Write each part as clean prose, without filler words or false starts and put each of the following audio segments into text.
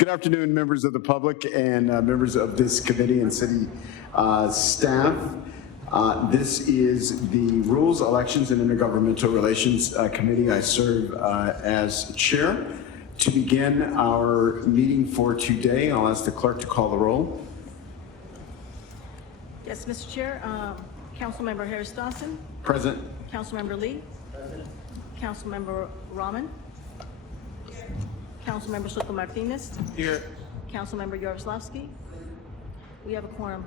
Good afternoon, members of the public and members of this committee and city staff. This is the Rules, Elections, and Intergovernmental Relations Committee. I serve as chair. To begin our meeting for today, I'll ask the clerk to call the roll. Yes, Mr. Chair. Councilmember Harris Dawson. Present. Councilmember Lee. Present. Councilmember Rahman. Councilmember Soto Martinez. Here. Councilmember Yaroslavsky. We have a quorum.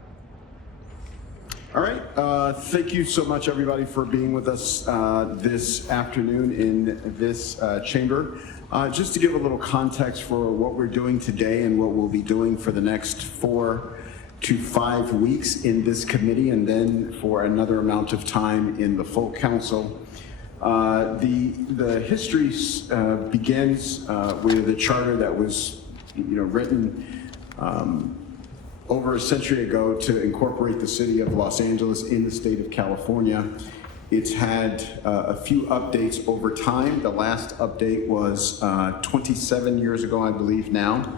All right. Thank you so much, everybody, for being with us this afternoon in this chamber. Just to give a little context for what we're doing today and what we'll be doing for the next 4 to 5 weeks in this committee, and then for another amount of time in the full council. The history begins with a charter that was, written over a century ago to incorporate the city of Los Angeles in the state of California. It's had a few updates over time. The last update was 27 years ago, I believe now.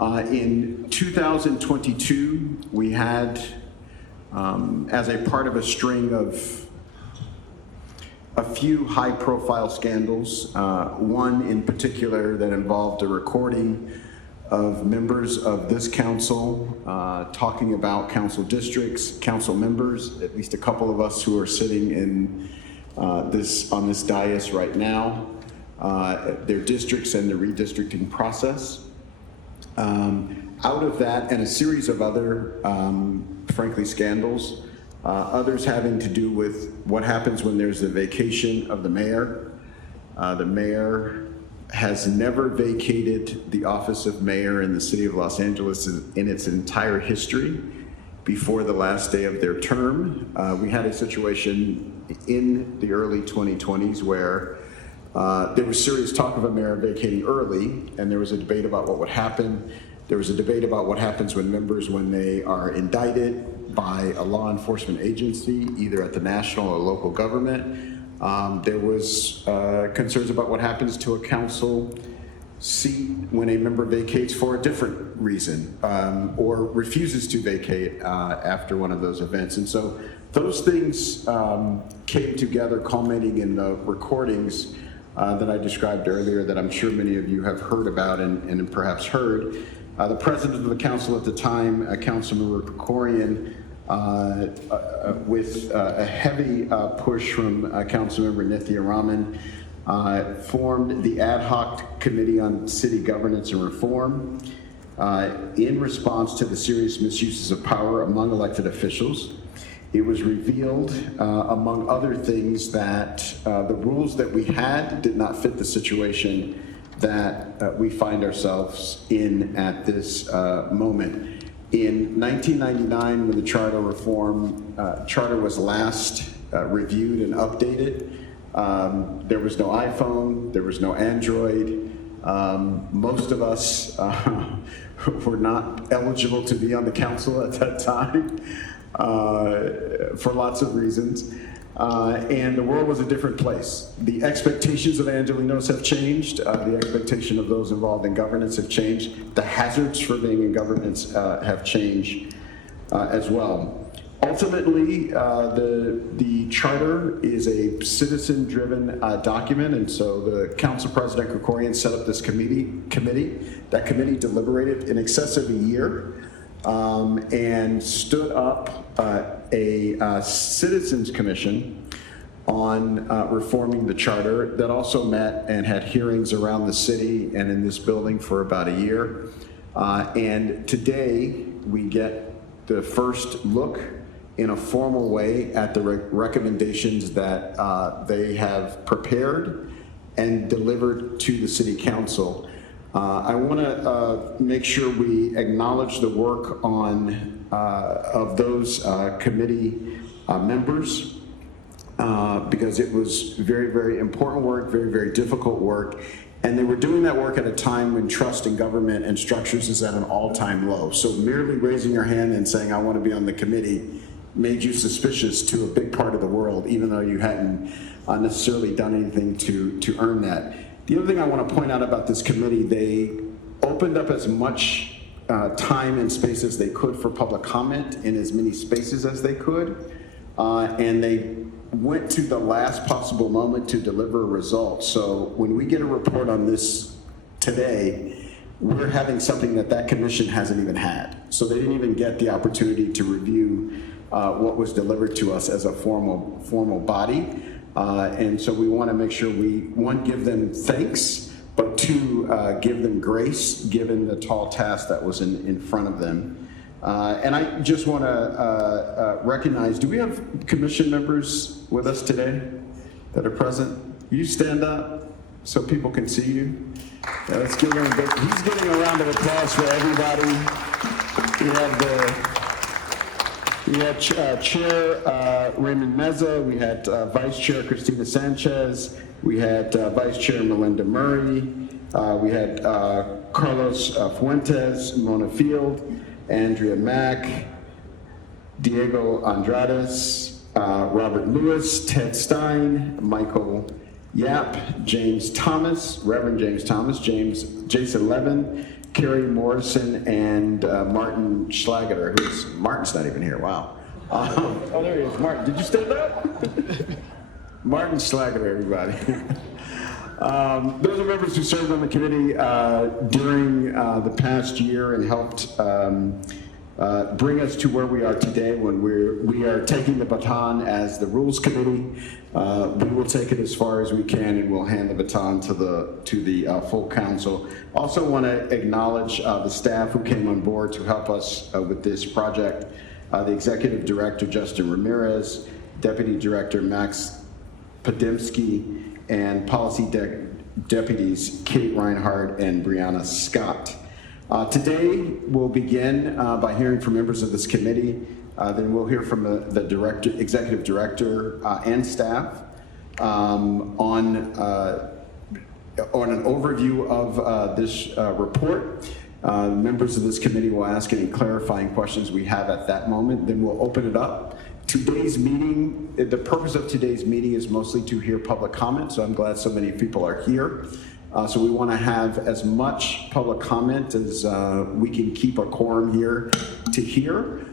In 2022, we had, as a part of a string of a few high-profile scandals, one in particular that involved a recording of members of this council talking about council districts, council members, at least a couple of us who are sitting in on this dais right now, their districts and the redistricting process. Out of that and a series of other, frankly, scandals, others having to do with what happens when there's a vacation of the mayor. The mayor has never vacated the office of mayor in the city of Los Angeles in its entire history before the last day of their term. We had a situation in the early 2020s where there was serious talk of a mayor vacating early, and there was a debate about what would happen. There was a debate about what happens when they are indicted by a law enforcement agency, either at the national or local government. There was concerns about what happens to a council seat when a member vacates for a different reason or refuses to vacate after one of those events. And so those things came together, culminating in the recordings that I described earlier that I'm sure many of you have heard about and perhaps heard. The president of the council at the time, Councilmember Krikorian, with a heavy push from Councilmember Nithya Rahman, formed the Ad Hoc Committee on City Governance and Reform in response to the serious misuses of power among elected officials. It was revealed, among other things, that the rules that we had did not fit the situation that we find ourselves in at this moment. In 1999, when the charter was last reviewed and updated, there was no iPhone, there was no Android. Most of us were not eligible to be on the council at that time for lots of reasons. And the world was a different place. The expectations of Angelenos have changed. The expectation of those involved in governance have changed. The hazards for being in governance have changed as well. Ultimately, the charter is a citizen-driven document, and so the council president Krikorian set up this committee. That committee deliberated in excess of a year and stood up a citizens commission on reforming the charter that also met and had hearings around the city and in this building for about a year. And today we get the first look in a formal way at the recommendations that they have prepared and delivered to the city council. I want to make sure we acknowledge the work of those committee members because it was very, very important work, very, very difficult work. And they were doing that work at a time when trust in government and structures is at an all-time low. So merely raising your hand and saying, I want to be on the committee, made you suspicious to a big part of the world, even though you hadn't necessarily done anything to earn that. The other thing I want to point out about this committee, opened up as much time and space as they could for public comment in as many spaces as they could. And they went to the last possible moment to deliver results. So when we get a report on this today, we're having something that commission hasn't even had. So they didn't even get the opportunity to review what was delivered to us as a formal body. And so we want to make sure we, one, give them thanks, but two, give them grace given the tall task that was in front of them. And I just want to recognize, do we have commission members with us today that are present? You stand up so people can see you. Yeah, let's give him a big, he's getting a round of applause for everybody. We had Chair Raymond Meza, we had Vice Chair Cristina Sanchez, we had Vice Chair Melinda Murray, we had Carlos Fuentes, Mona Field, Andrea Mack, Diego Andrades, Robert Lewis, Ted Stein, Michael Yap, James Thomas, Reverend James Thomas, Jason Levin, Kerry Morrison, and Martin Schlageter, Martin's not even here, wow. Oh, there he is, Martin, did you stand up? Martin Schlageter, everybody. Those are members who served on the committee during the past year and helped bring us to where we are today when we are taking the baton as the Rules Committee. We will take it as far as we can and we'll hand the baton to the full council. Also want to acknowledge the staff who came on board to help us with this project. The Executive Director, Justin Ramirez, Deputy Director, Max Podemski, and Policy Deputies, Kate Reinhardt and Brianna Scott. Today, we'll begin by hearing from members of this committee. Then we'll hear from the executive director and staff on an overview of this report. Members of this committee will ask any clarifying questions we have at that moment. Then we'll open it up. Today's meeting, the purpose of today's meeting is mostly to hear public comment, so I'm glad so many people are here. So we want to have as much public comment as we can keep a quorum here to hear.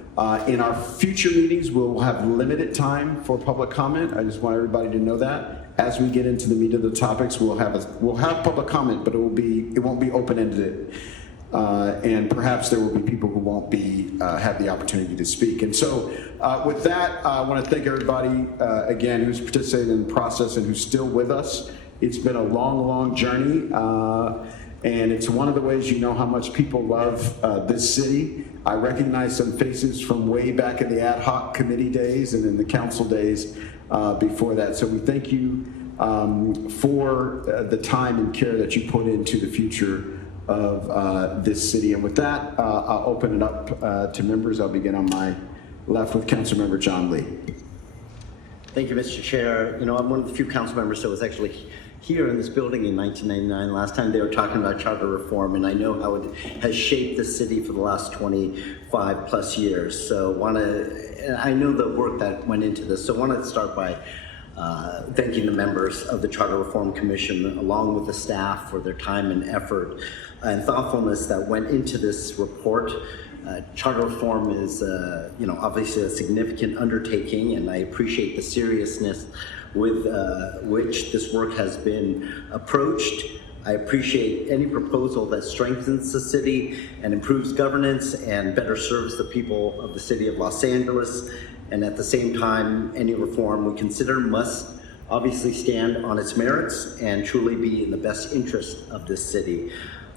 In our future meetings, we'll have limited time for public comment. I just want everybody to know that. As we get into the meat of the topics, we'll have public comment, but it won't be open-ended. And perhaps there will be people who won't have the opportunity to speak. And so with that, I want to thank everybody again who's participated in the process and who's still with us. It's been a long, long journey, and it's one of the ways you know how much people love this city. I recognize some faces from way back in the ad hoc committee days and in the council days before that. So we thank you for the time and care that you put into the future of this city. And with that, I'll open it up to members. I'll begin on my left with Councilmember John Lee. Thank you, Mr. Chair. You know, I'm one of the few council members that was actually here in this building in 1999. Last time they were talking about charter reform, and I know how it has shaped the city for the last 25 plus years. So I know the work that went into this. So I want to start by thanking the members of the Charter Reform Commission, along with the staff, for their time and effort and thoughtfulness that went into this report. Charter reform is, obviously a significant undertaking, and I appreciate the seriousness with which this work has been approached. I appreciate any proposal that strengthens the city and improves governance and better serves the people of the city of Los Angeles. And at the same time, any reform we consider must obviously stand on its merits and truly be in the best interest of this city.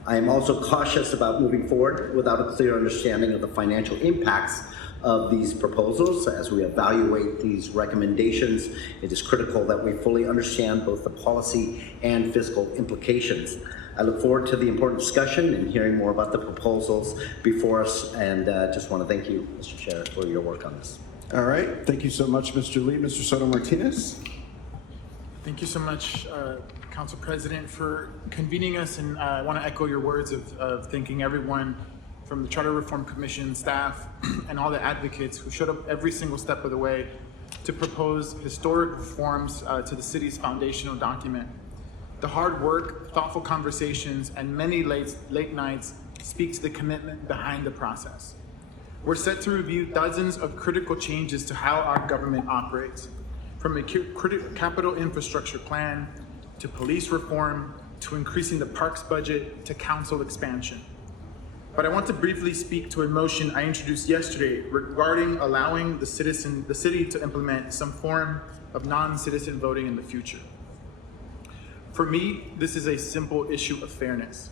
I am also cautious about moving forward without a clear understanding of the financial impacts of these proposals. As we evaluate these recommendations, it is critical that we fully understand both the policy and fiscal implications. I look forward to the important discussion and hearing more about the proposals before us, and just want to thank you, Mr. Chair, for your work on this. All right, thank you so much, Mr. Lee. Mr. Soto Martinez. Thank you so much, Council President, for convening us, and I want to echo your words of thanking everyone from the Charter Reform Commission staff and all the advocates who showed up every single step of the way to propose historic reforms to the city's foundational document. The hard work, thoughtful conversations, and many late nights speak to the commitment behind the process. We're set to review dozens of critical changes to how our government operates, from a capital infrastructure plan, to police reform, to increasing the parks budget, to council expansion. But I want to briefly speak to a motion I introduced yesterday regarding allowing the city to implement some form of non-citizen voting in the future. For me, this is a simple issue of fairness.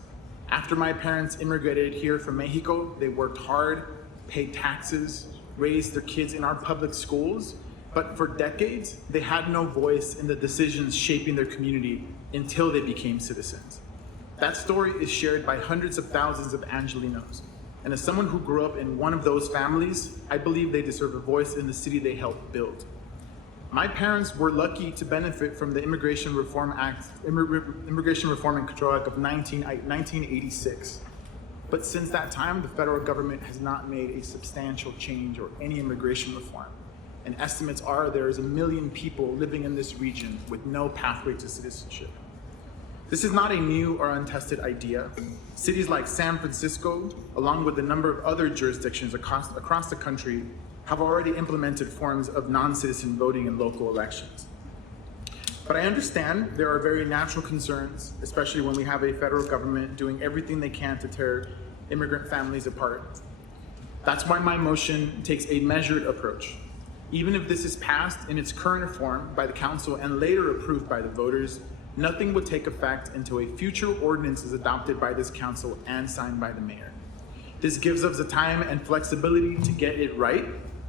After my parents immigrated here from Mexico, they worked hard, paid taxes, raised their kids in our public schools, but for decades, they had no voice in the decisions shaping their community until they became citizens. That story is shared by hundreds of thousands of Angelenos. And as someone who grew up in one of those families, I believe they deserve a voice in the city they helped build. My parents were lucky to benefit from the Immigration Reform and Control Act of 1986. But since that time, the federal government has not made a substantial change or any immigration reform. And estimates are there is 1 million people living in this region with no pathway to citizenship. This is not a new or untested idea. Cities like San Francisco, along with a number of other jurisdictions across the country, have already implemented forms of non-citizen voting in local elections. But I understand there are very natural concerns, especially when we have a federal government doing everything they can to tear immigrant families apart. That's why my motion takes a measured approach. Even if this is passed in its current form by the council and later approved by the voters, nothing would take effect until a future ordinance is adopted by this council and signed by the mayor. This gives us the time and flexibility to get it right,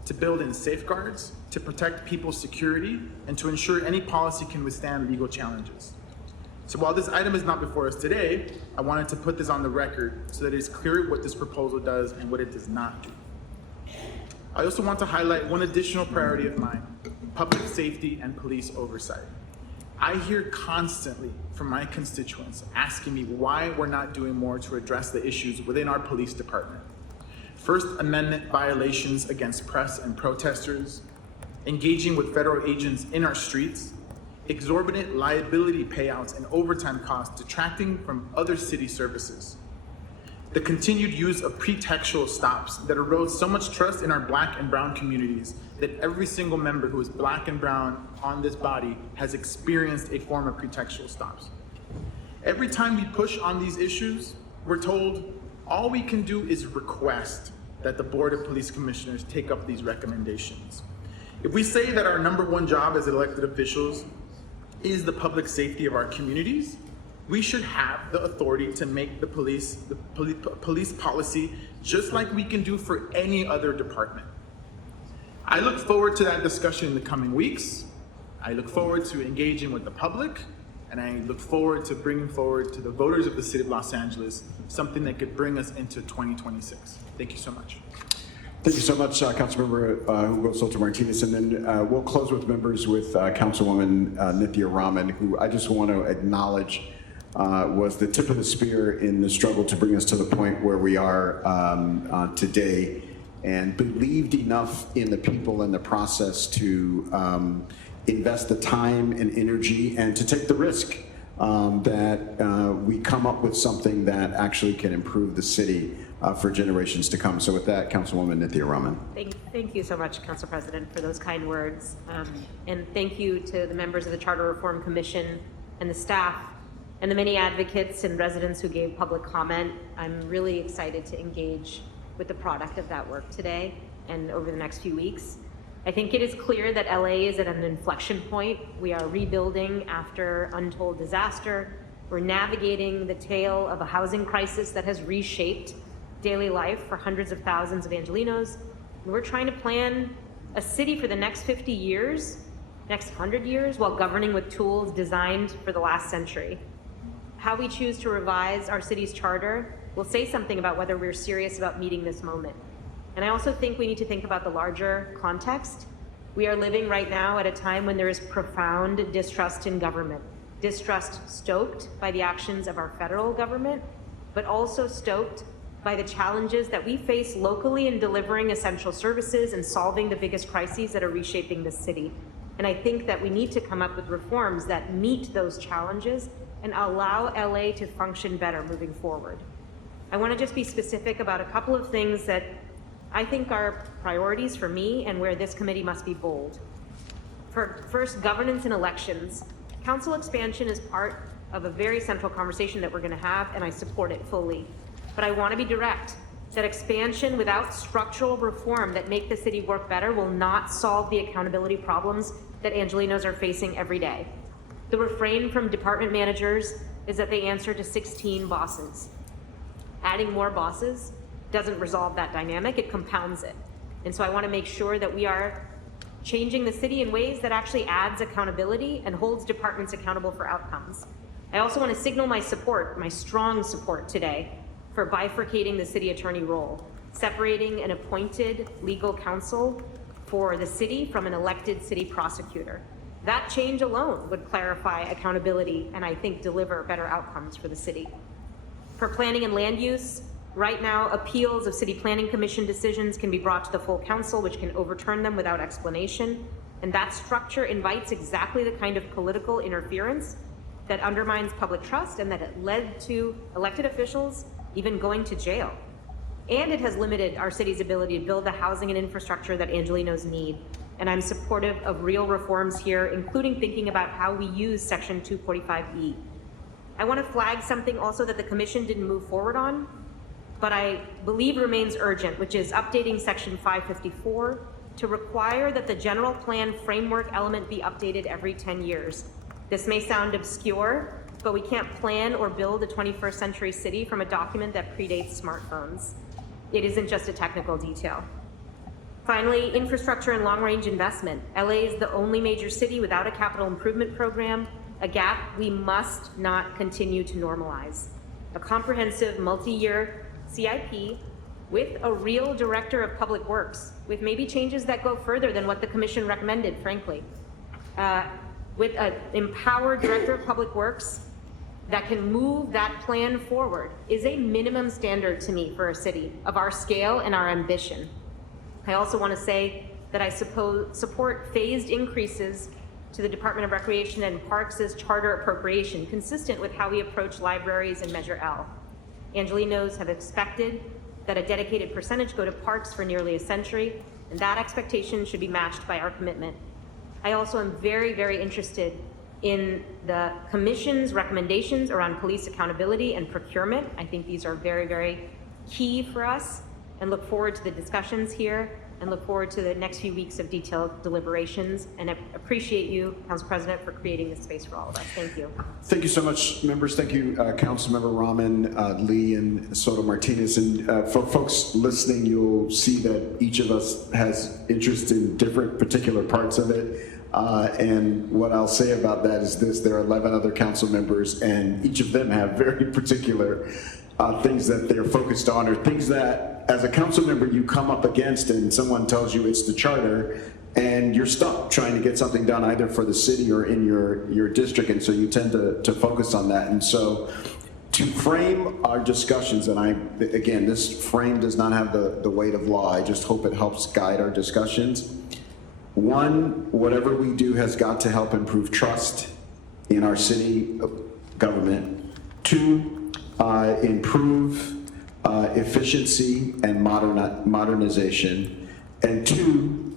to build in safeguards, to protect people's security, and to ensure any policy can withstand legal challenges. So while this item is not before us today, I wanted to put this on the record so that it is clear what this proposal does and what it does not do. I also want to highlight one additional priority of mine: public safety and police oversight. I hear constantly from my constituents asking me why we're not doing more to address the issues within our police department. First Amendment violations against press and protesters, engaging with federal agents in our streets, exorbitant liability payouts and overtime costs detracting from other city services, the continued use of pretextual stops that erode so much trust in our Black and brown communities that every single member who is Black and brown on this body has experienced a form of pretextual stops. Every time we push on these issues, we're told all we can do is request that the Board of Police Commissioners take up these recommendations. If we say that our number one job as elected officials is the public safety of our communities, we should have the authority to make the police policy just like we can do for any other department. I look forward to that discussion in the coming weeks. I look forward to engaging with the public, and I look forward to bringing forward to the voters of the city of Los Angeles something that could bring us into 2026. Thank you so much. Thank you so much, Councilmember Hugo Soto Martinez. And then we'll close with members with Councilwoman Nithya Raman, who I just want to acknowledge was the tip of the spear in the struggle to bring us to the point where we are today, and believed enough in the people and the process to invest the time and energy and to take the risk that we come up with something that actually can improve the city for generations to come. So with that, Councilwoman Nithya Raman. Thank you so much, Council President, for those kind words. And thank you to the members of the Charter Reform Commission and the staff and the many advocates and residents who gave public comment. I'm really excited to engage with the product of that work today and over the next few weeks. I think it is clear that LA is at an inflection point. We are rebuilding after untold disaster. We're navigating the tale of a housing crisis that has reshaped daily life for hundreds of thousands of Angelenos. And we're trying to plan a city for the next 50 years, next 100 years, while governing with tools designed for the last century. How we choose to revise our city's charter will say something about whether we're serious about meeting this moment. And I also think we need to think about the larger context. We are living right now at a time when there is profound distrust in government. Distrust stoked by the actions of our federal government, but also stoked by the challenges that we face locally in delivering essential services and solving the biggest crises that are reshaping the city. And I think that we need to come up with reforms that meet those challenges and allow LA to function better moving forward. I want to just be specific about a couple of things that I think are priorities for me and where this committee must be bold. First, governance and elections. Council expansion is part of a very central conversation that we're going to have, and I support it fully. But I want to be direct that expansion without structural reform that make the city work better will not solve the accountability problems that Angelenos are facing every day. The refrain from department managers is that they answer to 16 bosses. Adding more bosses doesn't resolve that dynamic, it compounds it. And so I want to make sure that we are changing the city in ways that actually adds accountability and holds departments accountable for outcomes. I also want to signal my support, my strong support today, for bifurcating the city attorney role, separating an appointed legal counsel for the city from an elected city prosecutor. That change alone would clarify accountability and I think deliver better outcomes for the city. For planning and land use, right now appeals of City Planning Commission decisions can be brought to the full council, which can overturn them without explanation. And that structure invites exactly the kind of political interference that undermines public trust and that it led to elected officials even going to jail. And it has limited our city's ability to build the housing and infrastructure that Angelenos need. And I'm supportive of real reforms here, including thinking about how we use Section 245E. I want to flag something also that the commission didn't move forward on, but I believe remains urgent, which is updating Section 554 to require that the general plan framework element be updated every 10 years. This may sound obscure, but we can't plan or build a 21st century city from a document that predates smartphones. It isn't just a technical detail. Finally, infrastructure and long-range investment. LA is the only major city without a capital improvement program, a gap we must not continue to normalize. A comprehensive multi-year CIP with a real director of public works, with maybe changes that go further than what the commission recommended, frankly. With an empowered director of public works that can move that plan forward is a minimum standard to me for a city of our scale and our ambition. I also want to say that I support phased increases to the Department of Recreation and Parks' charter appropriation, consistent with how we approach libraries in Measure L. Angelenos have expected that a dedicated percentage go to parks for nearly a century, and that expectation should be matched by our commitment. I also am very, very interested in the Commission's recommendations around police accountability and procurement. I think these are very, very key for us, and look forward to the discussions here and look forward to the next few weeks of detailed deliberations. And I appreciate you, Council President, for creating this space for all of us. Thank you. Thank you so much, members. Thank you, Councilmember Rahman, Lee, and Soto Martinez. And for folks listening, you'll see that each of us has interest in different particular parts of it. And what I'll say about that is this: there are 11 other council members, and each of them have very particular things that they're focused on, or things that, as a council member, you come up against and someone tells you it's the charter, and you're stuck trying to get something done either for the city or in your district, and so you tend to focus on that. And so to frame our discussions, and again, this frame does not have the weight of law, I just hope it helps guide our discussions. One, whatever we do has got to help improve trust in our city government. Two, improve efficiency and modernization. And two,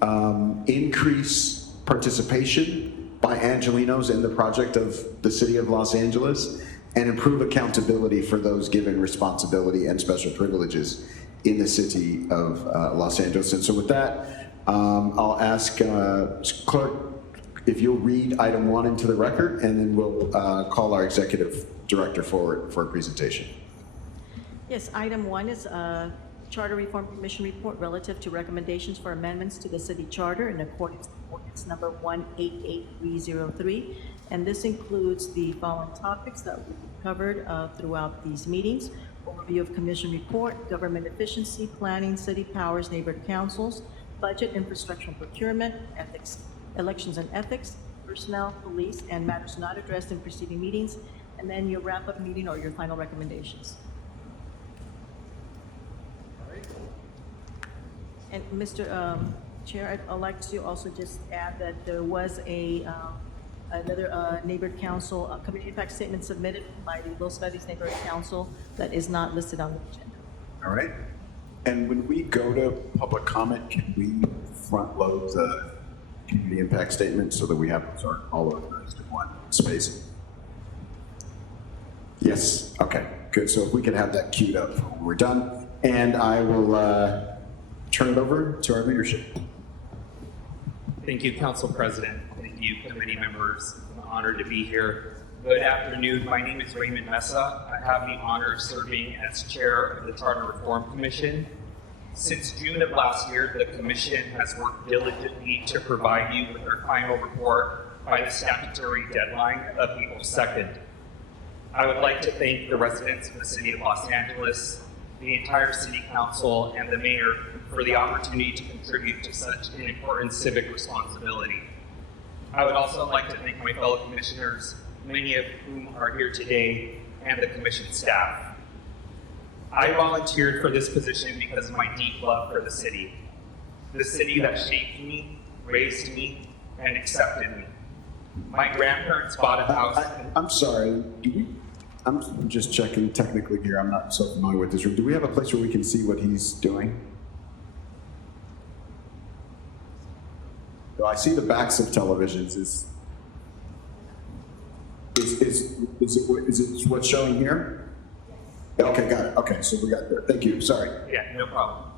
increase participation by Angelenos in the project of the city of Los Angeles, and improve accountability for those given responsibility and special privileges in the city of Los Angeles. And so with that, I'll ask clerk if you'll read item 1 into the record, and then we'll call our executive director forward for a presentation. Yes, item 1 is a Charter Reform Commission report relative to recommendations for amendments to the city charter in accordance with ordinance number 188303. And this includes the following topics that will be covered throughout these meetings: overview of commission report, government efficiency, planning, city powers, neighborhood councils, budget, infrastructure and procurement, ethics, elections and ethics, personnel, police, and matters not addressed in preceding meetings, and then your wrap-up meeting or your final recommendations. And Mr. Chair, I'd like to also just add that there was a another neighborhood council, community impact statement submitted by the Los Feliz Neighborhood Council that is not listed on the agenda. All right. And when we go to public comment, can we front load the community impact statement so that we have those are all organized in one space? Yes, okay, good. So if we can have that queued up when we're done, and I will turn it over to our leadership. Thank you, Council President. Thank you, committee members. I'm honored to be here. Good afternoon. My name is Raymond Mesa. I have the honor of serving as chair of the Charter Reform Commission. Since June of last year, the commission has worked diligently to provide you with our final report by the statutory deadline of April 2nd. I would like to thank the residents of the city of Los Angeles, the entire city council, and the mayor for the opportunity to contribute to such an important civic responsibility. I would also like to thank my fellow commissioners, many of whom are here today, and the commission staff. I volunteered for this position because of my deep love for the city that shaped me, raised me, and accepted me. My grandparents bought a house. I'm sorry, I'm just checking technically here. I'm not so familiar with this room. Do we have a place where we can see what he's doing? Well, I see the backs of televisions. Is it what's showing here? Okay, got it. Okay, so we got there. Thank you. Sorry. Yeah, no problem.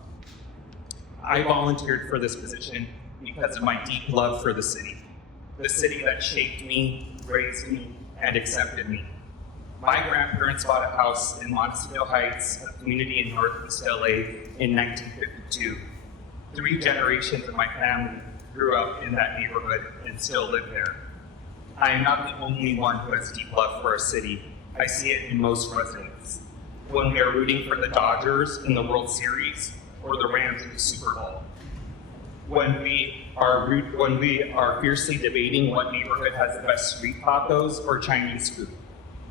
I volunteered for this position because of my deep love for the city that shaped me, raised me, and accepted me. My grandparents bought a house in Montecito Heights, a community in Northeast LA, in 1952. 3 generations of my family grew up in that neighborhood and still live there. I am not the only one who has deep love for our city. I see it in most residents. When we are rooting for the Dodgers in the World Series or the Rams in the Super Bowl. When we are fiercely debating what neighborhood has the best street tacos or Chinese food,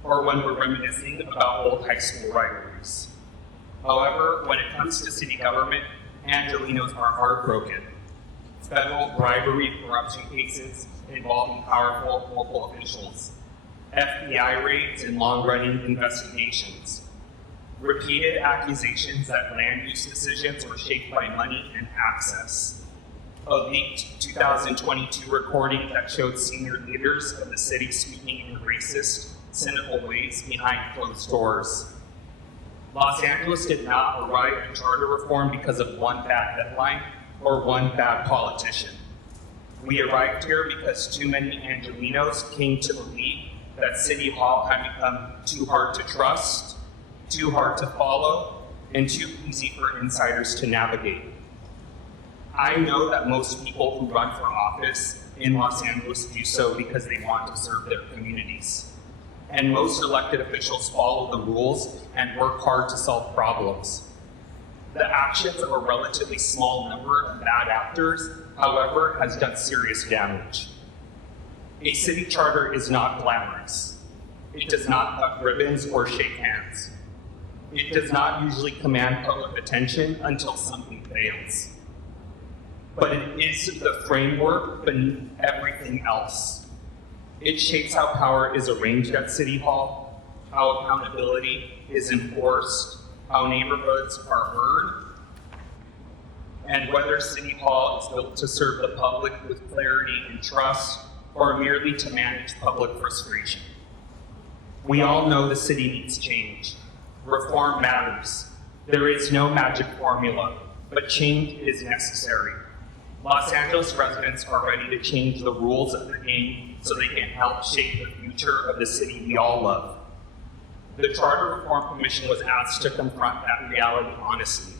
or when we're reminiscing about old high school rivalries. However, when it comes to city government, Angelenos are heartbroken. Federal bribery and corruption cases involving powerful local officials, FBI raids and long-running investigations, repeated accusations that land use decisions were shaped by money and access, a leaked 2022 recording that showed senior leaders of the city speaking in racist, cynical ways behind closed doors. Los Angeles did not arrive at charter reform because of one bad headline or one bad politician. We arrived here because too many Angelenos came to believe that City Hall had become too hard to trust, too hard to follow, and too easy for insiders to navigate. I know that most people who run for office in Los Angeles do so because they want to serve their communities. And most elected officials follow the rules and work hard to solve problems. The actions of a relatively small number of bad actors, however, has done serious damage. A city charter is not glamorous. It does not cut ribbons or shake hands. It does not usually command public attention until something fails. But it is the framework beneath everything else. It shapes how power is arranged at City Hall, how accountability is enforced, how neighborhoods are heard, and whether City Hall is built to serve the public with clarity and trust, or merely to manage public frustration. We all know the city needs change. Reform matters. There is no magic formula, but change is necessary. Los Angeles residents are ready to change the rules of the game so they can help shape the future of the city we all love. The Charter Reform Commission was asked to confront that reality honestly.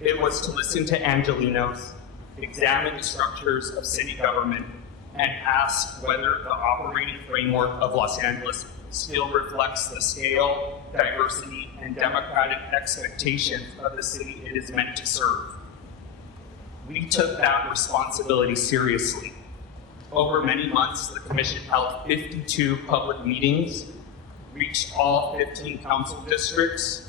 It was to listen to Angelenos, examine the structures of city government, and ask whether the operating framework of Los Angeles still reflects the scale, diversity, and democratic expectations of the city it is meant to serve. We took that responsibility seriously. Over many months, the Commission held 52 public meetings, reached all 15 council districts,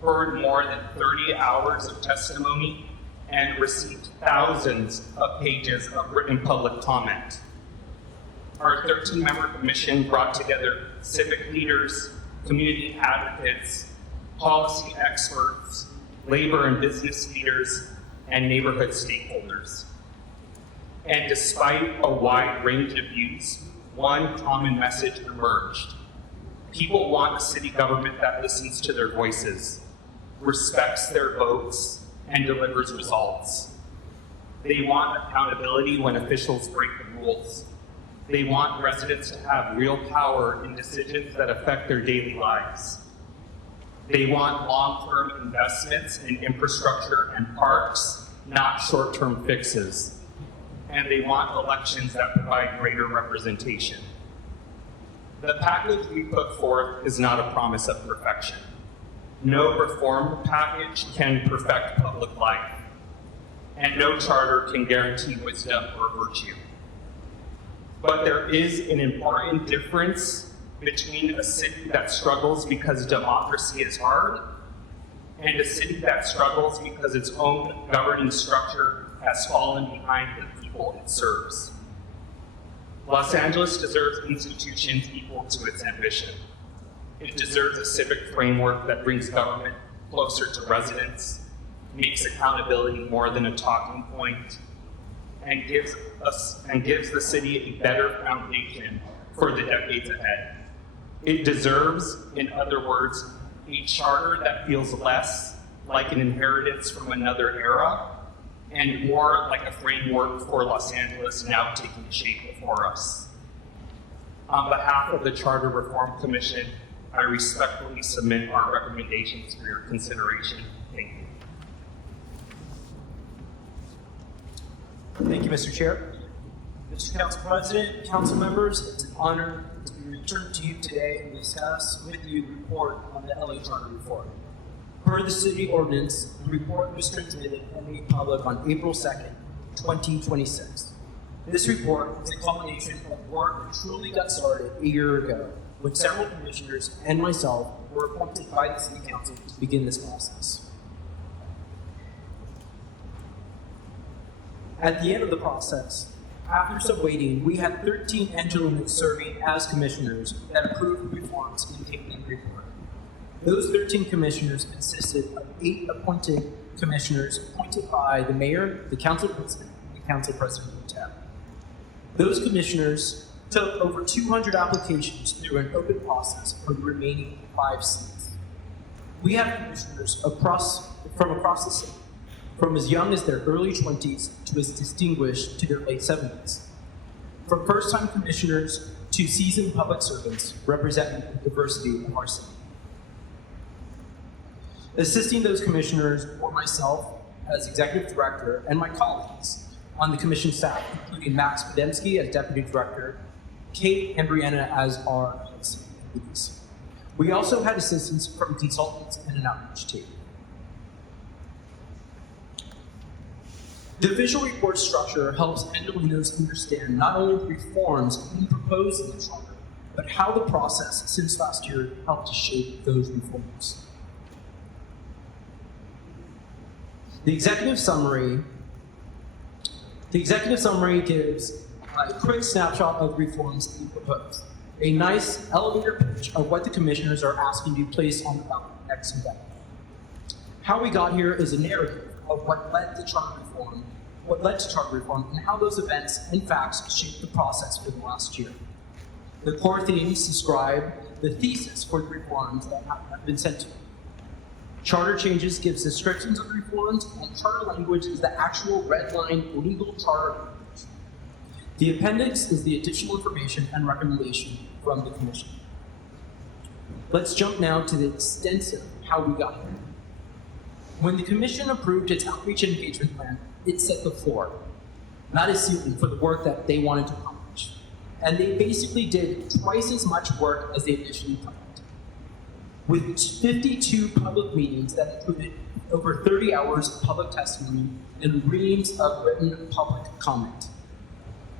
heard more than 30 hours of testimony, and received thousands of pages of written public comment. Our 13-member commission brought together civic leaders, community advocates, policy experts, labor and business leaders, and neighborhood stakeholders. And despite a wide range of views, one common message emerged. People want a city government that listens to their voices, respects their votes, and delivers results. They want accountability when officials break the rules. They want residents to have real power in decisions that affect their daily lives. They want long-term investments in infrastructure and parks, not short-term fixes. And they want elections that provide greater representation. The package we put forth is not a promise of perfection. No reform package can perfect public life, and no charter can guarantee wisdom or virtue. But there is an important difference between a city that struggles because democracy is hard and a city that struggles because its own governing structure has fallen behind the people it serves. Los Angeles deserves institutions equal to its ambition. It deserves a civic framework that brings government closer to residents, makes accountability more than a talking point, and gives the city a better foundation for the decades ahead. It deserves, in other words, a charter that feels less like an inheritance from another era and more like a framework for Los Angeles now taking shape before us. On behalf of the Charter Reform Commission, I respectfully submit our recommendations for your consideration. Thank you. Thank you, Mr. Chair. Mr. Council President, council members, it's an honor to be returned to you today and discuss with you the report on the LA Charter Reform. Per the city ordinance, the report was transmitted and made public on April 2nd, 2026. This report is a culmination of work that truly got started a year ago when several commissioners and myself were appointed by the City Council to begin this process. At the end of the process, after some waiting, we had 13 Angelinians serving as commissioners that approved the reforms contained in the report. Those 13 commissioners consisted of 8 appointed commissioners appointed by the mayor, the council president, and the council president pro tem. Those commissioners took over 200 applications through an open process for the remaining 5 seats. We have commissioners from across the city, from as young as their early 20s to as distinguished to their late 70s. From first-time commissioners to seasoned public servants representing the diversity of our city. Assisting those commissioners were myself as executive director and my colleagues on the commission staff, including Max Podemsky as deputy director, Kate and Brianna as our deputies. We also had assistance from consultants and an outreach team. The official report structure helps Angelinos understand not only the reforms being proposed in the charter, but how the process since last year helped to shape those reforms. The executive summary gives a quick snapshot of reforms being proposed, a nice elevator pitch of what the commissioners are asking to be placed on the ballot next November. How we got here is a narrative of what led to charter reform, and how those events and facts shaped the process for the last year. The core themes describe the thesis for the reforms that have been sent to you. Charter changes gives descriptions of the reforms, and charter language is the actual red line legal charter language. The appendix is the additional information and recommendation from the commission. Let's jump now to the extensive how we got here. When the commission approved its outreach and engagement plan, it set the floor, not a ceiling, for the work that they wanted to accomplish. And they basically did twice as much work as they initially planned. With 52 public meetings that included over 30 hours of public testimony and reams of written public comment.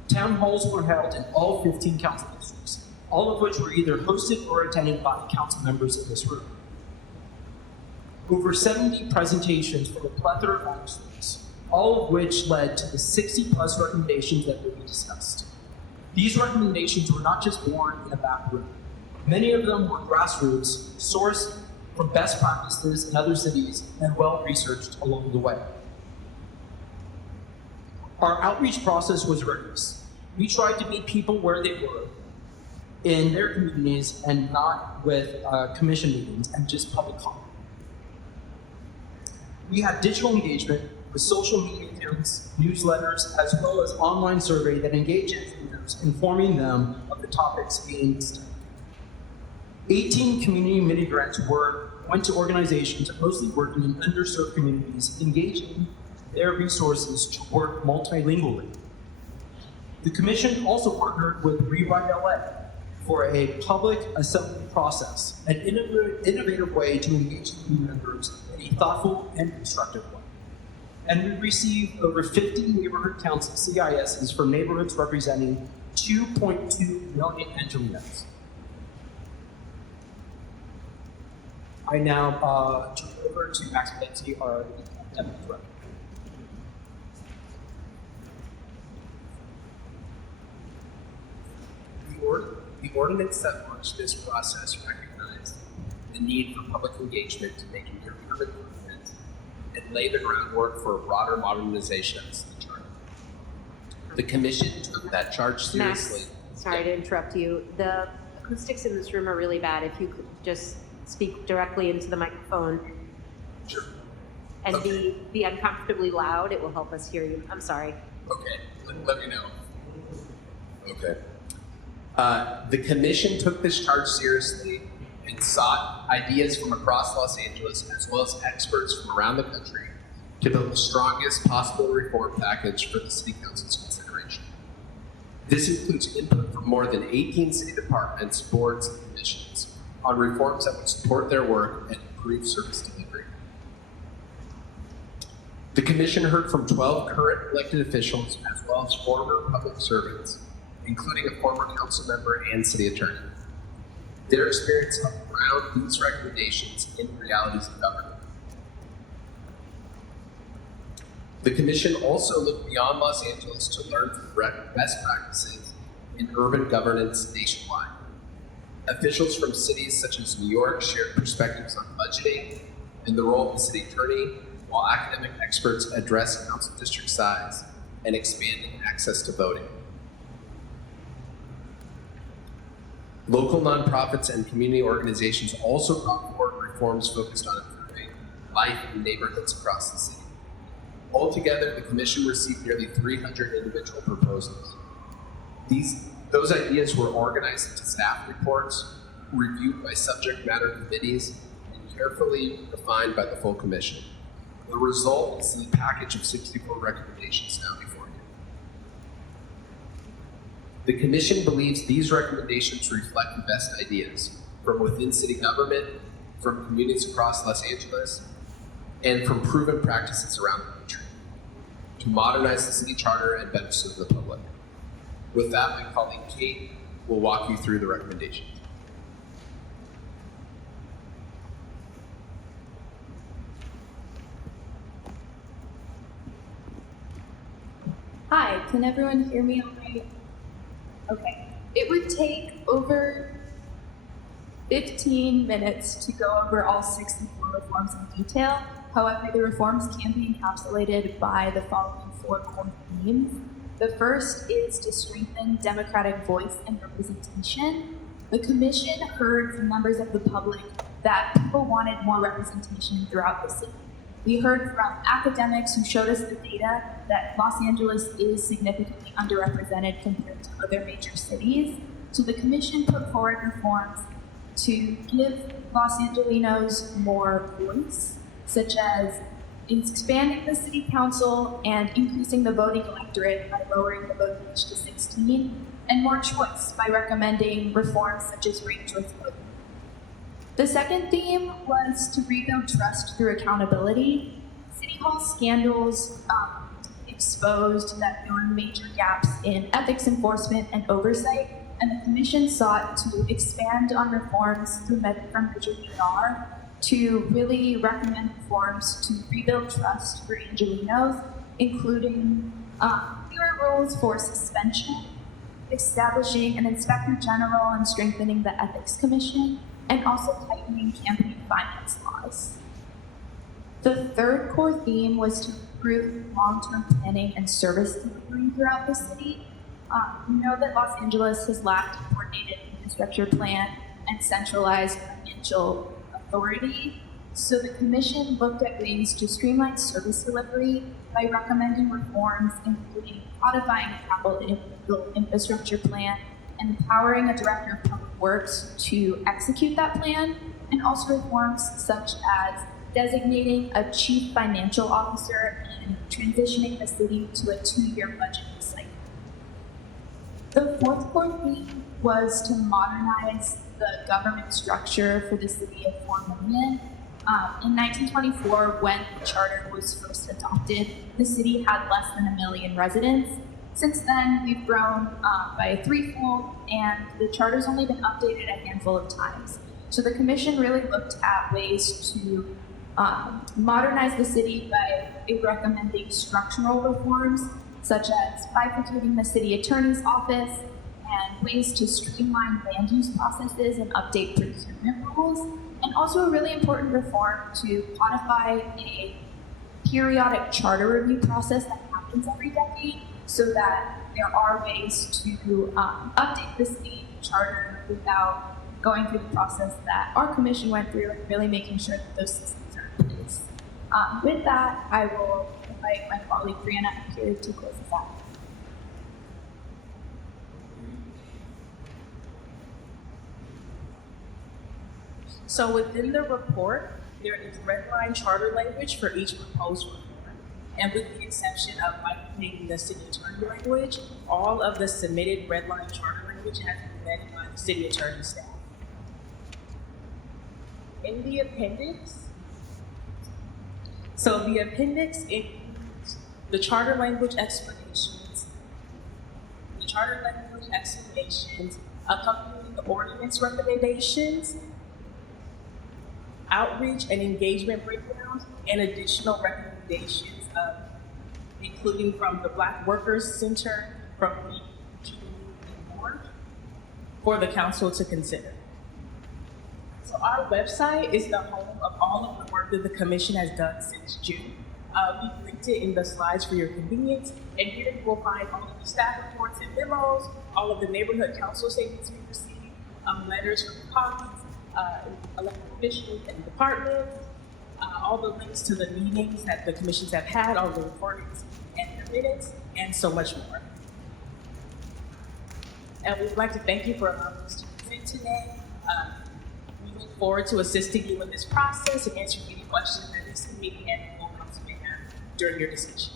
Town halls were held in all 15 council districts, all of which were either hosted or attended by council members in this room. Over 70 presentations from a plethora of experts, all of which led to the 60+ recommendations that will be discussed. These recommendations were not just born in a back room. Many of them were grassroots, sourced from best practices in other cities, and well-researched along the way. Our outreach process was rigorous. We tried to meet people where they were, in their communities, and not with commission meetings and just public comment. We had digital engagement with social media accounts, newsletters, as well as online survey that engages users, informing them of the topics being discussed. 18 community mini grants went to organizations mostly working in underserved communities, engaging their resources to work multilingually. The commission also partnered with Rewrite LA for a public assembly process, an innovative way to engage community members in a thoughtful and constructive way. And we received over 50 neighborhood council CISs from neighborhoods representing 2.2 million Angelenos. I now turn over to Max Pedensky, our academic director. The ordinance that launched this process recognized the need for public engagement to make urban improvements and lay the groundwork for a broader modernization of the charter. The commission took that charge seriously. Max, sorry to interrupt you. The acoustics in this room are really bad. If you could just speak directly into the microphone. Sure. And Okay. be uncomfortably loud, it will help us hear you. I'm sorry. Okay, let me know. Okay. The commission took this charge seriously and sought ideas from across Los Angeles as well as experts from around the country to build the strongest possible reform package for the City Council's consideration. This includes input from more than 18 city departments, boards, and commissions on reforms that would support their work and improve service delivery. The commission heard from 12 current elected officials as well as former public servants, including a former council member and city attorney. Their experience helped ground these recommendations in the realities of government. The commission also looked beyond Los Angeles to learn from best practices in urban governance nationwide. Officials from cities such as New York shared perspectives on budgeting and the role of the city attorney, while academic experts addressed council district size and expanding access to voting. Local nonprofits and community organizations also brought forward reforms focused on improving life in neighborhoods across the city. Altogether, the commission received nearly 300 individual proposals. Those ideas were organized into staff reports, reviewed by subject matter committees, and carefully refined by the full commission. The result is the package of 64 recommendations now before you. The commission believes these recommendations reflect the best ideas from within city government, from communities across Los Angeles, and from proven practices around the country to modernize the city charter and better serve the public. With that, my colleague Kate will walk you through the recommendations. Hi, can everyone hear me all right? Okay. It would take over 15 minutes to go over all 64 reforms in detail. However, the reforms can be encapsulated by the following 4 core themes. The first is to strengthen democratic voice and representation. The commission heard from members of the public that people wanted more representation throughout the city. We heard from academics who showed us the data that Los Angeles is significantly underrepresented compared to other major cities. So the commission put forward reforms to give Los Angelenos more voice, such as expanding the city council and increasing the voting electorate by lowering the voting age to 16, and more choice by recommending reforms such as ranked choice voting. The second theme was to rebuild trust through accountability. City Hall scandals exposed that there were major gaps in ethics enforcement and oversight, and the commission sought to expand on reforms from Measure BR to really recommend reforms to rebuild trust for Angelenos, including clearer rules for suspension, establishing an inspector general and strengthening the ethics commission, and also tightening campaign finance laws. The third core theme was to improve long-term planning and service delivery throughout the city. We know that Los Angeles has lacked a coordinated infrastructure plan and centralized financial authority. So the commission looked at ways to streamline service delivery by recommending reforms, including codifying a capital infrastructure plan and empowering a director of public works to execute that plan, and also reforms such as designating a chief financial officer and transitioning the city to a 2-year budgeting cycle. The fourth core theme was to modernize the government structure for the city of 4 million. In 1924, when the charter was first adopted, the city had less than 1 million residents. Since then, we've grown by a threefold, and the charter's only been updated a handful of times. So the commission really looked at ways to modernize the city by recommending structural reforms, such as bifurcating the city attorney's office, and ways to streamline land use processes and update procurement rules, and also a really important reform to codify a periodic charter review process that happens every decade, so that there are ways to update the city charter without going through the process that our commission went through, and really making sure that those systems are in place. With that, I will invite my colleague Brianna up here to close this out. So within the report, there is red line charter language for each proposed reform. And with the exception of bifurcating the city attorney language, all of the submitted red line charter language has been vetted by the city attorney staff. In the appendix, so the appendix includes the charter language explanations, accompanying the ordinance recommendations, outreach and engagement breakdowns, and additional recommendations, including from the Black Workers Center, from the and more, for the council to consider. So our website is the home of all of the work that the commission has done since June. We've linked it in the slides for your convenience, and here you will find all of the staff reports and memos, all of the neighborhood council statements we received, letters from colleagues, elected officials and departments, all the links to the meetings that the commissions have had, all the recordings and the minutes, and so much more. And we'd like to thank you for allowing us to present today. We look forward to assisting you in this process and answering any questions that this committee and the full council may have during your discussions.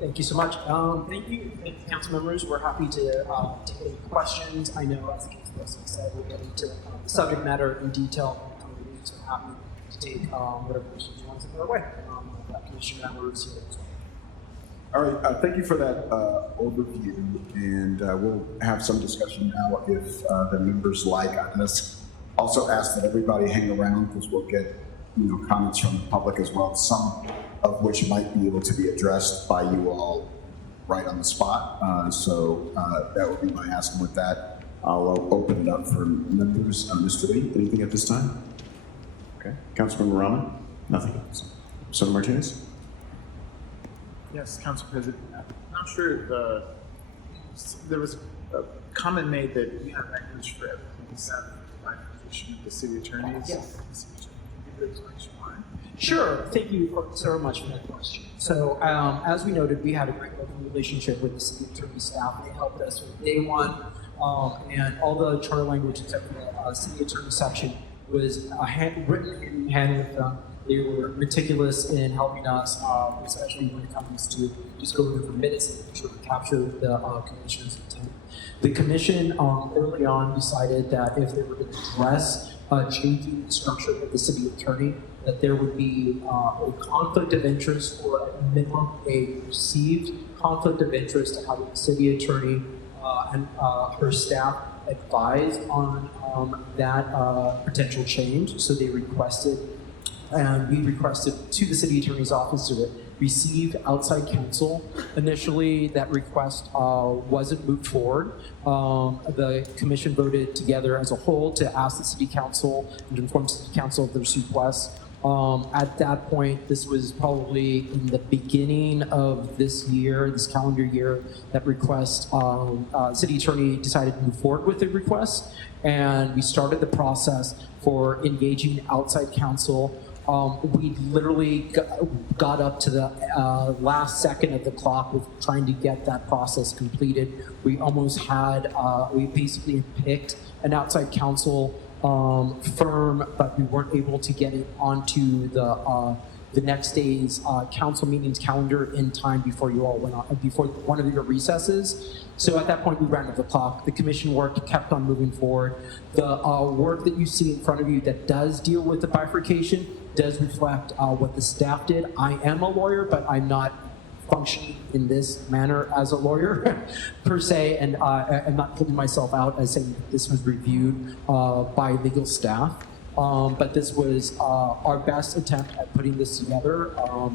Thank you so much. Thank you, council members. We're happy to take any questions. I know, as the council said, we'll get into the subject matter in detail. So happy to take whatever questions you want to put our way. Commissioner members here as well. All right, thank you for that overview, and we'll have some discussion now if the members like. I'm going to also ask that everybody hang around, because we'll get comments from the public as well, some of which might be able to be addressed by you all right on the spot. So that would be my ask. And with that, I'll open it up for members. Mr. Lee, anything at this time? Okay. Councilmember Rahman? Nothing. Senator Martinez? Yes, Council President. I'm not sure if there was a comment made that we have language for everything except the bifurcation of the city attorneys. Yes. The city attorney. Sure. Thank you so much for that question. So, as we noted, we had a great working relationship with the city attorney staff. They helped us from day one, and all the charter language except for the city attorney section was written in hand with them. They were meticulous in helping us, especially when it comes to just going over minutes and sort of capture the commissioner's intent. The commission early on decided that if they were going to address changing the structure of the city attorney, that there would be a conflict of interest, or at minimum a perceived conflict of interest, to having the city attorney and her staff advise on that potential change. So they requested and we requested to the city attorney's office to receive outside counsel. Initially, that request wasn't moved forward. The commission voted together as a whole to ask the city council and inform city council of their request. At that point, this was probably in the beginning of this year, this calendar year, that request, city attorney decided to move forward with the request, and we started the process for engaging outside counsel. We literally got up to the last second of the clock with trying to get that process completed. We almost had, we basically picked an outside counsel firm, but we weren't able to get it onto the next day's council meetings calendar in time before you all went on, before one of your recesses. So at that point, we ran out of the clock. The commission work kept on moving forward. The work that you see in front of you that does deal with the bifurcation does reflect what the staff did. I am a lawyer, but I'm not functioning in this manner as a lawyer per se, and I'm not putting myself out as saying that this was reviewed by legal staff. But this was our best attempt at putting this together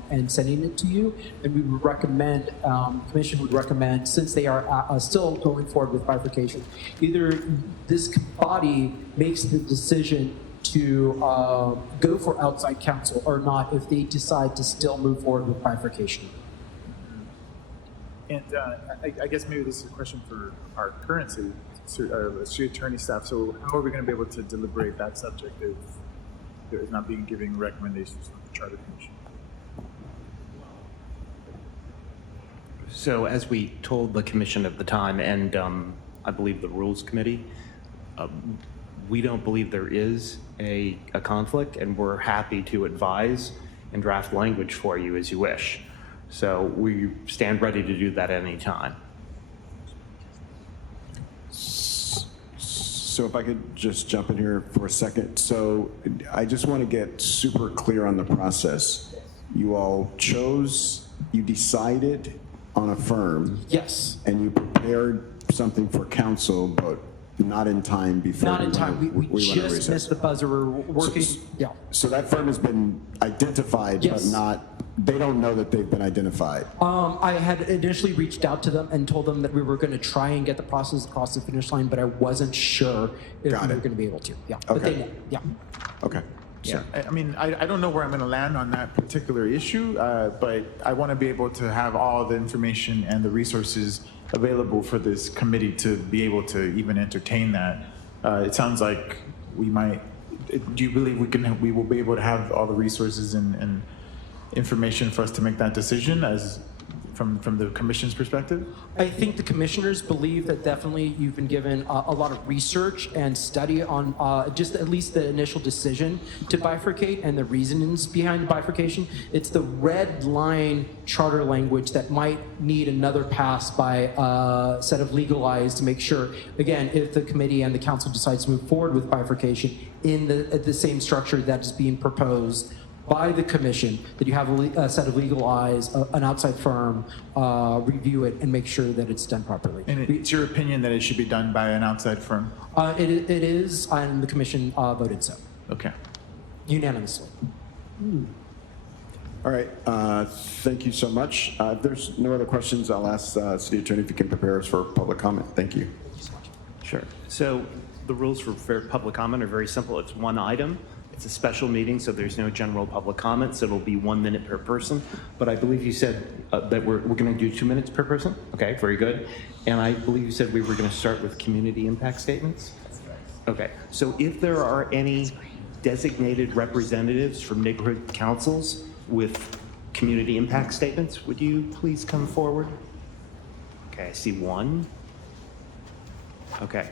and sending it to you. And we would recommend, Commission would recommend, since they are still going forward with bifurcation, either this body makes the decision to go for outside counsel or not if they decide to still move forward with bifurcation. And I guess maybe this is a question for our current city attorney staff. So how are we going to be able to deliberate that subject if there is not being giving recommendations from the Charter Commission? So as we told the commission at the time, and I believe the Rules Committee, we don't believe there is a conflict, and we're happy to advise and draft language for you as you wish. So we stand ready to do that at any time. So if I could just jump in here for a second. So I just want to get super clear on the process. You all chose, you decided on a firm. Yes. And you prepared something for council, but not in time before. Not in time. We went on just recess. missed the buzzer. We're working. Yeah. So that firm has been identified, Yes. but not, they don't know that they've been identified. I had initially reached out to them and told them that we were going to try and get the process across the finish line, but I wasn't sure if Got we it. were going to be able to. Yeah. But Okay. they know. Yeah. Okay. Yeah, I mean, I don't know where I'm going to land on that particular issue, but I want to be able to have all the information and the resources available for this committee to be able to even entertain that. It sounds like we might. Do you believe we will be able to have all the resources and information for us to make that decision as from the commission's perspective? I think the commissioners believe that definitely you've been given a lot of research and study on just at least the initial decision to bifurcate and the reasonings behind the bifurcation. It's the red line charter language that might need another pass by a set of legal eyes to make sure, again, if the committee and the council decides to move forward with bifurcation in the same structure that is being proposed by the commission, that you have a set of legal eyes, an outside firm, review it and make sure that it's done properly. And it's your opinion that it should be done by an outside firm? It is, and the commission voted so, Okay. unanimously. All right, thank you so much. If there's no other questions, I'll ask City Attorney if you can prepare us for public comment. Thank you. Sure. So the rules for public comment are very simple. It's one item. It's a special meeting, so there's no general public comment, so it'll be 1 minute per person. But I believe you said that we're going to do 2 minutes per person? Okay, very good. And I believe you said we were going to start with community impact statements? Okay, so if there are any designated representatives from neighborhood councils with community impact statements, would you please come forward? Okay, I see one. Okay.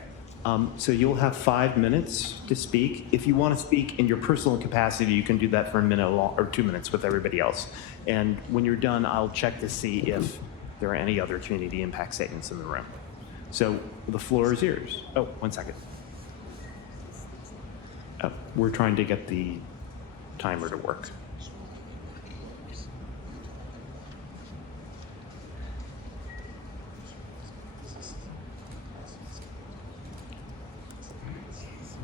So you'll have 5 minutes to speak. If you want to speak in your personal capacity, you can do that for a minute or 2 minutes with everybody else. And when you're done, I'll check to see if there are any other community impact statements in the room. So the floor is yours. Oh, 1 second. Oh, we're trying to get the timer to work.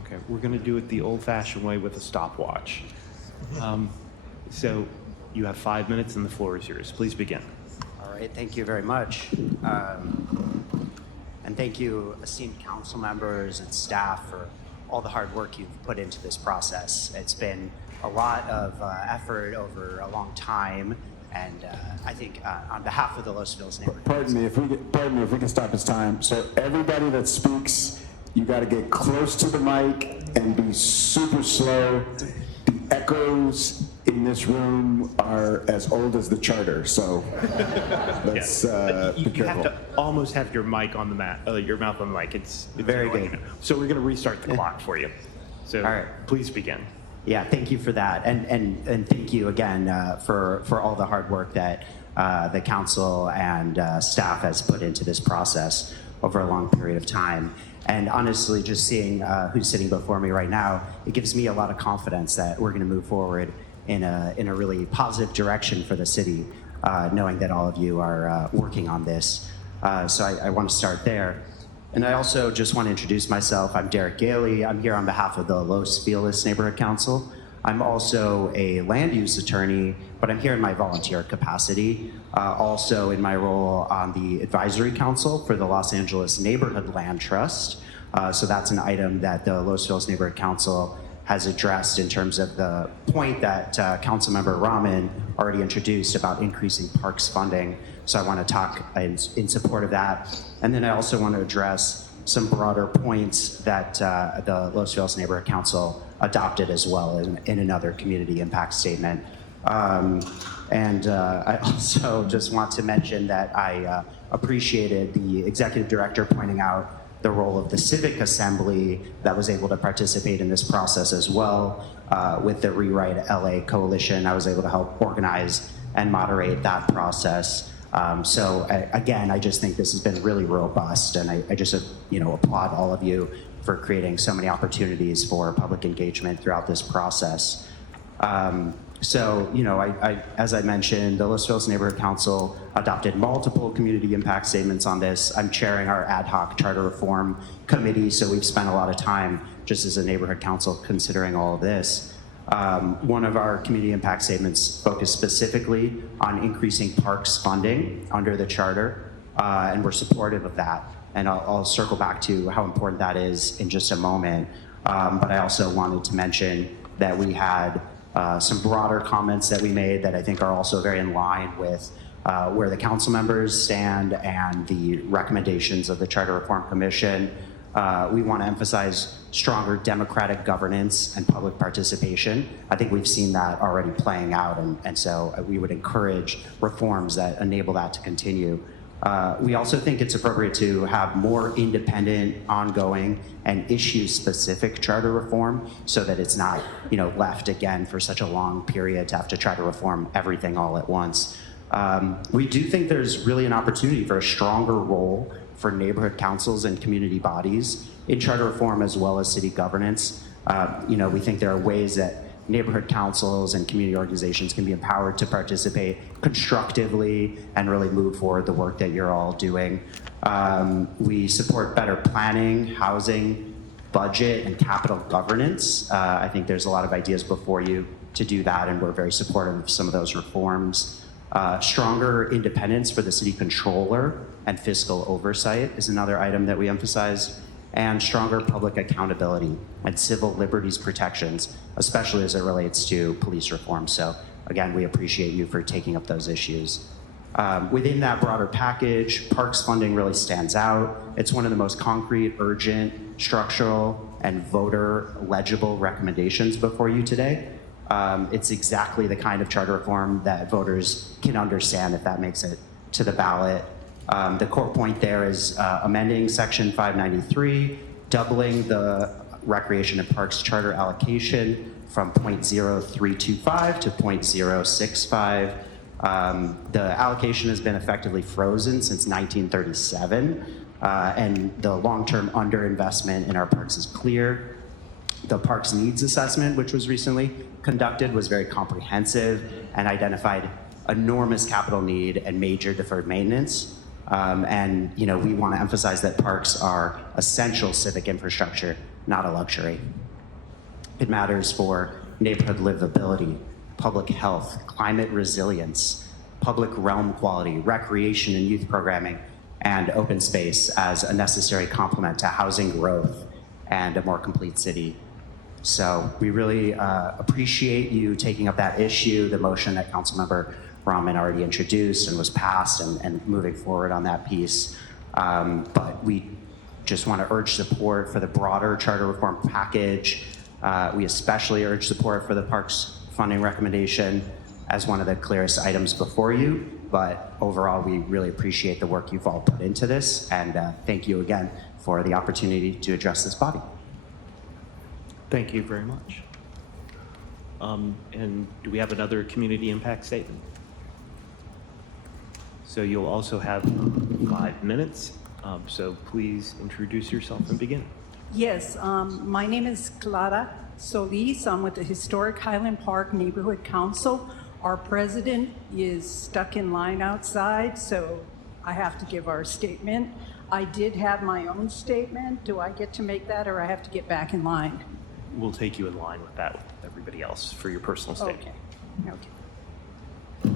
Okay, we're going to do it the old-fashioned way with a stopwatch. So you have 5 minutes and the floor is yours. Please begin. All right, thank you very much. And thank you, esteemed council members and staff, for all the hard work you've put into this process. It's been a lot of effort over a long time, and I think on behalf of the Los Feliz neighborhood. Pardon me if we can stop this time. So everybody that speaks, you got to get close to the mic and be super slow. The echoes in this room are as old as the charter, so let's You be have careful. to almost have your mic on the your mouth on the mic. It's Very annoying. good. So we're going to restart the clock for you. So All right. please begin. Yeah, thank you for that, and thank you again for all the hard work that the council and staff has put into this process over a long period of time. And honestly, just seeing who's sitting before me right now, it gives me a lot of confidence that we're going to move forward in a really positive direction for the city, knowing that all of you are working on this. So I want to start there. And I also just want to introduce myself. I'm Derek Gailey. I'm here on behalf of the Los Feliz Neighborhood Council. I'm also a land use attorney, but I'm here in my volunteer capacity, also in my role on the advisory council for the Los Angeles Neighborhood Land Trust. So that's an item that the Los Feliz Neighborhood Council has addressed in terms of the point that Councilmember Rahman already introduced about increasing parks funding. So I want to talk in support of that. And then I also want to address some broader points that the Los Feliz Neighborhood Council adopted as well in another community impact statement. I also just want to mention that I appreciated the executive director pointing out the role of the Civic Assembly that was able to participate in this process as well. With the Rewrite LA Coalition, I was able to help organize and moderate that process. Again, I just think this has been really robust, and I just applaud all of you for creating so many opportunities for public engagement throughout this process. As I mentioned, the Los Feliz Neighborhood Council adopted multiple community impact statements on this. I'm chairing our ad hoc charter reform committee, so we've spent a lot of time just as a neighborhood council considering all of this. One of our community impact statements focused specifically on increasing parks funding under the charter, and we're supportive of that. And I'll circle back to how important that is in just a moment. But I also wanted to mention that we had some broader comments that we made that I think are also very in line with where the council members stand and the recommendations of the Charter Reform Commission. We want to emphasize stronger democratic governance and public participation. I think we've seen that already playing out, and so we would encourage reforms that enable that to continue. We also think it's appropriate to have more independent, ongoing, and issue-specific charter reform so that it's not, left again for such a long period to have to try to reform everything all at once. We do think there's really an opportunity for a stronger role for neighborhood councils and community bodies in charter reform as well as city governance. We think there are ways that neighborhood councils and community organizations can be empowered to participate constructively and really move forward the work that you're all doing. We support better planning, housing, budget, and capital governance. I think there's a lot of ideas before you to do that, and we're very supportive of some of those reforms. Stronger independence for the city controller and fiscal oversight is another item that we emphasize, and stronger public accountability and civil liberties protections, especially as it relates to police reform. So again, we appreciate you for taking up those issues. Within that broader package, parks funding really stands out. It's one of the most concrete, urgent, structural, and voter legible recommendations before you today. It's exactly the kind of charter reform that voters can understand if that makes it to the ballot. The core point there is amending Section 593, doubling the Recreation and Parks Charter allocation from 0.0325 to 0.065. The allocation has been effectively frozen since 1937, and the long-term underinvestment in our parks is clear. The Parks Needs Assessment, which was recently conducted, was very comprehensive and identified enormous capital need and major deferred maintenance. We want to emphasize that parks are essential civic infrastructure, not a luxury. It matters for neighborhood livability, public health, climate resilience, public realm quality, recreation and youth programming, and open space as a necessary complement to housing growth and a more complete city. So we really appreciate you taking up that issue, the motion that Councilmember Rahman already introduced and was passed, and moving forward on that piece. But we just want to urge support for the broader charter reform package. We especially urge support for the parks funding recommendation as one of the clearest items before you. But overall, we really appreciate the work you've all put into this, and thank you again for the opportunity to address this body. Thank you very much. And do we have another community impact statement? So you'll also have 5 minutes. So please introduce yourself and begin. Yes, my name is Clara Solis. I'm with the Historic Highland Park Neighborhood Council. Our president is stuck in line outside, so I have to give our statement. I did have my own statement. Do I get to make that, or I have to get back in line? We'll take you in line with that with everybody else for your personal statement. Okay.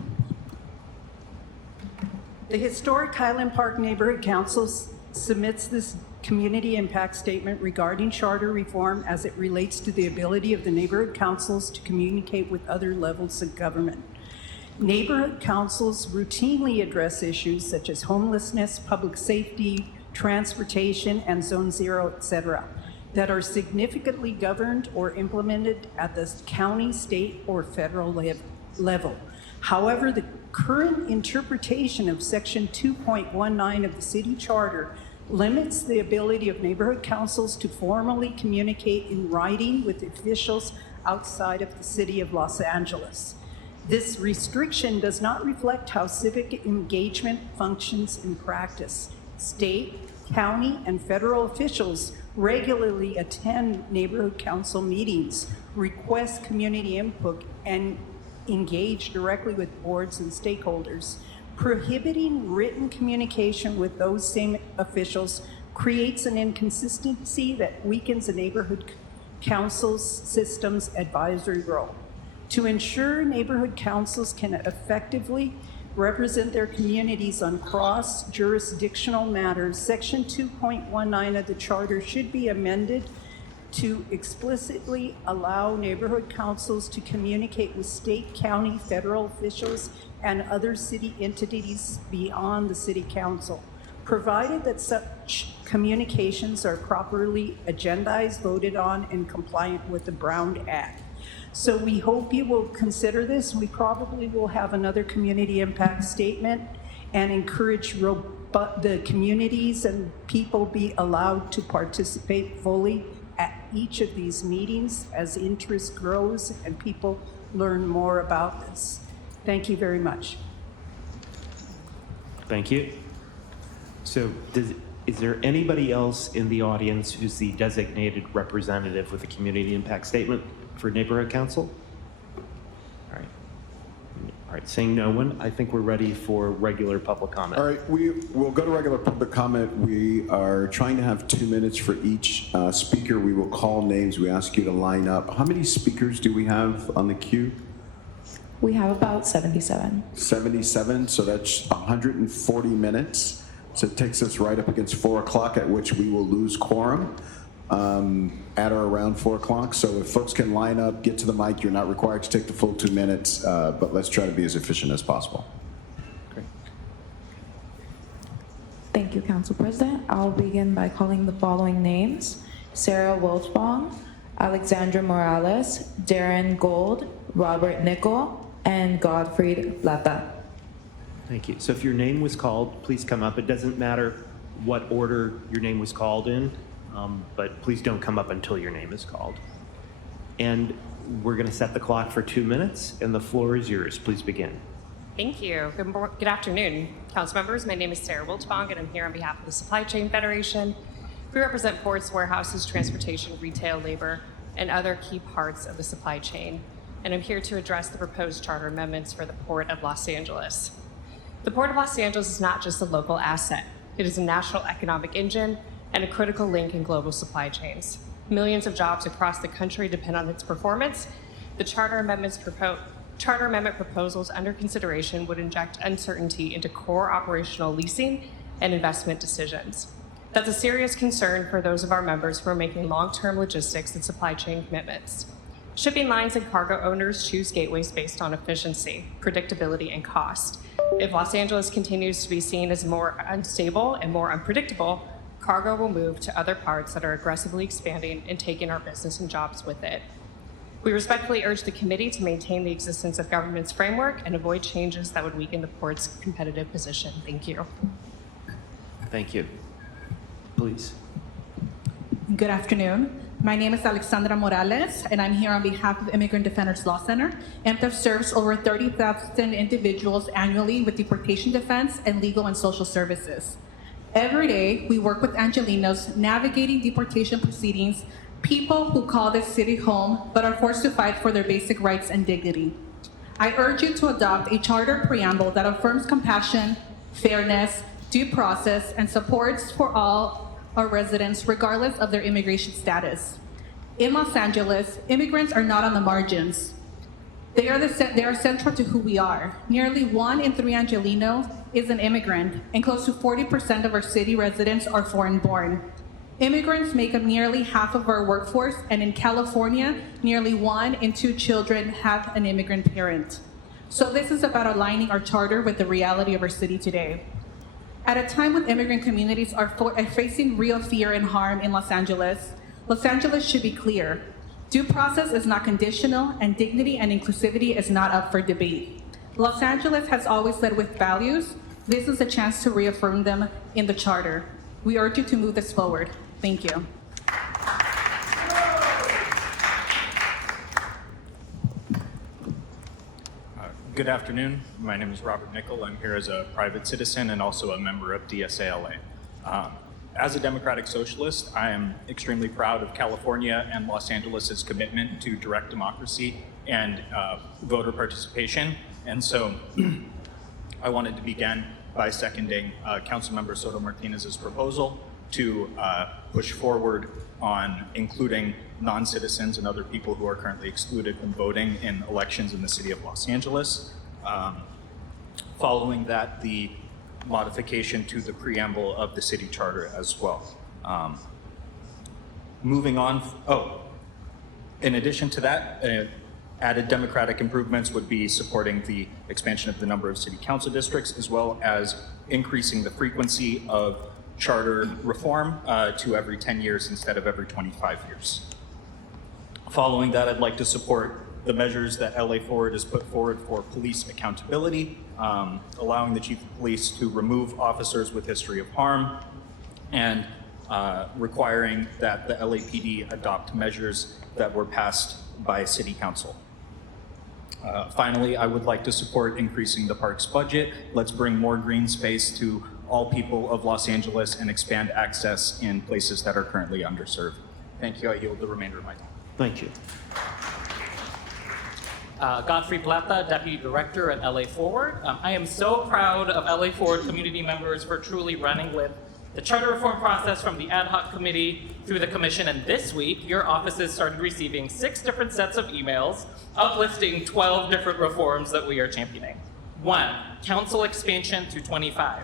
The Historic Highland Park Neighborhood Council submits this community impact statement regarding charter reform as it relates to the ability of the neighborhood councils to communicate with other levels of government. Neighborhood councils routinely address issues such as homelessness, public safety, transportation, and Zone Zero, etc., that are significantly governed or implemented at the county, state, or federal level. However, the current interpretation of Section 2.19 of the city charter limits the ability of neighborhood councils to formally communicate in writing with officials outside of the city of Los Angeles. This restriction does not reflect how civic engagement functions in practice. State, county, and federal officials regularly attend neighborhood council meetings, request community input, and engage directly with boards and stakeholders. Prohibiting written communication with those same officials creates an inconsistency that weakens a neighborhood council's system's advisory role. To ensure neighborhood councils can effectively represent their communities on cross-jurisdictional matters, Section 2.19 of the Charter should be amended to explicitly allow neighborhood councils to communicate with state, county, federal officials, and other city entities beyond the city council, provided that such communications are properly agendized, voted on, and compliant with the Brown Act. So we hope you will consider this. We probably will have another community impact statement and encourage the communities and people be allowed to participate fully at each of these meetings as interest grows and people learn more about this. Thank you very much. Thank you. So is there anybody else in the audience who's the designated representative with a community impact statement for neighborhood council? All right, seeing no one, I think we're ready for regular public comment. All right, we'll go to regular public comment. We are trying to have 2 minutes for each speaker. We will call names. We ask you to line up. How many speakers do we have on the queue? We have about 77. 77, so that's 140 minutes. So it takes us right up against 4 o'clock, at which we will lose quorum at or around 4 o'clock. So if folks can line up, get to the mic, you're not required to take the full 2 minutes, but let's try to be as efficient as possible. Great. Thank you, Council President. I'll begin by calling the following names: Sarah Wiltfong, Alexandra Morales, Darren Gold, Robert Nickel, and Godfried Lata. Thank you. So if your name was called, please come up. It doesn't matter what order your name was called in, but please don't come up until your name is called. And we're going to set the clock for 2 minutes, and the floor is yours. Please begin. Thank you. Good afternoon, council members. My name is Sarah Wiltfong, and I'm here on behalf of the Supply Chain Federation. We represent ports, warehouses, transportation, retail, labor, and other key parts of the supply chain. And I'm here to address the proposed charter amendments for the Port of Los Angeles. The Port of Los Angeles is not just a local asset. It is a national economic engine and a critical link in global supply chains. Millions of jobs across the country depend on its performance, The charter amendment proposals under consideration would inject uncertainty into core operational leasing and investment decisions. That's a serious concern for those of our members who are making long-term logistics and supply chain commitments. Shipping lines and cargo owners choose gateways based on efficiency, predictability, and cost. If Los Angeles continues to be seen as more unstable and more unpredictable, cargo will move to other parts that are aggressively expanding and taking our business and jobs with it. We respectfully urge the committee to maintain the existence of government's framework and avoid changes that would weaken the port's competitive position. Thank you. Thank you. Please. Good afternoon. My name is Alexandra Morales, and I'm here on behalf of Immigrant Defenders Law Center. IMDEF serves over 30,000 individuals annually with deportation defense and legal and social services. Every day, we work with Angelenos navigating deportation proceedings, people who call this city home but are forced to fight for their basic rights and dignity. I urge you to adopt a charter preamble that affirms compassion, fairness, due process, and supports for all our residents, regardless of their immigration status. In Los Angeles, immigrants are not on the margins. They are central to who we are. Nearly 1 in 3 Angelenos is an immigrant, and close to 40% of our city residents are foreign-born. Immigrants make up nearly half of our workforce, and in California, nearly 1 in 2 children have an immigrant parent. So this is about aligning our charter with the reality of our city today. At a time when immigrant communities are facing real fear and harm in Los Angeles should be clear. Due process is not conditional, and dignity and inclusivity is not up for debate. Los Angeles has always led with values. This is a chance to reaffirm them in the charter. We urge you to move this forward. Thank you. Good afternoon. My name is Robert Nickel. I'm here as a private citizen and also a member of DSALA. As a democratic socialist, I am extremely proud of California and Los Angeles' commitment to direct democracy and voter participation. And so I wanted to begin by seconding Councilmember Soto Martinez's proposal to push forward on including non-citizens and other people who are currently excluded from voting in elections in the city of Los Angeles. Following that, the modification to the preamble of the city charter as well. Moving on, in addition to that, added democratic improvements would be supporting the expansion of the number of city council districts, as well as increasing the frequency of charter reform to every 10 years instead of every 25 years. Following that, I'd like to support the measures that LA Forward has put forward for police accountability, allowing the chief of police to remove officers with history of harm, and requiring that the LAPD adopt measures that were passed by city council. Finally, I would like to support increasing the parks budget. Let's bring more green space to all people of Los Angeles and expand access in places that are currently underserved. Thank you. I yield the remainder of my time. Thank you. Godfrey Plata, Deputy Director at LA Forward. I am so proud of LA Forward community members for truly running with the charter reform process from the ad hoc committee through the commission, and this week your offices started receiving 6 different sets of emails uplisting 12 different reforms that we are championing. 1, council expansion to 25.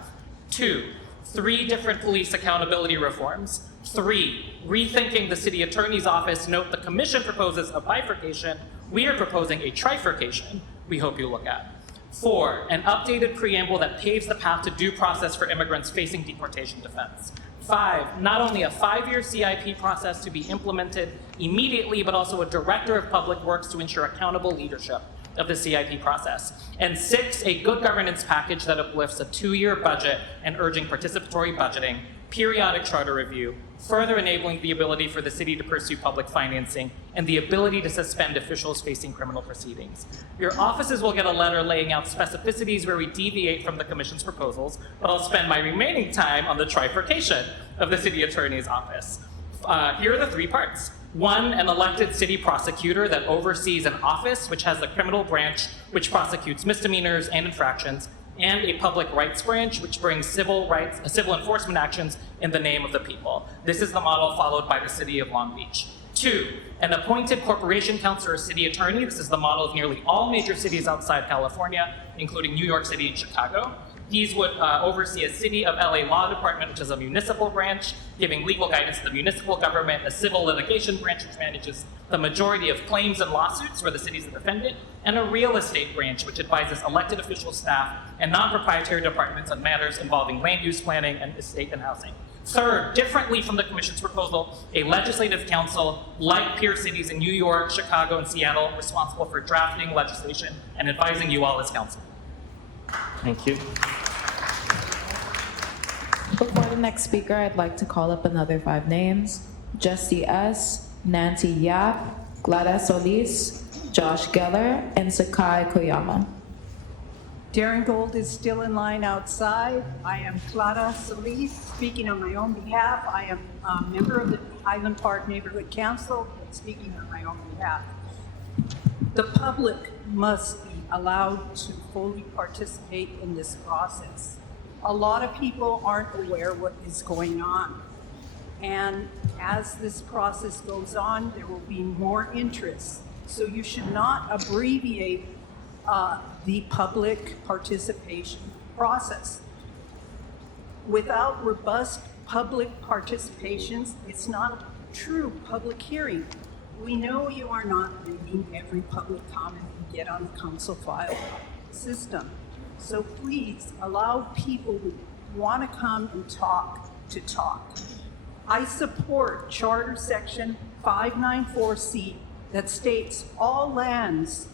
2, 3 different police accountability reforms. 3, rethinking the city attorney's office. Note the commission proposes a bifurcation. We are proposing a trifurcation we hope you look at. 4, an updated preamble that paves the path to due process for immigrants facing deportation defense. 5, not only a 5-year CIP process to be implemented immediately, but also a director of public works to ensure accountable leadership of the CIP process. And 6, a good governance package that uplifts a 2-year budget and urging participatory budgeting, periodic charter review, further enabling the ability for the city to pursue public financing, and the ability to suspend officials facing criminal proceedings. Your offices will get a letter laying out specificities where we deviate from the commission's proposals, but I'll spend my remaining time on the trifurcation of the city attorney's office. Here are the 3 parts. 1, an elected city prosecutor that oversees an office which has a criminal branch which prosecutes misdemeanors and infractions, and a public rights branch which brings civil enforcement actions in the name of the people. This is the model followed by the city of Long Beach. 2, an appointed corporation counsel or city attorney. This is the model of nearly all major cities outside California, including New York City and Chicago. These would oversee a City of LA Law Department, which is a municipal branch, giving legal guidance to the municipal government, a civil litigation branch, which manages the majority of claims and lawsuits for the cities that defend it, and a real estate branch, which advises elected official staff and non-proprietary departments on matters involving land use planning and estate and housing. Third, differently from the Commission's proposal, a legislative council like peer cities in New York, Chicago, and Seattle, responsible for drafting legislation and advising you all as council. Thank you. Before the next speaker, I'd like to call up another 5 names. Jesse S., Nancy Yap, Gladys Solis, Josh Geller, and Sakai Koyama. Darren Gold is still in line outside. I am Clara Solis, speaking on my own behalf. I am a member of the Highland Park Neighborhood Council, speaking on my own behalf. The public must be allowed to fully participate in this process. A lot of people aren't aware what is going on. And as this process goes on, there will be more interest. So you should not abbreviate the public participation process. Without robust public participations, it's not a true public hearing. We know you are not reading every public comment you get on the council file system. So please allow people who want to come and talk to talk. I support Charter Section 594C that states all lands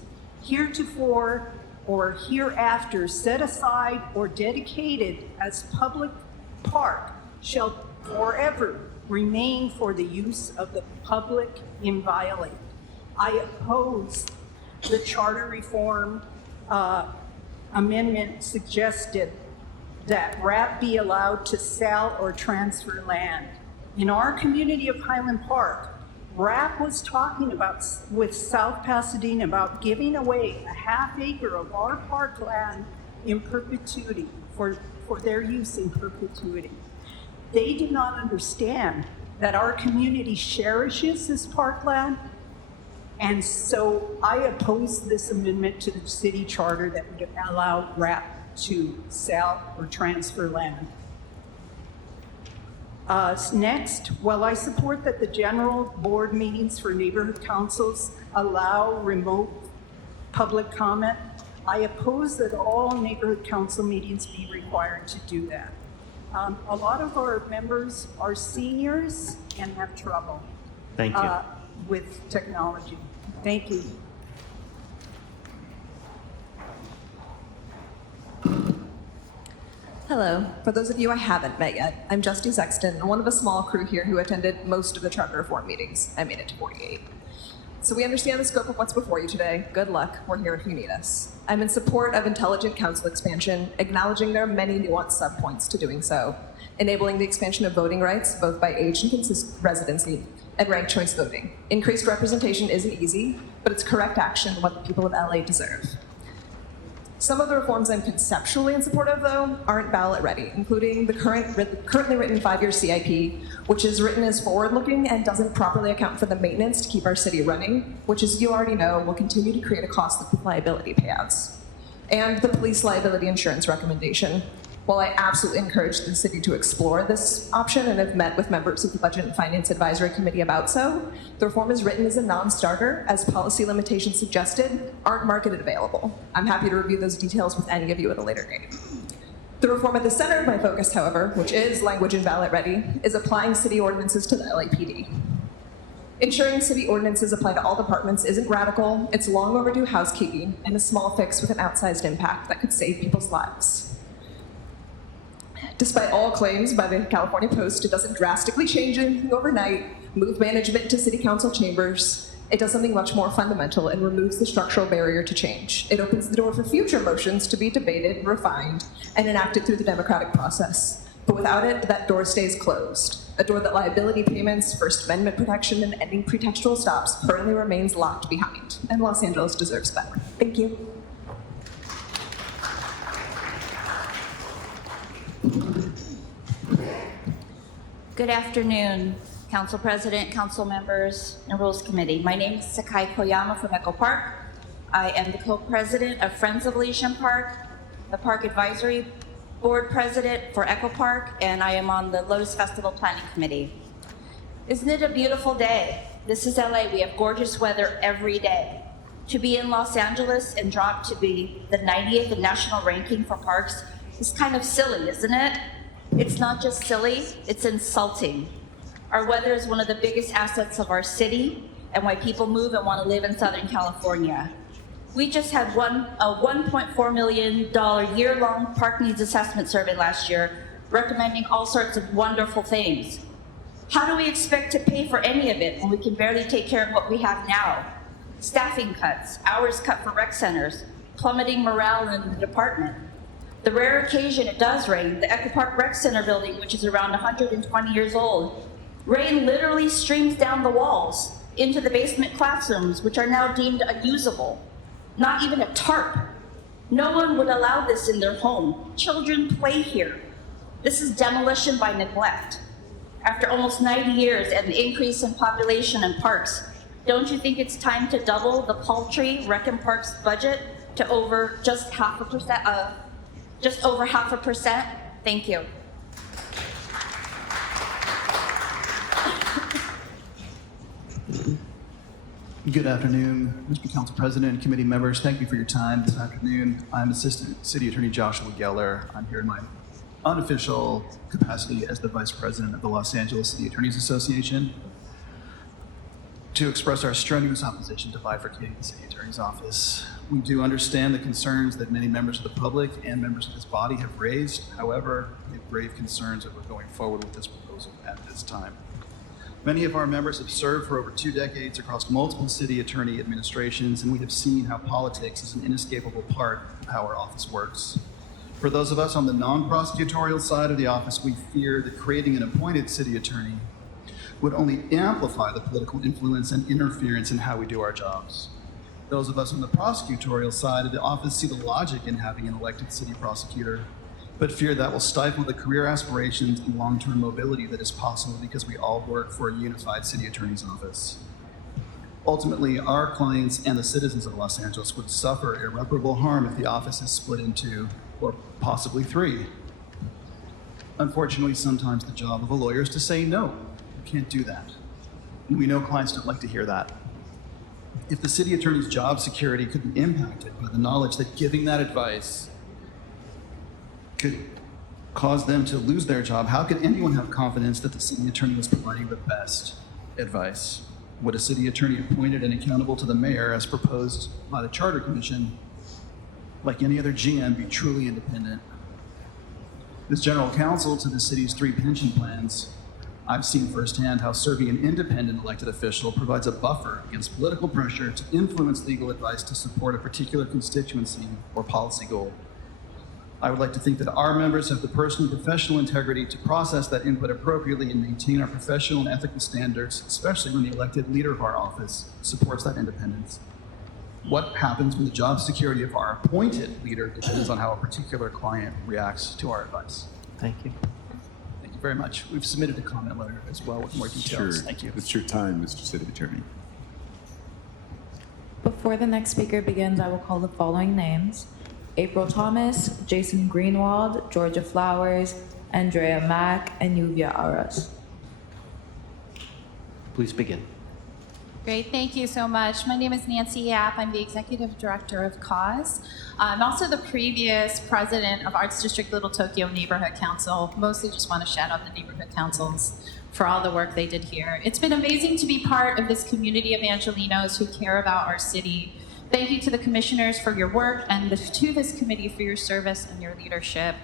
heretofore or hereafter set aside or dedicated as public park shall forever remain for the use of the public inviolate. I oppose the charter reform amendment suggested that RAP be allowed to sell or transfer land. In our community of Highland Park, RAP was talking about with South Pasadena about giving away a ½ acre of our parkland in perpetuity for their use in perpetuity. They did not understand that our community cherishes this parkland, and so I oppose this amendment to the city charter that would allow RAP to sell or transfer land. Next, while I support that the general board meetings for neighborhood councils allow remote public comment, I oppose that all neighborhood council meetings be required to do that. A lot of our members are seniors and have trouble Thank you. with technology. Thank you. Hello. For those of you I haven't met yet, I'm Justy Sexton, one of a small crew here who attended most of the charter reform meetings. I made it to 48. So we understand the scope of what's before you today. Good luck. We're here if you need us. I'm in support of intelligent council expansion, acknowledging there are many nuanced subpoints to doing so, enabling the expansion of voting rights, both by age and residency, and ranked choice voting. Increased representation isn't easy, but it's correct action, what the people of LA deserve. Some of the reforms I'm conceptually in support of, though, aren't ballot ready, including the currently written 5-year CIP, which is written as forward-looking and doesn't properly account for the maintenance to keep our city running, which, as you already know, will continue to create a costly liability payouts. And the police liability insurance recommendation. While I absolutely encourage the city to explore this option and have met with members of the Budget and Finance Advisory Committee about so, the reform is written as a non-starter, as policy limitations suggested aren't marketed available. I'm happy to review those details with any of you at a later date. The reform at the center of my focus, however, which is language and ballot ready, is applying city ordinances to the LAPD. Ensuring city ordinances apply to all departments isn't radical, it's long overdue housekeeping and a small fix with an outsized impact that could save people's lives. Despite all claims by the California Post, it doesn't drastically change anything overnight, move management to city council chambers. It does something much more fundamental and removes the structural barrier to change. It opens the door for future motions to be debated, refined, and enacted through the democratic process. But without it, that door stays closed. A door that liability payments, First Amendment protection, and ending pretextual stops currently remains locked behind. And Los Angeles deserves better. Thank you. Good afternoon. Council President, council members, and Rules Committee. My name is Sakai Koyama from Echo Park. I am the co-president of Friends of Elysian Park, the Park Advisory Board President for Echo Park, and I am on the Lotus Festival Planning Committee. Isn't it a beautiful day? This is LA. We have gorgeous weather every day. To be in Los Angeles and drop to be the 90th in national ranking for parks is kind of silly, isn't it? It's not just silly, it's insulting. Our weather is one of the biggest assets of our city and why people move and want to live in Southern California. We just had a $1.4 million year-long park needs assessment survey last year, recommending all sorts of wonderful things. How do we expect to pay for any of it when we can barely take care of what we have now? Staffing cuts, hours cut for rec centers, plummeting morale in the department. The rare occasion it does rain, the Echo Park Rec Center building, which is around 120 years old, rain literally streams down the walls into the basement classrooms, which are now deemed unusable. Not even a tarp. No one would allow this in their home. Children play here. This is demolition by neglect. After almost 90 years and an increase in population and parks, don't you think it's time to double the paltry Rec and Parks budget to over just over 0.5%? Thank you. Good afternoon, Mr. Council President and committee members. Thank you for your time this afternoon. I'm Assistant City Attorney Joshua Geller. I'm here in my unofficial capacity as the Vice President of the Los Angeles City Attorneys Association to express our strenuous opposition to bifurcating the City Attorney's Office. We do understand the concerns that many members of the public and members of this body have raised. However, we have grave concerns that we're going forward with this proposal at this time. Many of our members have served for over 2 decades across multiple city attorney administrations, and we have seen how politics is an inescapable part of how our office works. For those of us on the non-prosecutorial side of the office, we fear that creating an appointed city attorney would only amplify the political influence and interference in how we do our jobs. Those of us on the prosecutorial side of the office see the logic in having an elected city prosecutor, but fear that will stifle the career aspirations and long-term mobility that is possible because we all work for a unified city attorney's office. Ultimately, our clients and the citizens of Los Angeles would suffer irreparable harm if the office is split into, or possibly 3. Unfortunately, sometimes the job of a lawyer is to say no, you can't do that. And we know clients don't like to hear that. If the city attorney's job security could be impacted by the knowledge that giving that advice could cause them to lose their job, how could anyone have confidence that the city attorney was providing the best advice? Would a city attorney appointed and accountable to the mayor as proposed by the Charter Commission, like any other GM, be truly independent? As general counsel to the city's 3 pension plans, I've seen firsthand how serving an independent elected official provides a buffer against political pressure to influence legal advice to support a particular constituency or policy goal. I would like to think that our members have the personal and professional integrity to process that input appropriately and maintain our professional and ethical standards, especially when the elected leader of our office supports that independence. What happens when the job security of our appointed leader depends on how a particular client reacts to our advice? Thank you. Thank you very much. We've submitted a comment letter as well with more details. Sure. Thank you. It's your time, Mr. City Attorney. Before the next speaker begins, I will call the following names: April Thomas, Jason Greenwald, Georgia Flowers, Andrea Mack, and Yuvia Aras. Please begin. Great, thank you so much. My name is Nancy Yap. I'm the Executive Director of CAUSE. I'm also the previous president of Arts District Little Tokyo Neighborhood Council. Mostly just want to shout out the neighborhood councils for all the work they did here. It's been amazing to be part of this community of Angelenos who care about our city. Thank you to the commissioners for your work and to this committee for your service and your leadership.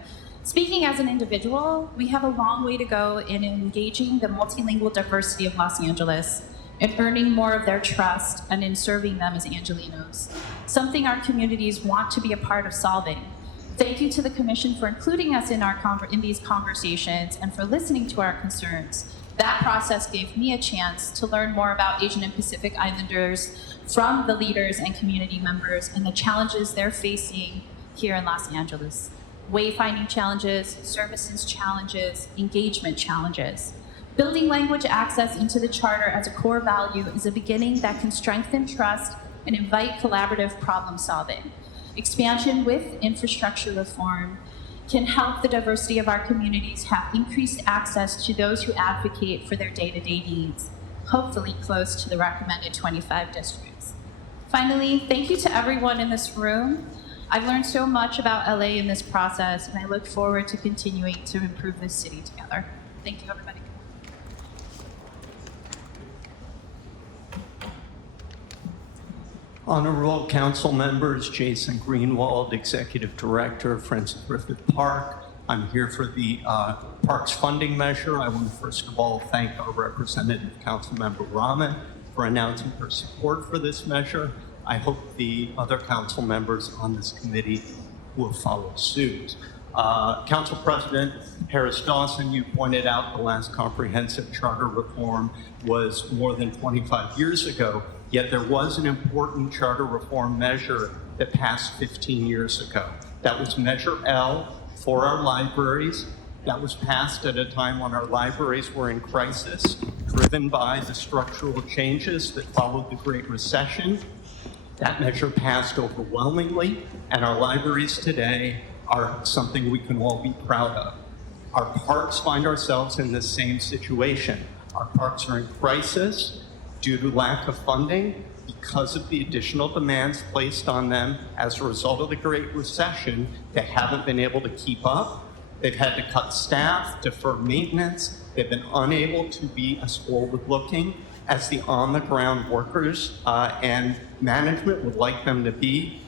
Speaking as an individual, we have a long way to go in engaging the multilingual diversity of Los Angeles, in earning more of their trust, and in serving them as Angelenos, something our communities want to be a part of solving. Thank you to the Commission for including us in these conversations and for listening to our concerns. That process gave me a chance to learn more about Asian and Pacific Islanders from the leaders and community members and the challenges they're facing here in Los Angeles. Wayfinding challenges, services challenges, engagement challenges. Building language access into the charter as a core value is a beginning that can strengthen trust and invite collaborative problem solving. Expansion with infrastructure reform can help the diversity of our communities have increased access to those who advocate for their day-to-day needs, hopefully close to the recommended 25 districts. Finally, thank you to everyone in this room. I've learned so much about LA in this process, and I look forward to continuing to improve this city together. Thank you, everybody. Honorable Council members, Jason Greenwald, Executive Director of Friends of Griffith Park. I'm here for the Parks funding measure. I want to first of all thank our representative, Councilmember Rahman, for announcing her support for this measure. I hope the other council members on this committee will follow suit. Council President Harris Dawson, you pointed out the last comprehensive charter reform was more than 25 years ago. Yet there was an important charter reform measure that passed 15 years ago. That was Measure L for our libraries. That was passed at a time when our libraries were in crisis, driven by the structural changes that followed the Great Recession. That measure passed overwhelmingly, and our libraries today are something we can all be proud of. Our parks find ourselves in the same situation. Our parks are in crisis due to lack of funding because of the additional demands placed on them as a result of the Great Recession. They haven't been able to keep up. They've had to cut staff, defer maintenance. They've been unable to be as forward-looking as the on-the-ground workers and management would like them to be.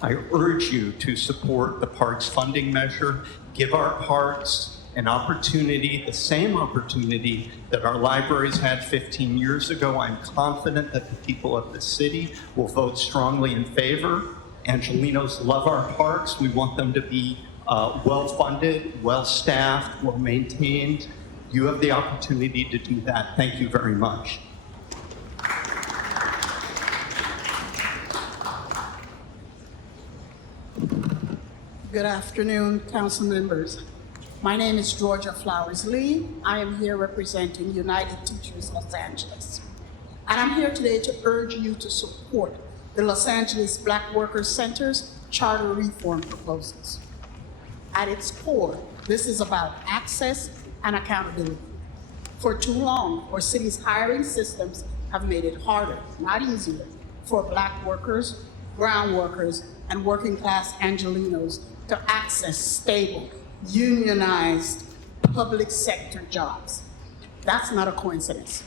I urge you to support the parks funding measure. Give our parks an opportunity, the same opportunity that our libraries had 15 years ago. I'm confident that the people of the city will vote strongly in favor. Angelenos love our parks. We want them to be well-funded, well-staffed, well-maintained. You have the opportunity to do that. Thank you very much. Good afternoon, council members. My name is Georgia Flowers Lee. I am here representing United Teachers Los Angeles. And I'm here today to urge you to support the Los Angeles Black Workers Center's charter reform proposals. At its core, this is about access and accountability. For too long, our city's hiring systems have made it harder, not easier, for Black workers, brown workers, and working class Angelenos to access stable, unionized public sector jobs. That's not a coincidence.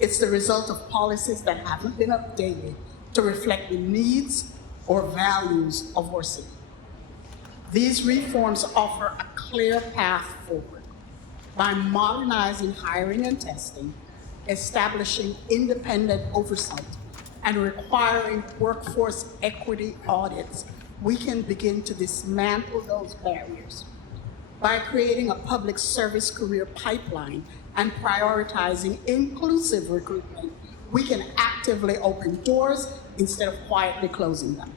It's the result of policies that haven't been updated to reflect the needs or values of our city. These reforms offer a clear path forward by modernizing hiring and testing, establishing independent oversight, and requiring workforce equity audits. We can begin to dismantle those barriers. By creating a public service career pipeline and prioritizing inclusive recruitment, we can actively open doors instead of quietly closing them.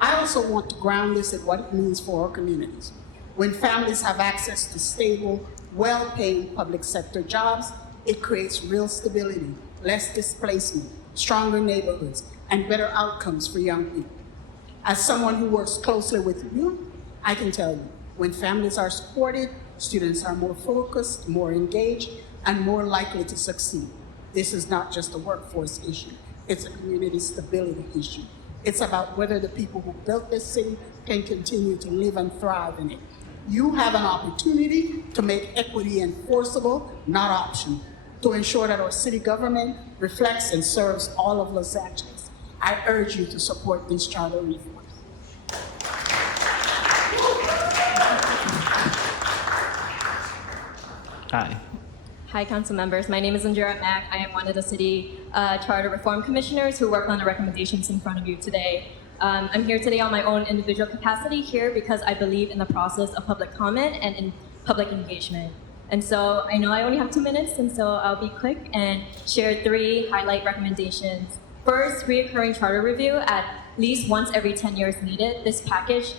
I also want to ground this in what it means for our communities. When families have access to stable, well-paying public sector jobs, it creates real stability, less displacement, stronger neighborhoods, and better outcomes for young people. As someone who works closely with youth, I can tell you, when families are supported, students are more focused, more engaged, and more likely to succeed. This is not just a workforce issue, it's a community stability issue. It's about whether the people who built this city can continue to live and thrive in it. You have an opportunity to make equity enforceable, not optional, to ensure that our city government reflects and serves all of Los Angeles. I urge you to support these charter reforms. Hi. Hi, council members. My name is Indira Mack. I am one of the city charter reform commissioners who worked on the recommendations in front of you today. I'm here today on my own individual capacity here because I believe in the process of public comment and in public engagement. And so I know I only have 2 minutes, and so I'll be quick and share 3 highlight recommendations. First, reoccurring charter review at least once every 10 years needed. This package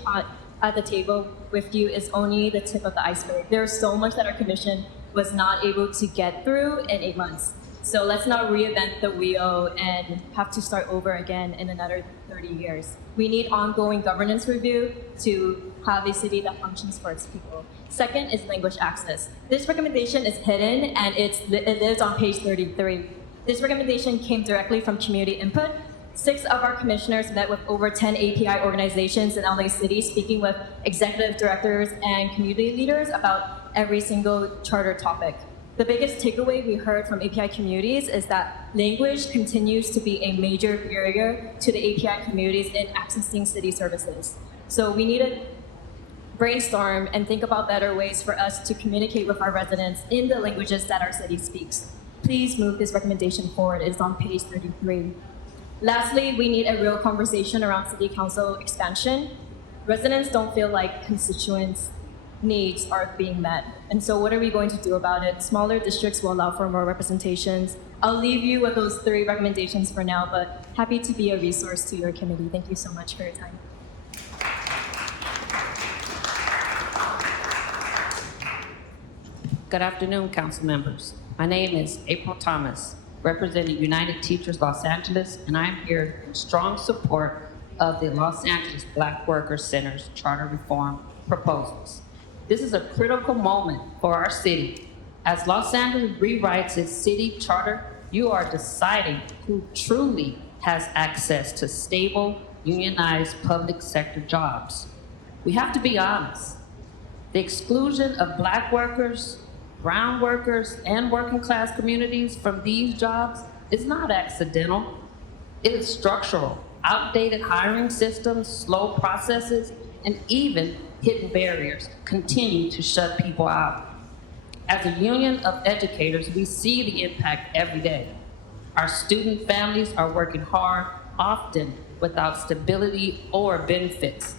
at the table with you is only the tip of the iceberg. There's so much that our commission was not able to get through in 8 months. So let's not reinvent the wheel and have to start over again in another 30 years. We need ongoing governance review to have a city that functions for its people. Second is language access. This recommendation is hidden and it lives on page 33. This recommendation came directly from community input. 6 of our commissioners met with over 10 API organizations in LA City, speaking with executive directors and community leaders about every single charter topic. The biggest takeaway we heard from API communities is that language continues to be a major barrier to the API communities in accessing city services. So we need to brainstorm and think about better ways for us to communicate with our residents in the languages that our city speaks. Please move this recommendation forward. It is on page 33. Lastly, we need a real conversation around city council expansion. Residents don't feel like constituents' needs are being met. And so what are we going to do about it? Smaller districts will allow for more representations. I'll leave you with those 3 recommendations for now, but happy to be a resource to your committee. Thank you so much for your time. Good afternoon, council members. My name is April Thomas, representing United Teachers Los Angeles, and I'm here in strong support of the Los Angeles Black Workers Center's charter reform proposals. This is a critical moment for our city. As Los Angeles rewrites its city charter, you are deciding who truly has access to stable, unionized public sector jobs. We have to be honest. The exclusion of Black workers, brown workers, and working class communities from these jobs is not accidental. It is structural. Outdated hiring systems, slow processes, and even hidden barriers continue to shut people out. As a union of educators, we see the impact every day. Our student families are working hard, often without stability or benefits.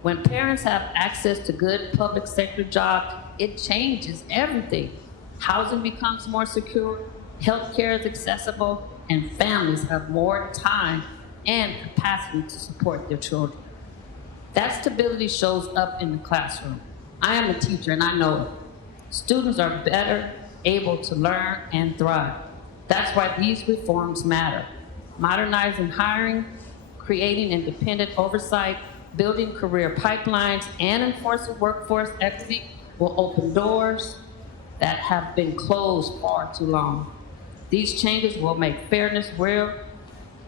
When parents have access to good public sector jobs, it changes everything. Housing becomes more secure, healthcare is accessible, and families have more time and capacity to support their children. That stability shows up in the classroom. I am a teacher and I know it. Students are better able to learn and thrive. That's why these reforms matter. Modernizing hiring, creating independent oversight, building career pipelines, and enforcing workforce equity will open doors that have been closed far too long. These changes will make fairness real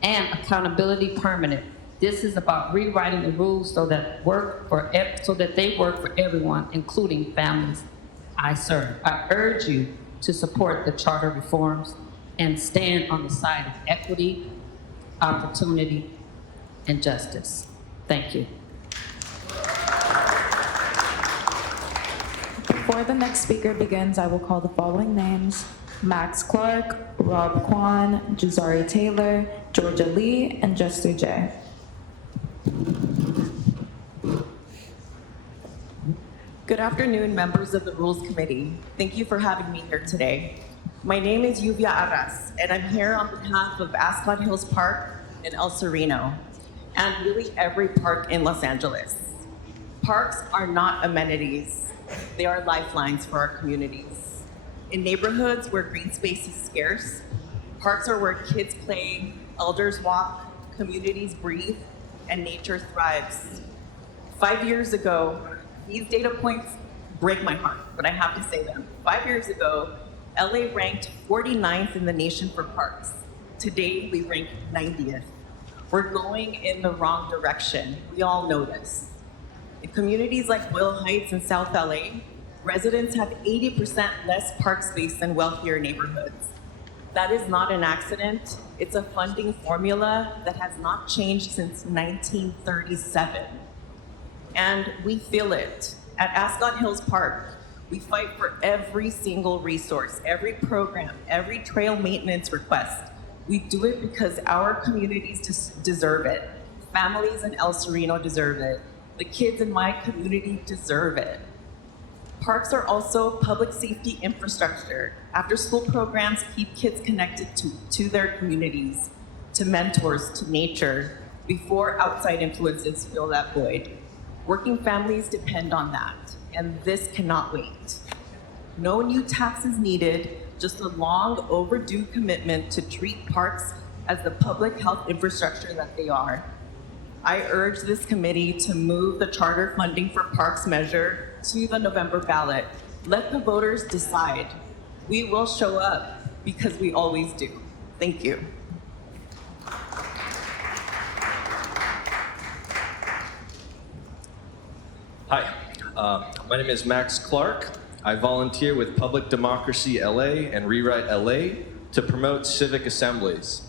and accountability permanent. This is about rewriting the rules so that they work for everyone, including families I serve. I urge you to support the charter reforms and stand on the side of equity, opportunity, and justice. Thank you. Before the next speaker begins, I will call the following names: Max Clark, Rob Kwan, Jazari Taylor, Georgia Lee, and Jester J. Good afternoon, members of the Rules Committee. Thank you for having me here today. My name is Yuvia Arras, and I'm here on behalf of Ascot Hills Park and El Sereno, and really every park in Los Angeles. Parks are not amenities. They are lifelines for our communities. In neighborhoods where green space is scarce, parks are where kids play, elders walk, communities breathe, and nature thrives. 5 years ago, these data points break my heart, but I have to say them. 5 years ago, LA ranked 49th in the nation for parks. Today, we rank 90th. We're going in the wrong direction. We all know this. In communities like Boyle Heights and South LA, residents have 80% less park space than wealthier neighborhoods. That is not an accident. It's a funding formula that has not changed since 1937. And we feel it. At Ascot Hills Park, we fight for every single resource, every program, every trail maintenance request. We do it because our communities deserve it. Families in El Sereno deserve it. The kids in my community deserve it. Parks are also public safety infrastructure. After-school programs keep kids connected to their communities, to mentors, to nature, before outside influences fill that void. Working families depend on that, and this cannot wait. No new taxes needed, just a long overdue commitment to treat parks as the public health infrastructure that they are. I urge this committee to move the charter funding for parks measure to the November ballot. Let the voters decide. We will show up because we always do. Thank you. Hi, my name is Max Clark. I volunteer with Public Democracy LA and Rewrite LA to promote civic assemblies.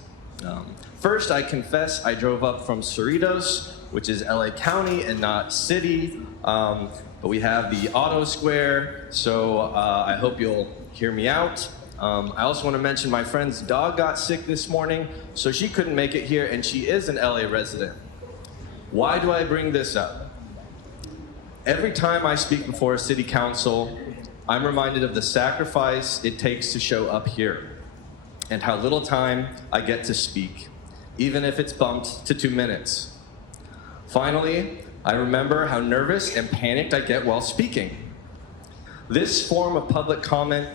First, I confess I drove up from Cerritos, which is LA County and not city, but we have the Auto Square, so I hope you'll hear me out. I also want to mention my friend's dog got sick this morning, so she couldn't make it here, and she is an LA resident. Why do I bring this up? Every time I speak before a city council, I'm reminded of the sacrifice it takes to show up here and how little time I get to speak, even if it's bumped to 2 minutes. Finally, I remember how nervous and panicked I get while speaking. This form of public comment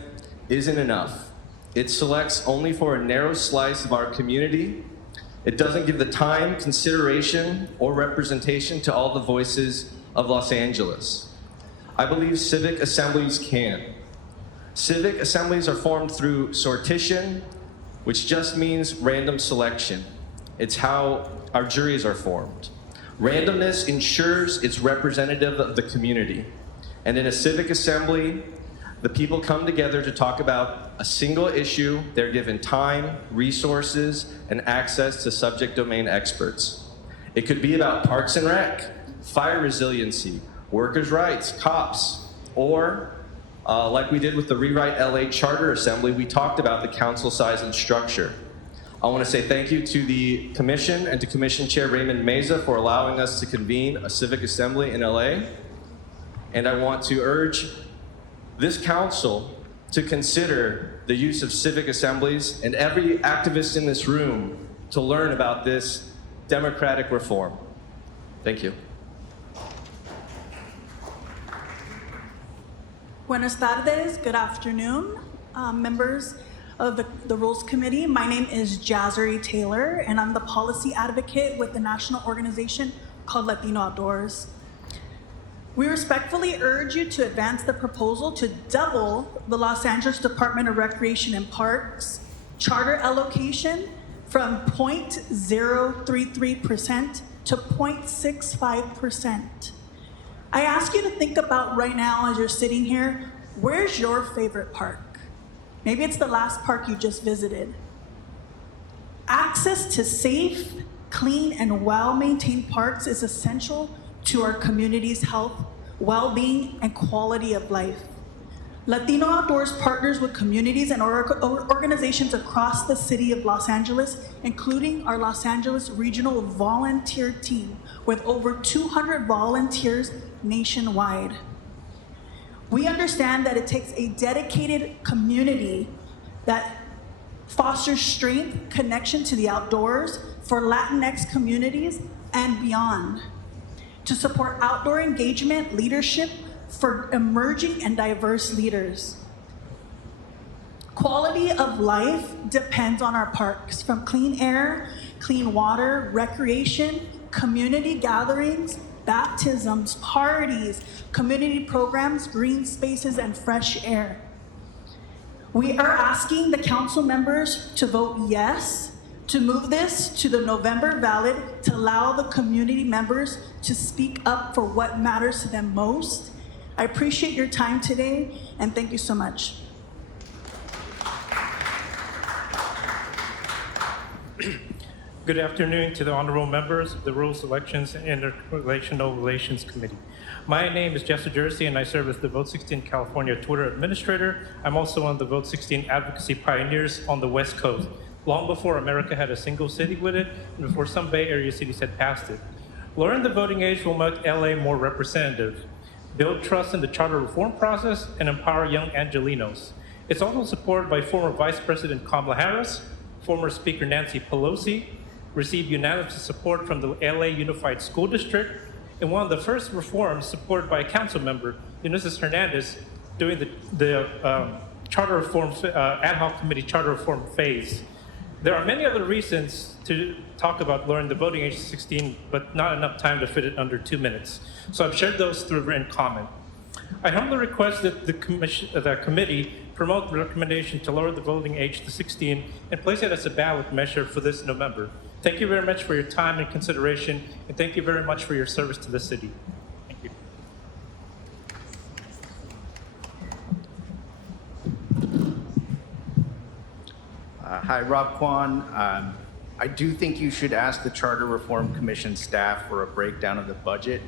isn't enough. It selects only for a narrow slice of our community. It doesn't give the time, consideration, or representation to all the voices of Los Angeles. I believe civic assemblies can. Civic assemblies are formed through sortition, which just means random selection. It's how our juries are formed. Randomness ensures it's representative of the community. And in a civic assembly, the people come together to talk about a single issue. They're given time, resources, and access to subject domain experts. It could be about Parks and Rec, fire resiliency, workers' rights, cops, or like we did with the Rewrite LA Charter Assembly, we talked about the council size and structure. I want to say thank you to the commission and to Commission Chair Raymond Meza for allowing us to convene a civic assembly in LA. And I want to urge this council to consider the use of civic assemblies and every activist in this room to learn about this democratic reform. Thank you. Buenas tardes, good afternoon, members of the Rules Committee. My name is Jazzery Taylor, and I'm the policy advocate with the national organization called Latino Outdoors. We respectfully urge you to advance the proposal to double the Los Angeles Department of Recreation and Parks charter allocation from 0.033% to 0.65%. I ask you to think about right now as you're sitting here, where's your favorite park? Maybe it's the last park you just visited. Access to safe, clean, and well-maintained parks is essential to our community's health, well-being, and quality of life. Latino Outdoors partners with communities and organizations across the city of Los Angeles, including our Los Angeles Regional Volunteer Team, with over 200 volunteers nationwide. We understand that it takes a dedicated community that fosters strength, connection to the outdoors for Latinx communities and beyond, to support outdoor engagement, leadership for emerging and diverse leaders. Quality of life depends on our parks, from clean air, clean water, recreation, community gatherings, baptisms, parties, community programs, green spaces, and fresh air. We are asking the council members to vote yes to move this to the November ballot to allow the community members to speak up for what matters to them most. I appreciate your time today, and thank you so much. Good afternoon to the honorable members of the Rules, Elections, and Interrelational Relations Committee. My name is Jesse Jersey, and I serve as the Vote 16 California Twitter administrator. I'm also one of the Vote 16 advocacy pioneers on the West Coast, long before America had a single city with it, and before some Bay Area cities had passed it. Lowering the voting age will make LA more representative, build trust in the charter reform process, and empower young Angelenos. It's also supported by former Vice President Kamala Harris, former Speaker Nancy Pelosi, received unanimous support from the LA Unified School District, and one of the first reforms supported by a council member, Ulises Hernandez, during the charter reform, ad hoc committee charter reform phase. There are many other reasons to talk about lowering the voting age to 16, but not enough time to fit it under 2 minutes. So I've shared those through written comment. I humbly request that the committee promote the recommendation to lower the voting age to 16 and place it as a ballot measure for this November. Thank you very much for your time and consideration, and thank you very much for your service to the city. Thank you. Hi, Rob Kwan. I do think you should ask the Charter Reform Commission staff for a breakdown of the budget.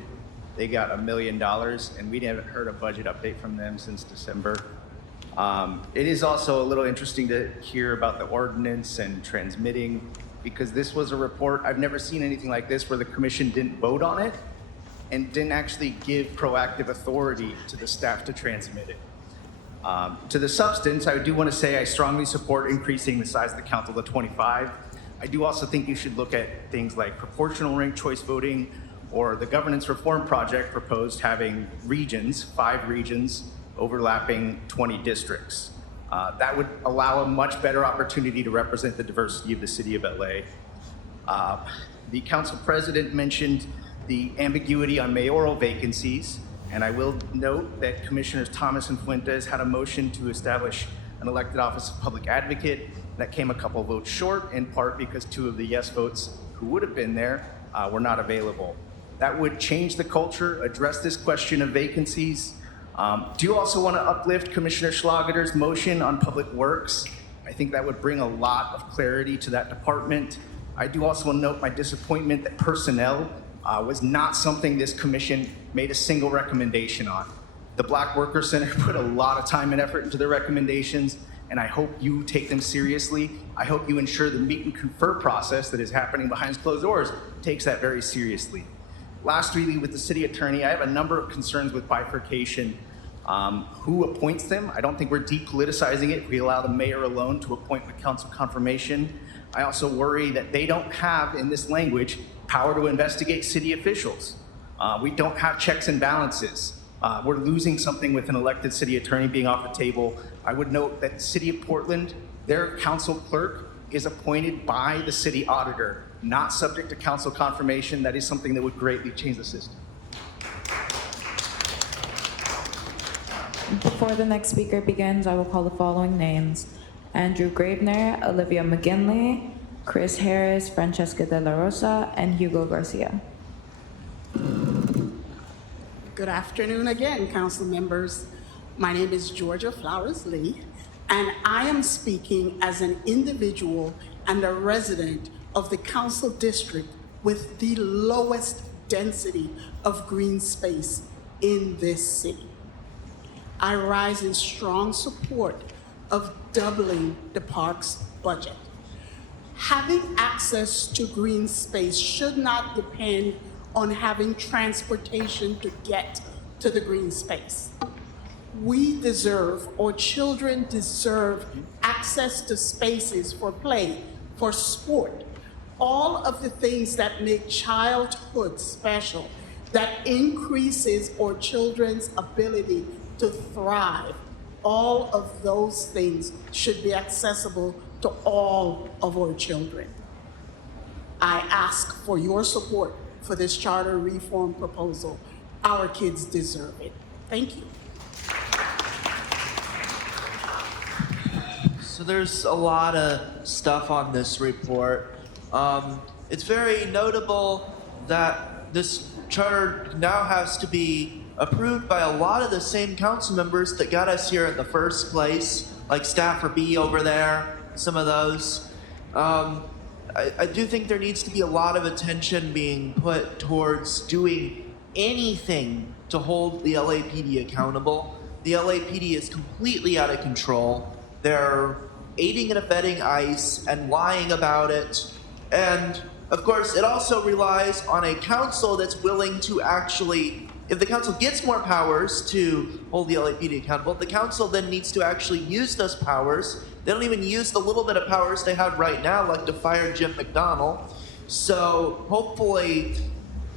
They got $1 million, and we haven't heard a budget update from them since December. It is also a little interesting to hear about the ordinance and transmitting, because this was a report, I've never seen anything like this, where the commission didn't vote on it and didn't actually give proactive authority to the staff to transmit it. To the substance, I do want to say I strongly support increasing the size of the council to 25. I do also think you should look at things like proportional ranked choice voting, or the governance reform project proposed having regions, 5 regions, overlapping 20 districts. That would allow a much better opportunity to represent the diversity of the city of LA. The council president mentioned the ambiguity on mayoral vacancies, and I will note that Commissioners Thomas and Fuentes had a motion to establish an elected office of public advocate that came a couple votes short, in part because 2 of the yes votes who would have been there were not available. That would change the culture, address this question of vacancies. Do you also want to uplift Commissioner Schlager's motion on public works? I think that would bring a lot of clarity to that department. I do also want to note my disappointment that personnel was not something this commission made a single recommendation on. The Black Worker Center put a lot of time and effort into their recommendations, and I hope you take them seriously. I hope you ensure the meet and confer process that is happening behind closed doors takes that very seriously. Lastly, with the city attorney, I have a number of concerns with bifurcation. Who appoints them? I don't think we're depoliticizing it if we allow the mayor alone to appoint with council confirmation. I also worry that they don't have, in this language, power to investigate city officials. We don't have checks and balances. We're losing something with an elected city attorney being off the table. I would note that the city of Portland, their council clerk is appointed by the city auditor, not subject to council confirmation. That is something that would greatly change the system. Before the next speaker begins, I will call the following names: Andrew Gravener, Olivia McGinley, Chris Harris, Francesca De La Rosa, and Hugo Garcia. Good afternoon again, council members. My name is Georgia Flowers Lee, and I am speaking as an individual and a resident of the council district with the lowest density of green space in this city. I rise in strong support of doubling the park's budget. Having access to green space should not depend on having transportation to get to the green space. We deserve, or children deserve, access to spaces for play, for sport, all of the things that make childhood special, that increases our children's ability to thrive. All of those things should be accessible to all of our children. I ask for your support for this charter reform proposal. Our kids deserve it. Thank you. So there's a lot of stuff on this report. It's very notable that this charter now has to be approved by a lot of the same council members that got us here in the first place, like Staffer B over there, some of those. I do think there needs to be a lot of attention being put towards doing anything to hold the LAPD accountable. The LAPD is completely out of control. They're aiding and abetting ICE and lying about it. And of course, it also relies on a council that's willing to actually, if the council gets more powers to hold the LAPD accountable, the council then needs to actually use those powers. They don't even use the little bit of powers they have right now, like to fire Jim McDonnell. So hopefully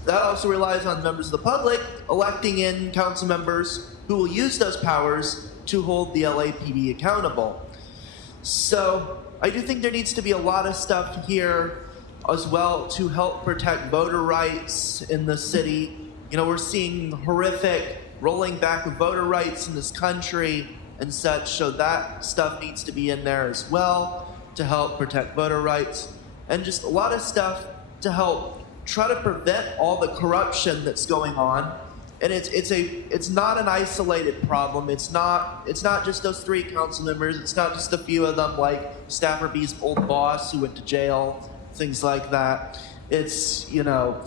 that also relies on members of the public electing in council members who who will use those powers to hold the LAPD accountable. So I do think there needs to be a lot of stuff here as well to help protect voter rights in the city. You know, we're seeing horrific rolling back of voter rights in this country and such, so that stuff needs to be in there as well to help protect voter rights, and just a lot of stuff to help try to prevent all the corruption that's going on. And it's not an isolated problem. It's not just those 3 council members. It's not just a few of them like Staffer B's old boss who went to jail, things like that. It's, you know,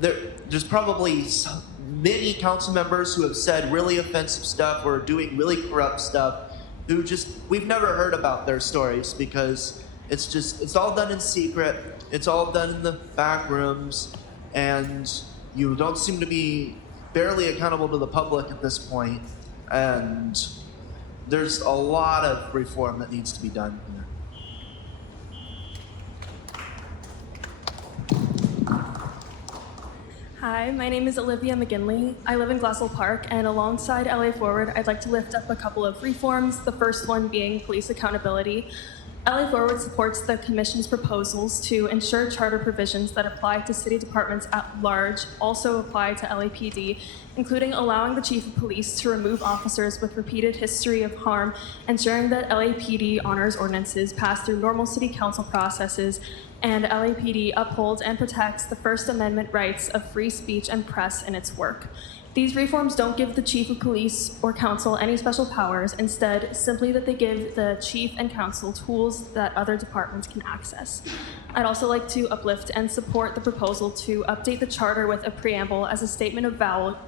there's probably many council members who have said really offensive stuff or doing really corrupt stuff who just, we've never heard about their stories because it's all done in secret. It's all done in the back rooms, and you don't seem to be barely accountable to the public at this point. And there's a lot of reform that needs to be done here. Hi, my name is Olivia McGinley. I live in Glassell Park, and alongside LA Forward, I'd like to lift up a couple of reforms, the first one being police accountability. LA Forward supports the Commission's proposals to ensure charter provisions that apply to city departments at large also apply to LAPD, including allowing the Chief of Police to remove officers with repeated history of harm, ensuring that LAPD honors ordinances passed through normal city council processes, and LAPD upholds and protects the First Amendment rights of free speech and press in its work. These reforms don't give the Chief of Police or Council any special powers, instead, simply that they give the Chief and Council tools that other departments can access. I'd also like to uplift and support the proposal to update the charter with a preamble as a statement of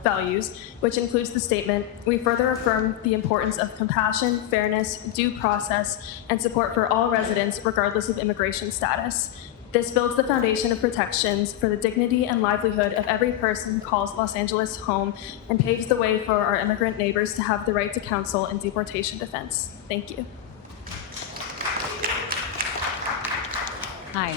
values, which includes the statement, "We further affirm the importance of compassion, fairness, due process, and support for all residents regardless of immigration status." This builds the foundation of protections for the dignity and livelihood of every person who calls Los Angeles home and paves the way for our immigrant neighbors to have the right to counsel in deportation defense. Thank you. Hi,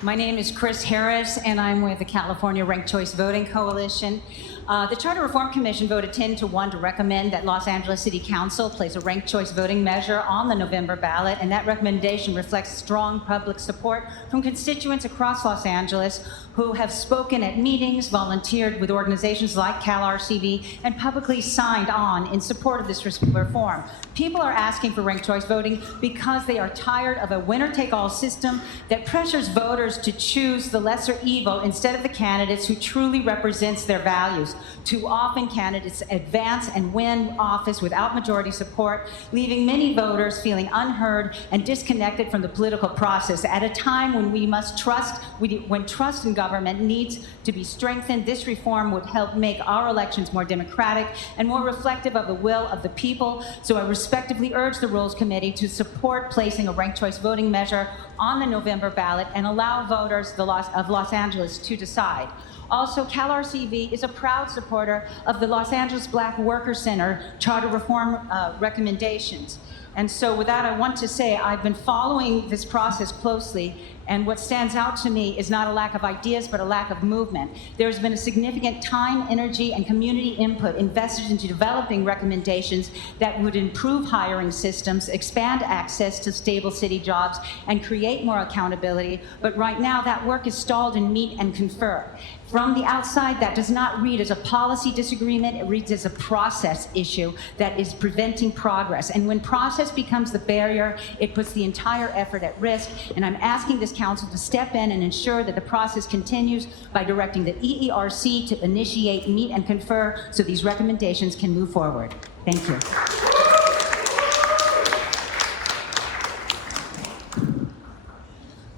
my name is Chris Harris, and I'm with the California Ranked Choice Voting Coalition. The Charter Reform Commission voted 10-1 to recommend that Los Angeles City Council place a ranked choice voting measure on the November ballot, and that recommendation reflects strong public support from constituents across Los Angeles who have spoken at meetings, volunteered with organizations like CalRCV, and publicly signed on in support of this reform. People are asking for ranked choice voting because they are tired of a winner-take-all system that pressures voters to choose the lesser evil instead of the candidates who truly represents their values. Too often, candidates advance and win office without majority support, leaving many voters feeling unheard and disconnected from the political process. At a time when we must trust, when trust in government needs to be strengthened, this reform would help make our elections more democratic and more reflective of the will of the people. So I respectively urge the Rules Committee to support placing a ranked choice voting measure on the November ballot and allow voters of Los Angeles to decide. Also, CalRCV is a proud supporter of the Los Angeles Black Workers Center charter reform recommendations. And so with that, I want to say I've been following this process closely, and what stands out to me is not a lack of ideas, but a lack of movement. There's been a significant time, energy, and community input invested into developing recommendations that would improve hiring systems, expand access to stable city jobs, and create more accountability. But right now, that work is stalled in meet and confer. From the outside, that does not read as a policy disagreement, it reads as a process issue that is preventing progress. And when process becomes the barrier, it puts the entire effort at risk. And I'm asking this council to step in and ensure that the process continues by directing the EERC to initiate meet and confer so these recommendations can move forward. Thank you.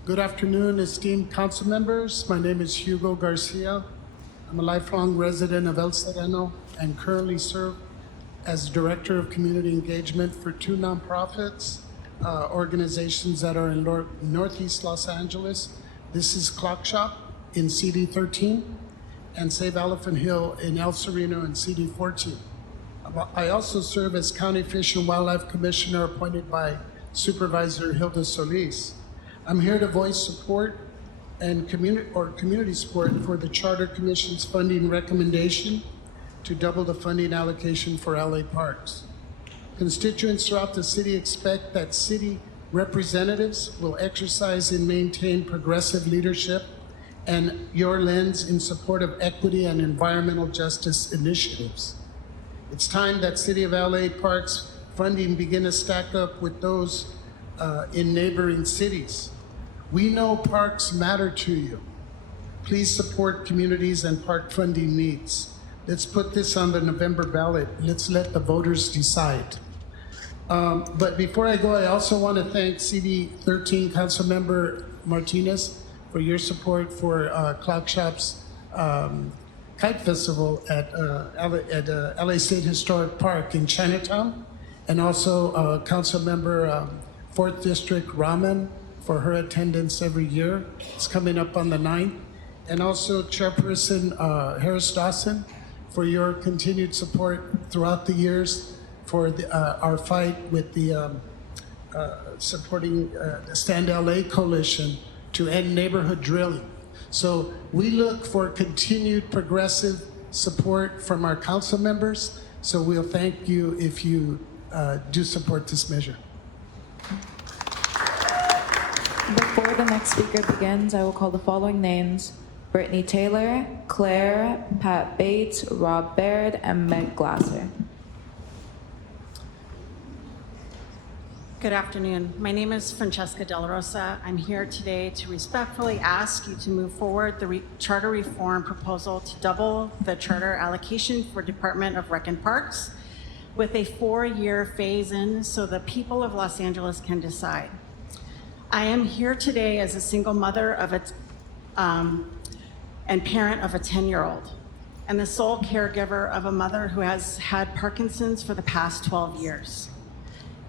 Good afternoon, esteemed council members. My name is Hugo Garcia. I'm a lifelong resident of El Sereno and currently serve as Director of Community Engagement for two nonprofits, organizations that are in Northeast Los Angeles. This is Clock Shop in CD 13 and Save Elephant Hill in El Sereno in CD 14. I also serve as County Fish and Wildlife Commissioner appointed by Supervisor Hilda Solis. I'm here to voice support and community support for the Charter Commission's funding recommendation to double the funding allocation for LA Parks. Constituents throughout the city expect that city representatives will exercise and maintain progressive leadership and your lens in support of equity and environmental justice initiatives. It's time that City of LA Parks funding begin to stack up with those in neighboring cities. We know parks matter to you. Please support communities and park funding needs. Let's put this on the November ballot. Let's let the voters decide. But before I go, I also want to thank CD 13 Councilmember Martinez for your support for Clock Shop's Kite Festival at LA State Historic Park in Chinatown, and also Councilmember 4th District Raman for her attendance every year. It's coming up on the 9th. And also Chairperson Harris Dawson for your continued support throughout the years for our fight with the supporting the Stand LA Coalition to end neighborhood drilling. So we look for continued progressive support from our council members. So we'll thank you if you do support this measure. Before the next speaker begins, I will call the following names: Brittany Taylor, Claire, Pat Bates, Rob Baird, and Meg Glasser. Good afternoon. My name is Francesca Della Rosa. I'm here today to respectfully ask you to move forward the charter reform proposal to double the charter allocation for Department of Rec and Parks with a 4-year phase-in so the people of Los Angeles can decide. I am here today as a single mother of and parent of a 10-year-old, and the sole caregiver of a mother who has had Parkinson's for the past 12 years.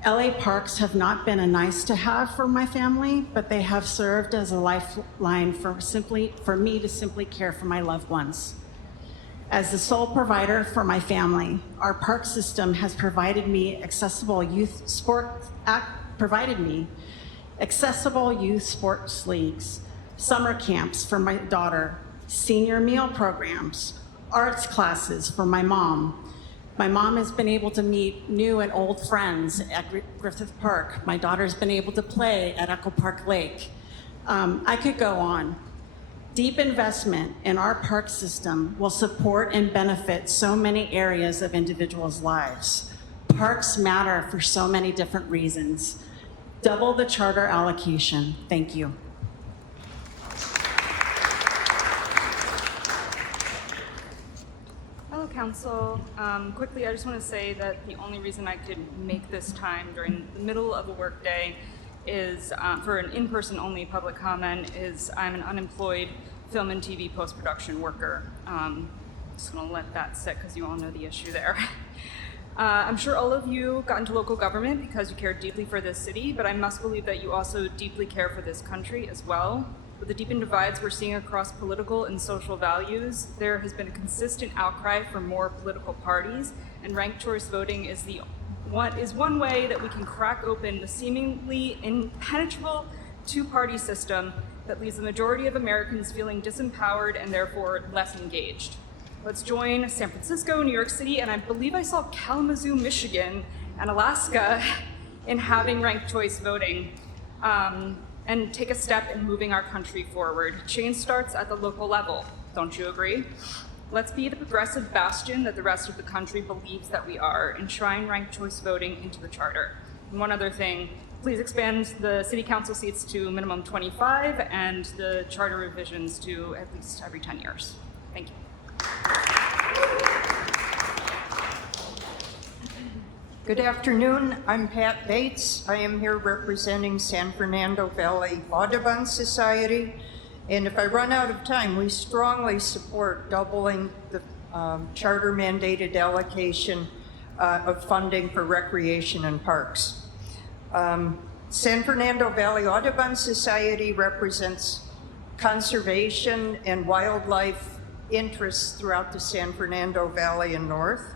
LA Parks have not been a nice to have for my family, but they have served as a lifeline for me to simply care for my loved ones. As the sole provider for my family, our park system has provided me accessible youth sports leagues, summer camps for my daughter, senior meal programs, arts classes for my mom. My mom has been able to meet new and old friends at Griffith Park. My daughter's been able to play at Echo Park Lake. I could go on. Deep investment in our park system will support and benefit so many areas of individuals' lives. Parks matter for so many different reasons. Double the charter allocation. Thank you. Hello, Council. Quickly, I just want to say that the only reason I could make this time during the middle of a workday is for an in-person only public comment is I'm an unemployed film and TV post-production worker. Just going to let that sit because you all know the issue there. I'm sure all of you got into local government because you care deeply for this city, but I must believe that you also deeply care for this country as well. With the deepened divides we're seeing across political and social values, there has been a consistent outcry for more political parties, and ranked choice voting is one way that we can crack open the seemingly impenetrable two-party system that leaves the majority of Americans feeling disempowered and therefore less engaged. Let's join San Francisco, New York City, and I believe I saw Kalamazoo, Michigan, and Alaska in having ranked choice voting, and take a step in moving our country forward. Change starts at the local level. Don't you agree? Let's be the progressive bastion that the rest of the country believes that we are, and enshrine ranked choice voting into the charter. And one other thing, please expand the city council seats to minimum 25 and the charter revisions to at least every 10 years. Thank you. Good afternoon. I'm Pat Bates. I am here representing San Fernando Valley Audubon Society. And if I run out of time, we strongly support doubling the charter mandated allocation of funding for recreation and parks. San Fernando Valley Audubon Society represents conservation and wildlife interests throughout the San Fernando Valley and north.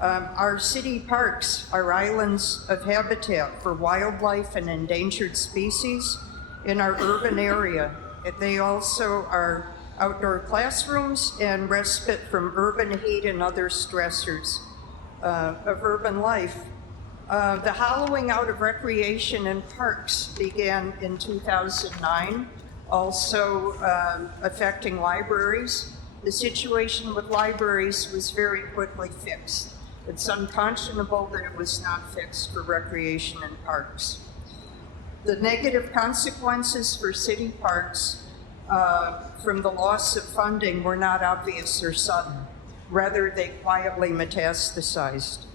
Our city parks are islands of habitat for wildlife and endangered species in our urban area. They also are outdoor classrooms, and respite from urban heat and other stressors of urban life. The hollowing out of recreation and parks began in 2009, also affecting libraries. The situation with libraries was very quickly fixed. It's unconscionable that it was not fixed for recreation and parks. The negative consequences for city parks from the loss of funding were not obvious or sudden. Rather, they quietly metastasized.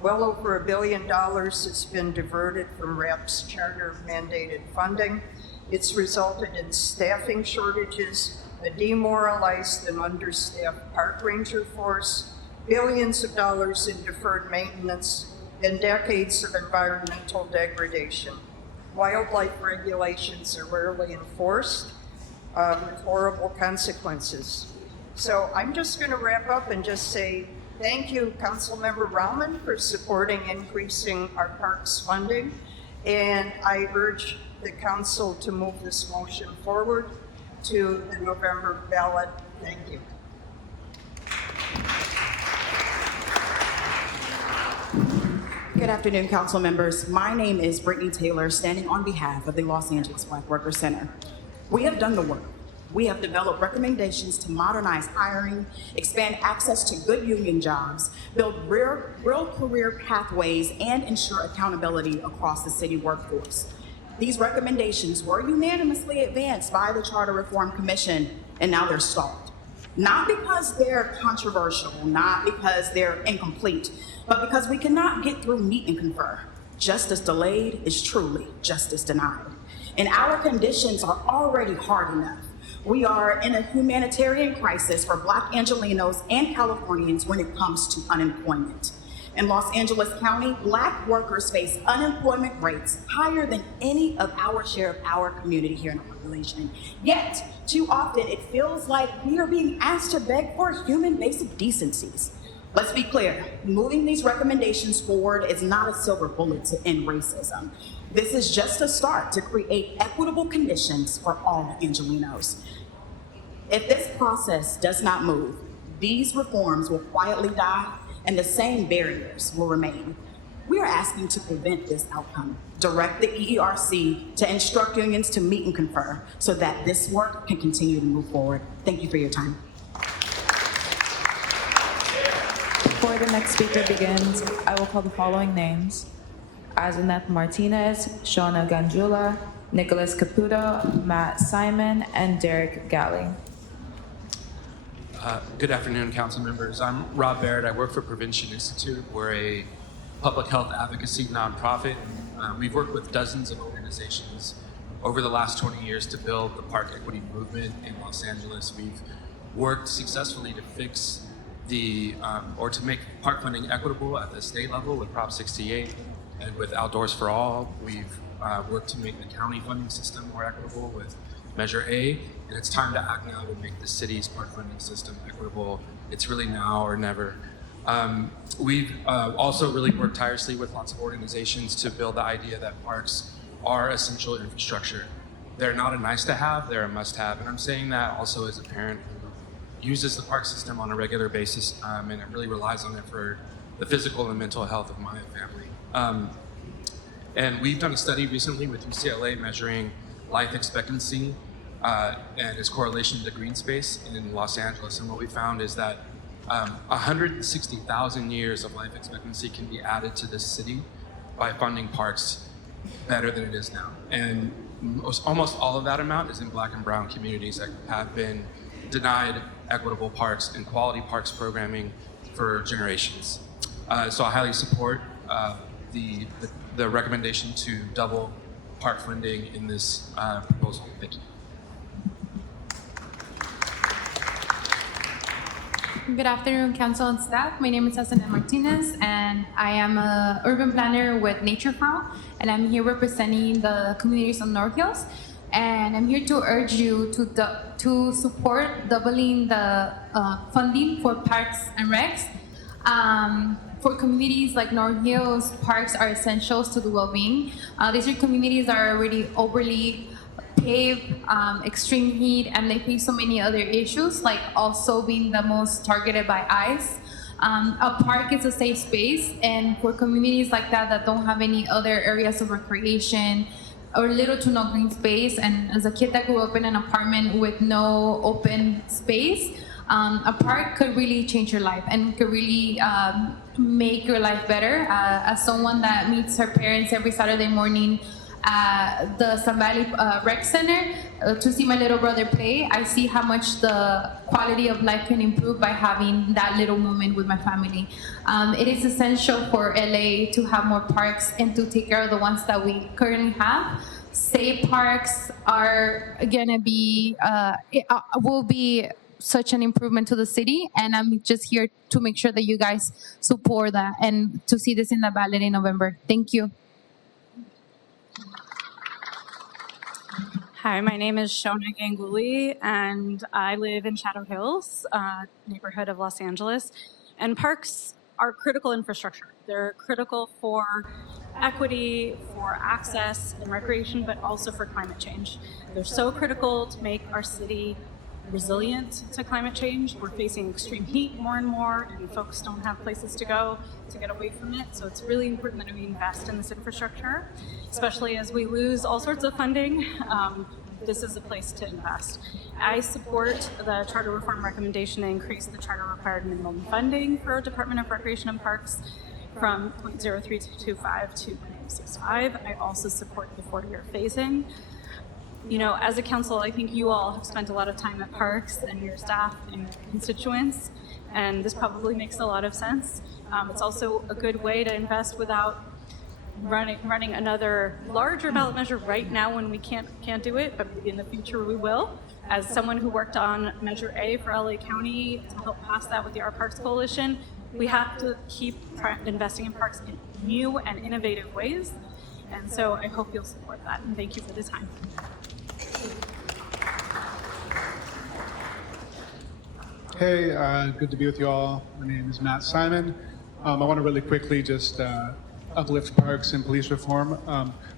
Well over $1 billion has been diverted from RAP's charter mandated funding. It's resulted in staffing shortages, a demoralized and understaffed park ranger force, billions of dollars in deferred maintenance, and decades of environmental degradation. Wildlife regulations are rarely enforced with horrible consequences. So I'm just going to wrap up and just say thank you, Councilmember Rauman, for supporting increasing our parks funding. And I urge the council to move this motion forward to the November ballot. Thank you. Good afternoon, council members. My name is Brittany Taylor, standing on behalf of the Los Angeles Black Workers Center. We have done the work. We have developed recommendations to modernize hiring, expand access to good union jobs, build real career pathways, and ensure accountability across the city workforce. These recommendations were unanimously advanced by the Charter Reform Commission, and now they're stalled. Not because they're controversial, not because they're incomplete, but because we cannot get through meet and confer. Justice delayed is truly justice denied. And our conditions are already hard enough. We are in a humanitarian crisis for Black Angelenos and Californians when it comes to unemployment. In Los Angeles County, Black workers face unemployment rates higher than any of our share of our community here in the population. Yet, too often it feels like we are being asked to beg for human basic decencies. Let's be clear, moving these recommendations forward is not a silver bullet to end racism. This is just a start to create equitable conditions for all Angelenos. If this process does not move, these reforms will quietly die and the same barriers will remain. We are asking to prevent this outcome. Direct the EERC to instruct unions to meet and confer so that this work can continue to move forward. Thank you for your time. Before the next speaker begins, I will call the following names: Azanet Martinez, Shawna Ganjula, Nicholas Caputo, Matt Simon, and Derek Galley. Good afternoon, council members. I'm Rob Barrett. I work for Prevention Institute. We're a public health advocacy nonprofit. We've worked with dozens of organizations over the last 20 years to build the park equity movement in Los Angeles. We've worked successfully to fix or to make park funding equitable at the state level with Prop 68 and with Outdoors for All. We've worked to make the county funding system more equitable with Measure A, and it's time to act now to make the city's park funding system equitable. It's really now or never. We've also really worked tirelessly with lots of organizations to build the idea that parks are essential infrastructure. They're not a nice to have, they're a must have. And I'm saying that also as a parent who uses the park system on a regular basis, and it really relies on it for the physical and mental health of my family. And we've done a study recently with UCLA measuring life expectancy and its correlation to green space in Los Angeles. And what we found is that 160,000 years of life expectancy can be added to this city by funding parks better than it is now. And almost all of that amount is in Black and brown communities that have been denied equitable parks and quality parks programming for generations. So I highly support the recommendation to double park funding in this proposal. Thank you. Good afternoon, council and staff. My name is Azanet Martinez, and I am an urban planner with Nature for All, and I'm here representing the communities on North Hills. And I'm here to urge you to support doubling the funding for parks and recs. For communities like North Hills, parks are essentials to the well-being. These are communities that are already overly pave extreme heat, and they face so many other issues, like also being the most targeted by ICE. A park is a safe space, and for communities like that that don't have any other areas of recreation or little to no green space, and as a kid that grew up in an apartment with no open space, a park could really change your life and could really make your life better. As someone that meets her parents every Saturday morning at the Sun Valley Rec Center to see my little brother play, I see how much the quality of life can improve by having that little moment with my family. It is essential for LA to have more parks and to take care of the ones that we currently have. Safe parks are gonna be, will be such an improvement to the city, and I'm just here to make sure that you guys support that and to see this in the ballot in November. Thank you. Hi, my name is Shona Ganguly, and I live in Shadow Hills, neighborhood of Los Angeles. And parks are critical infrastructure. They're critical for equity, for access and recreation, but also for climate change. They're so critical to make our city resilient to climate change. We're facing extreme heat more and more, and folks don't have places to go to get away from it. So it's really important that we invest in this infrastructure, especially as we lose all sorts of funding. This is a place to invest. I support the charter reform recommendation to increase the charter required minimum funding for Department of Recreation and Parks from 0.0325 to 0.65. I also support the 4-year phasing. You know, as a council, I think you all have spent a lot of time at parks and your staff and your constituents, and this probably makes a lot of sense. It's also a good way to invest without running another larger ballot measure right now when we can't do it, but maybe in the future we will. As someone who worked on Measure A for LA County to help pass that with the Our Parks Coalition, we have to keep investing in parks in new and innovative ways. And so I hope you'll support that, and thank you for the time. Hey, good to be with you all. My name is Matt Simon. I want to really quickly just uplift parks and police reform,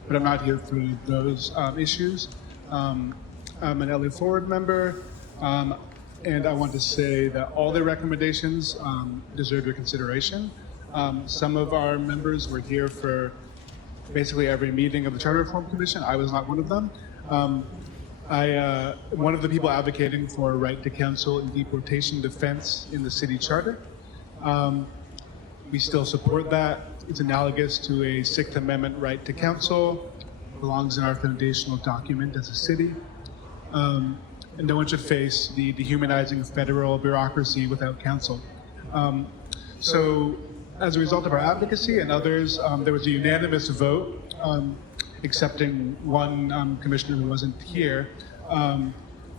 but I'm not here for those issues. I'm an LA Forward member, and I want to say that all their recommendations deserve your consideration. Some of our members were here for basically every meeting of the Charter Reform Commission. I was not one of them. One of the people advocating for a right to counsel and deportation defense in the city charter. We still support that. It's analogous to a Sixth Amendment right to counsel. It belongs in our foundational document as a city. And no one should face the dehumanizing of federal bureaucracy without counsel. So as a result of our advocacy and others, there was a unanimous vote accepting one commissioner who wasn't here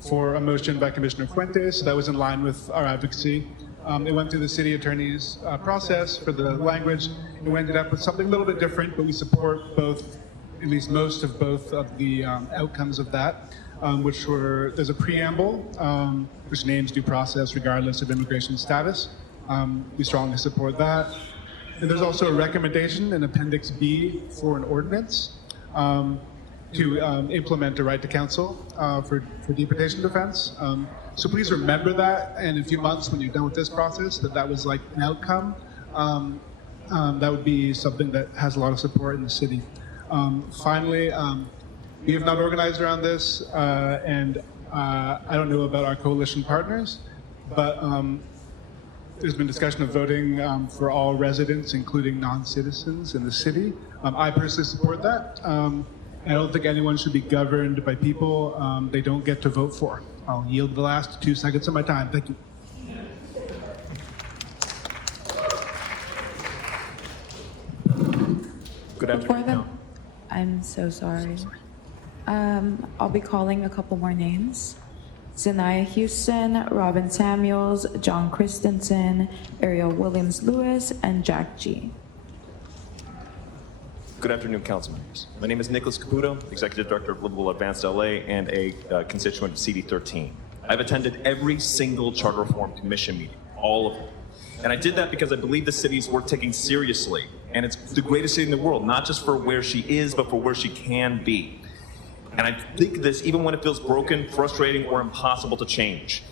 for a motion by Commissioner Fuentes. That was in line with our advocacy. It went through the city attorney's process for the language, and we ended up with something a little bit different, but we support both, at least most of both of the outcomes of that, which were, there's a preamble which names due process regardless of immigration status. We strongly support that. And there's also a recommendation in Appendix B for an ordinance to implement a right to counsel for deportation defense. So please remember that, and in a few months when you're done with this process, that was like an outcome. That would be something that has a lot of support in the city. Finally, we have not organized around this, and I don't know about our coalition partners, but there's been discussion of voting for all residents, including non-citizens in the city. I personally support that. I don't think anyone should be governed by people they don't get to vote for. I'll yield the last 2 seconds of my time. Thank you. Good afternoon. I'm so sorry. I'll be calling a couple more names. Zanaya Houston, Robin Samuels, John Christensen, Ariel Williams-Lewis, and Jack G. Good afternoon, council members. My name is Nicholas Caputo, Executive Director of Livable Advanced LA and a constituent of CD13. I've attended every single Charter Reform Commission meeting, all of them. And I did that because I believe the city is worth taking seriously. And it's the greatest city in the world, not just for where she is, but for where she can be. And I think this even when it feels broken, frustrating, or impossible to change.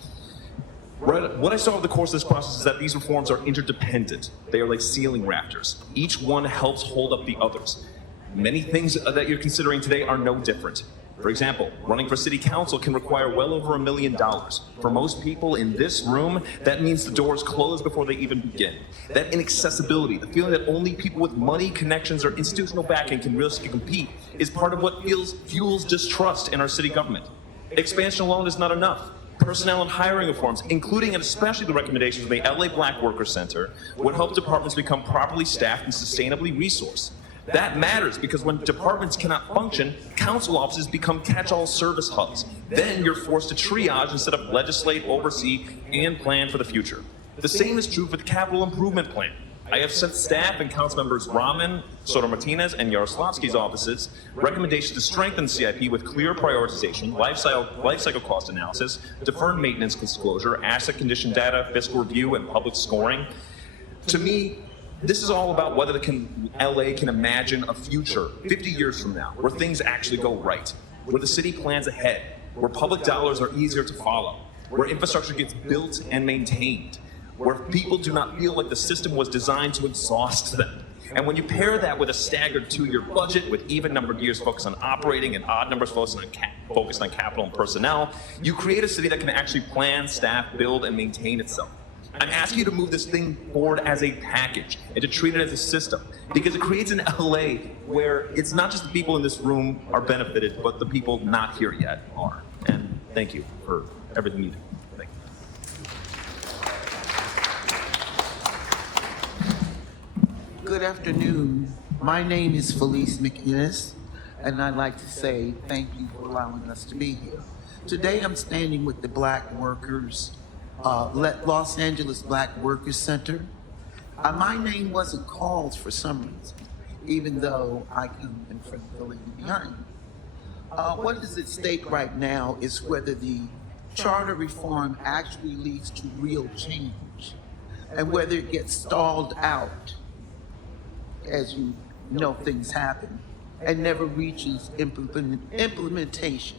What I saw over the course of this process is that these reforms are interdependent. They are like ceiling rafters. Each one helps hold up the others. Many things that you're considering today are no different. For example, running for city council can require well over $1 million. For most people in this room, that means the doors close before they even begin. That inaccessibility, the feeling that only people with money, connections, or institutional backing can realistically compete, is part of what fuels distrust in our city government. Expansion alone is not enough. Personnel and hiring reforms, including and especially the recommendations of the LA Black Worker Center, would help departments become properly staffed and sustainably resourced. That matters because when departments cannot function, council offices become catch-all service hubs. Then you're forced to triage instead of legislate, oversee, and plan for the future. The same is true for the capital improvement plan. I have sent staff and council members Rahman, Soto Martinez, and Yaroslavsky's offices recommendations to strengthen CIP with clear prioritization, life cycle cost analysis, deferred maintenance disclosure, asset condition data, fiscal review, and public scoring. To me, this is all about whether LA can imagine a future 50 years from now where things actually go right, where the city plans ahead, where public dollars are easier to follow, where infrastructure gets built and maintained, where people do not feel like the system was designed to exhaust them. And when you pair that with a staggered 2-year budget with even-numbered years focused on operating and odd numbers focused on capital and personnel, you create a city that can actually plan, staff, build, and maintain itself. I'm asking you to move this thing forward as a package and to treat it as a system because it creates an LA where it's not just the people in this room are benefited, but the people not here yet are. And thank you for everything you do. Thank you. Good afternoon. My name is Felice McInnes, and I'd like to say thank you for allowing us to be here. Today I'm standing with the Black Workers Los Angeles Black Workers Center. My name wasn't called for some reason, even though I come in front of the lady behind me. What is at stake right now is whether the charter reform actually leads to real change and whether it gets stalled out, as you know things happen, and never reaches implementation.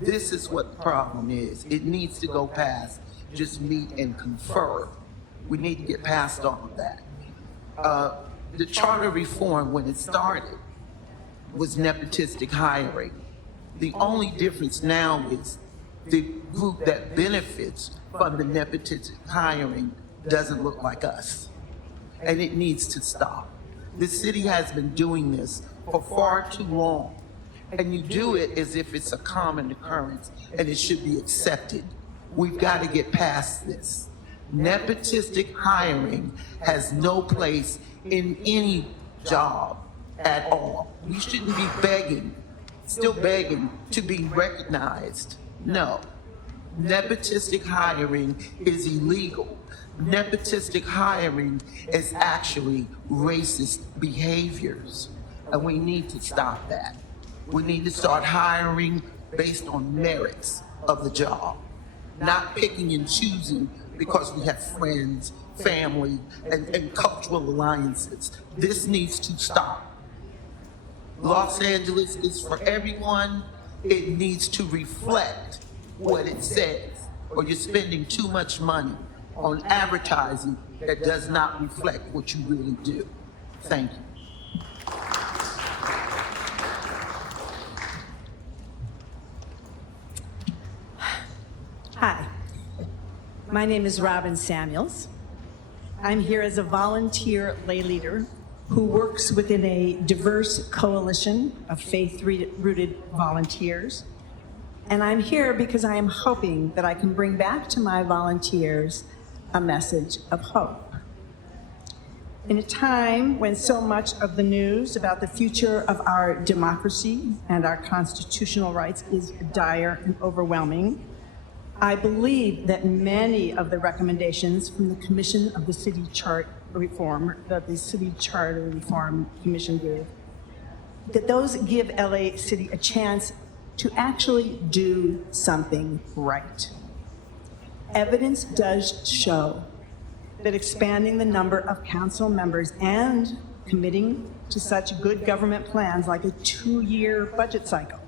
This is what the problem is. It needs to go past just meet and confer. We need to get past all of that. The charter reform, when it started, was nepotistic hiring. The only difference now is the group that benefits from the nepotistic hiring doesn't look like us. And it needs to stop. The city has been doing this for far too long. And you do it as if it's a common occurrence and it should be accepted. We've got to get past this. Nepotistic hiring has no place in any job at all. We shouldn't be still begging to be recognized. No. Nepotistic hiring is illegal. Nepotistic hiring is actually racist behaviors, and we need to stop that. We need to start hiring based on merits of the job, not picking and choosing because we have friends, family, and cultural alliances. This needs to stop. Los Angeles is for everyone. It needs to reflect what it says, or you're spending too much money on advertising that does not reflect what you really do. Thank you. Hi, my name is Robin Samuels. I'm here as a volunteer lay leader who works within a diverse coalition of faith-rooted volunteers. And I'm here because I am hoping that I can bring back to my volunteers a message of hope. In a time when so much of the news about the future of our democracy and our constitutional rights is dire and overwhelming, I believe that many of the recommendations from the Commission of the City Charter Reform, that the City Charter Reform Commission gave, that those give LA City a chance to actually do something right. Evidence does show that expanding the number of council members and committing to such good government plans like a 2-year budget cycle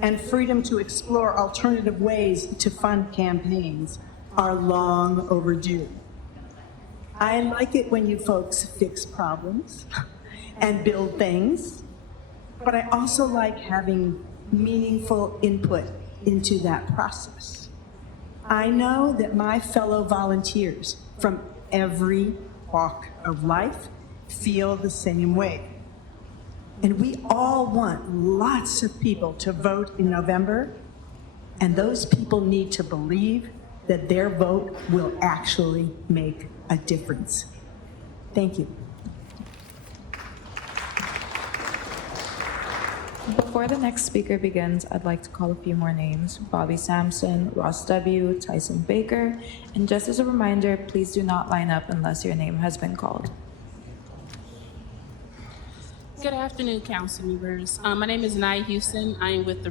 and freedom to explore alternative ways to fund campaigns are long overdue. I like it when you folks fix problems and build things, but I also like having meaningful input into that process. I know that my fellow volunteers from every walk of life feel the same way. And we all want lots of people to vote in November, and those people need to believe that their vote will actually make a difference. Thank you. Before the next speaker begins, I'd like to call a few more names: Bobby Sampson, Ross W., Tyson Baker, and just as a reminder, please do not line up unless your name has been called. Good afternoon, council members. My name is Nia Houston. I am with the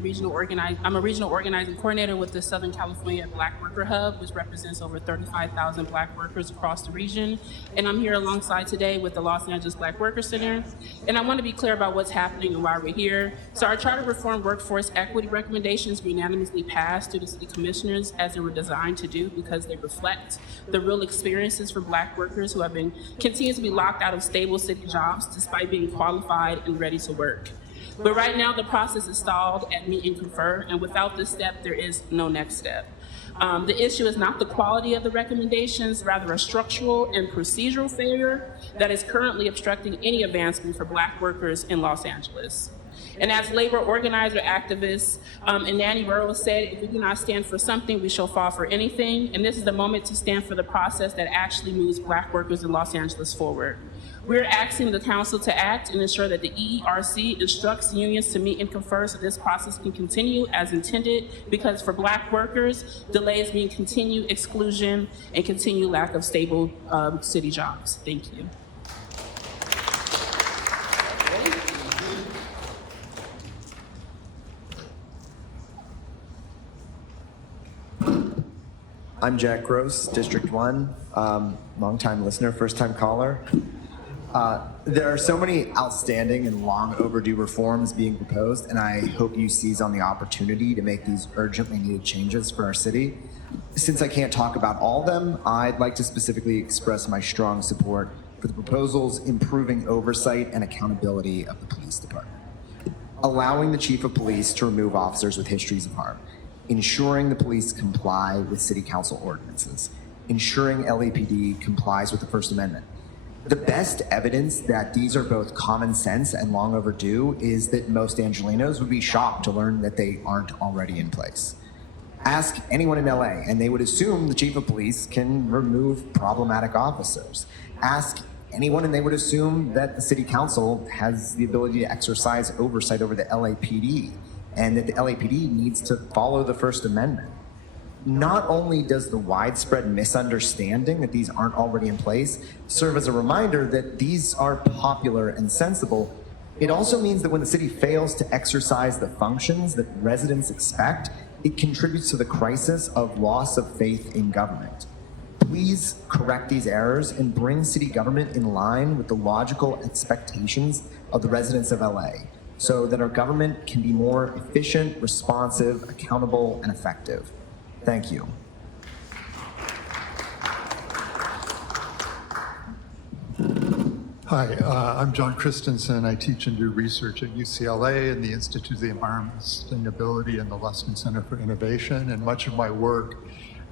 I'm a regional organizing coordinator with the Southern California Black Worker Hub, which represents over 35,000 Black workers across the region. And I'm here alongside today with the Los Angeles Black Worker Center. And I want to be clear about what's happening and why we're here. So our charter reform workforce equity recommendations were unanimously passed to the city commissioners, as they were designed to do, because they reflect the real experiences for Black workers who have continue to be locked out of stable city jobs despite being qualified and ready to work. But right now the process is stalled at meet and confer, and without this step there is no next step. The issue is not the quality of the recommendations, rather a structural and procedural failure that is currently obstructing any advancement for Black workers in Los Angeles. And as labor organizer activists, and Nanny Burroughs said, if we do not stand for something, we shall fall for anything. And this is the moment to stand for the process that actually moves Black workers in Los Angeles forward. We're asking the council to act and ensure that the EERC instructs unions to meet and confer so this process can continue as intended, because for Black workers, delays mean continued exclusion and continued lack of stable city jobs. Thank you. I'm Jack Gross, District 1, longtime listener, first-time caller. There are so many outstanding and long overdue reforms being proposed, and I hope you seize on the opportunity to make these urgently needed changes for our city. Since I can't talk about all of them, I'd like to specifically express my strong support for the proposals improving oversight and accountability of the police department, allowing the chief of police to remove officers with histories of harm, ensuring the police comply with city council ordinances, ensuring LAPD complies with the First Amendment. The best evidence that these are both common sense and long overdue is that most Angelenos would be shocked to learn that they aren't already in place. Ask anyone in LA and they would assume the chief of police can remove problematic officers. Ask anyone and they would assume that the city council has the ability to exercise oversight over the LAPD, and that the LAPD needs to follow the First Amendment. Not only does the widespread misunderstanding that these aren't already in place serve as a reminder that these are popular and sensible, it also means that when the city fails to exercise the functions that residents expect, it contributes to the crisis of loss of faith in government. Please correct these errors and bring city government in line with the logical expectations of the residents of LA, so that our government can be more efficient, responsive, accountable, and effective. Thank you. Hi, I'm John Christensen. I teach and do research at UCLA and the Institute of the Environment and Sustainability and the Luskin Center for Innovation, and much of my work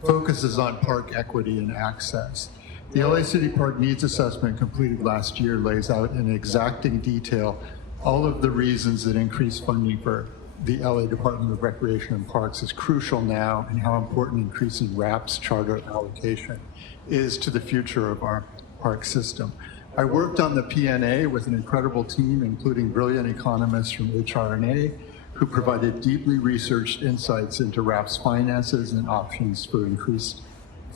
focuses on park equity and access. The LA City Park Needs Assessment completed last year lays out in exacting detail all of the reasons that increased funding for the LA Department of Recreation and Parks is crucial now, and how important increasing RAP's charter allocation is to the future of our park system. I worked on the PNA with an incredible team, including brilliant economists from HRNA, who provided deeply researched insights into RAP's finances and options for increased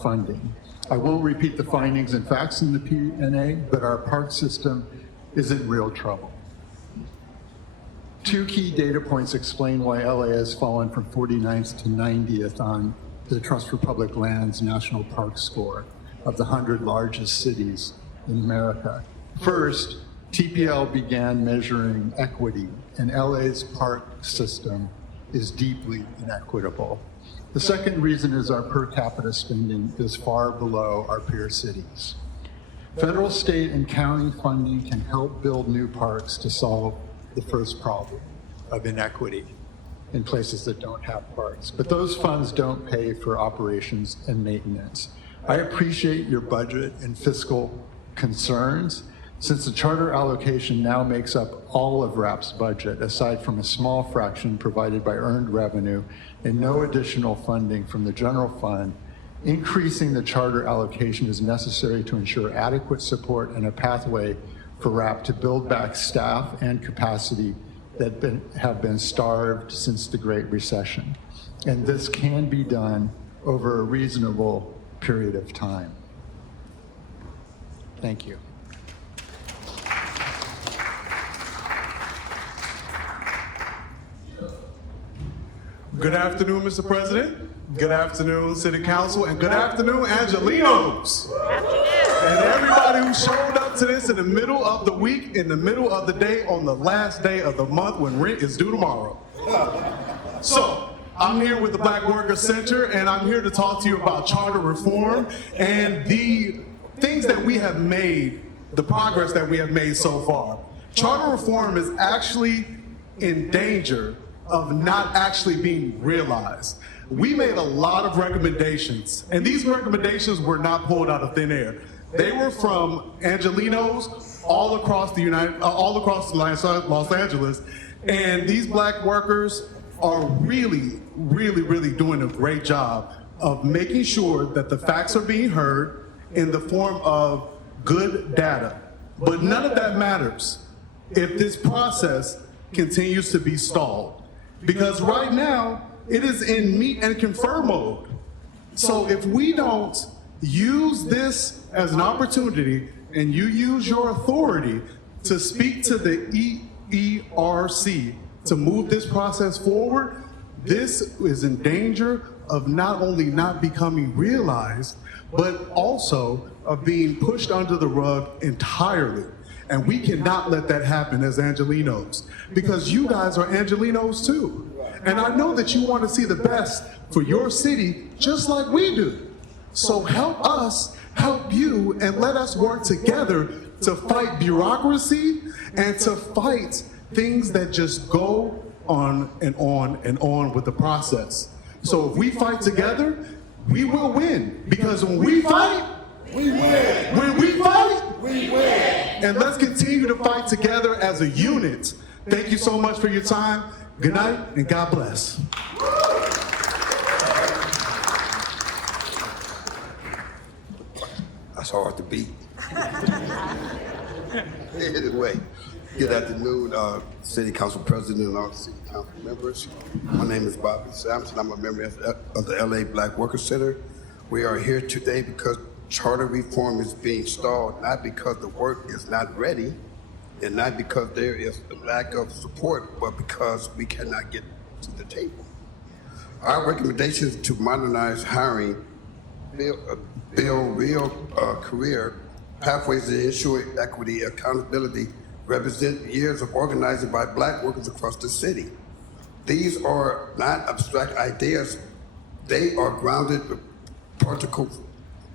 funding. I won't repeat the findings and facts in the PNA, but our park system is in real trouble. Two key data points explain why LA has fallen from 49th to 90th on the Trust for Public Lands National Park Score of the 100 largest cities in America. First, TPL began measuring equity, and LA's park system is deeply inequitable. The second reason is our per capita spending is far below our peer cities. Federal, state, and county funding can help build new parks to solve the first problem of inequity in places that don't have parks. But those funds don't pay for operations and maintenance. I appreciate your budget and fiscal concerns, since the charter allocation now makes up all of RAP's budget, aside from a small fraction provided by earned revenue and no additional funding from the general fund. Increasing the charter allocation is necessary to ensure adequate support and a pathway for RAP to build back staff and capacity that have been starved since the Great Recession. And this can be done over a reasonable period of time. Thank you. Good afternoon, Mr. President. Good afternoon, City Council, and good afternoon, Angelinos. And everybody who showed up to this in the middle of the week, in the middle of the day, on the last day of the month when rent is due tomorrow. So, I'm here with the Black Worker Center, and I'm here to talk to you about charter reform and the things that we have made, the progress that we have made so far. Charter reform is actually in danger of not actually being realized. We made a lot of recommendations, and these recommendations were not pulled out of thin air. They were from Angelinos all across the Los Angeles, and these black workers are really doing a great job of making sure that the facts are being heard in the form of good data. But none of that matters if this process continues to be stalled. Because right now, it is in meet and confer mode. So if we don't use this as an opportunity and you use your authority to speak to the EERC to move this process forward, this is in danger of not only not becoming realized, but also of being pushed under the rug entirely. And we cannot let that happen as Angelinos, because you guys are Angelinos too. And I know that you want to see the best for your city just like we do. So help us help you, and let us work together to fight bureaucracy and to fight things that just go on and on and on with the process. So if we fight together, we will win. Because when we fight, we win. When we fight, we win. And let's continue to fight together as a unit. Thank you so much for your time. Good night, and God bless. That's hard to beat. Anyway, good afternoon, City Council President and all the City Council members. My name is Bobby Sampson. I'm a member of the LA Black Worker Center. We are here today because charter reform is being stalled, not because the work is not ready, and not because there is a lack of support, but because we cannot get to the table. Our recommendations to modernize hiring, build real career pathways to ensure equity, accountability, represent years of organizing by black workers across the city. These are not abstract ideas. They are grounded with practical,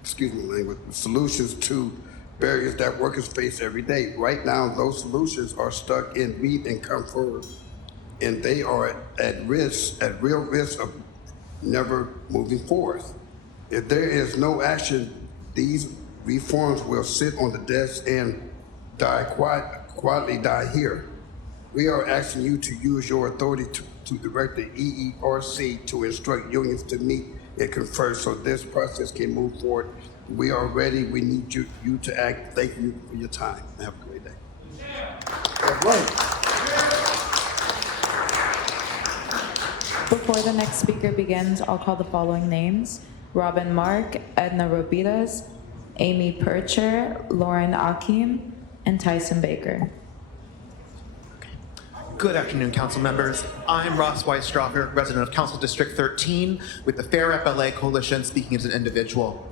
solutions to barriers that workers face every day. Right now, those solutions are stuck in meet and confer, and they are at real risk of never moving forth. If there is no action, these reforms will sit on the desk and quietly die here. We are asking you to use your authority to direct the EERC to instruct unions to meet and confer so this process can move forward. We are ready. We need you to act. Thank you for your time. Have a great day. Before the next speaker begins, I'll call the following names: Robin Mark, Edna Robidas, Amy Percher, Lauren Akim, and Tyson Baker. Good afternoon, council members. I'm Ross Weisstrasser, resident of Council District 13 with the Fair Rep LA Coalition, speaking as an individual.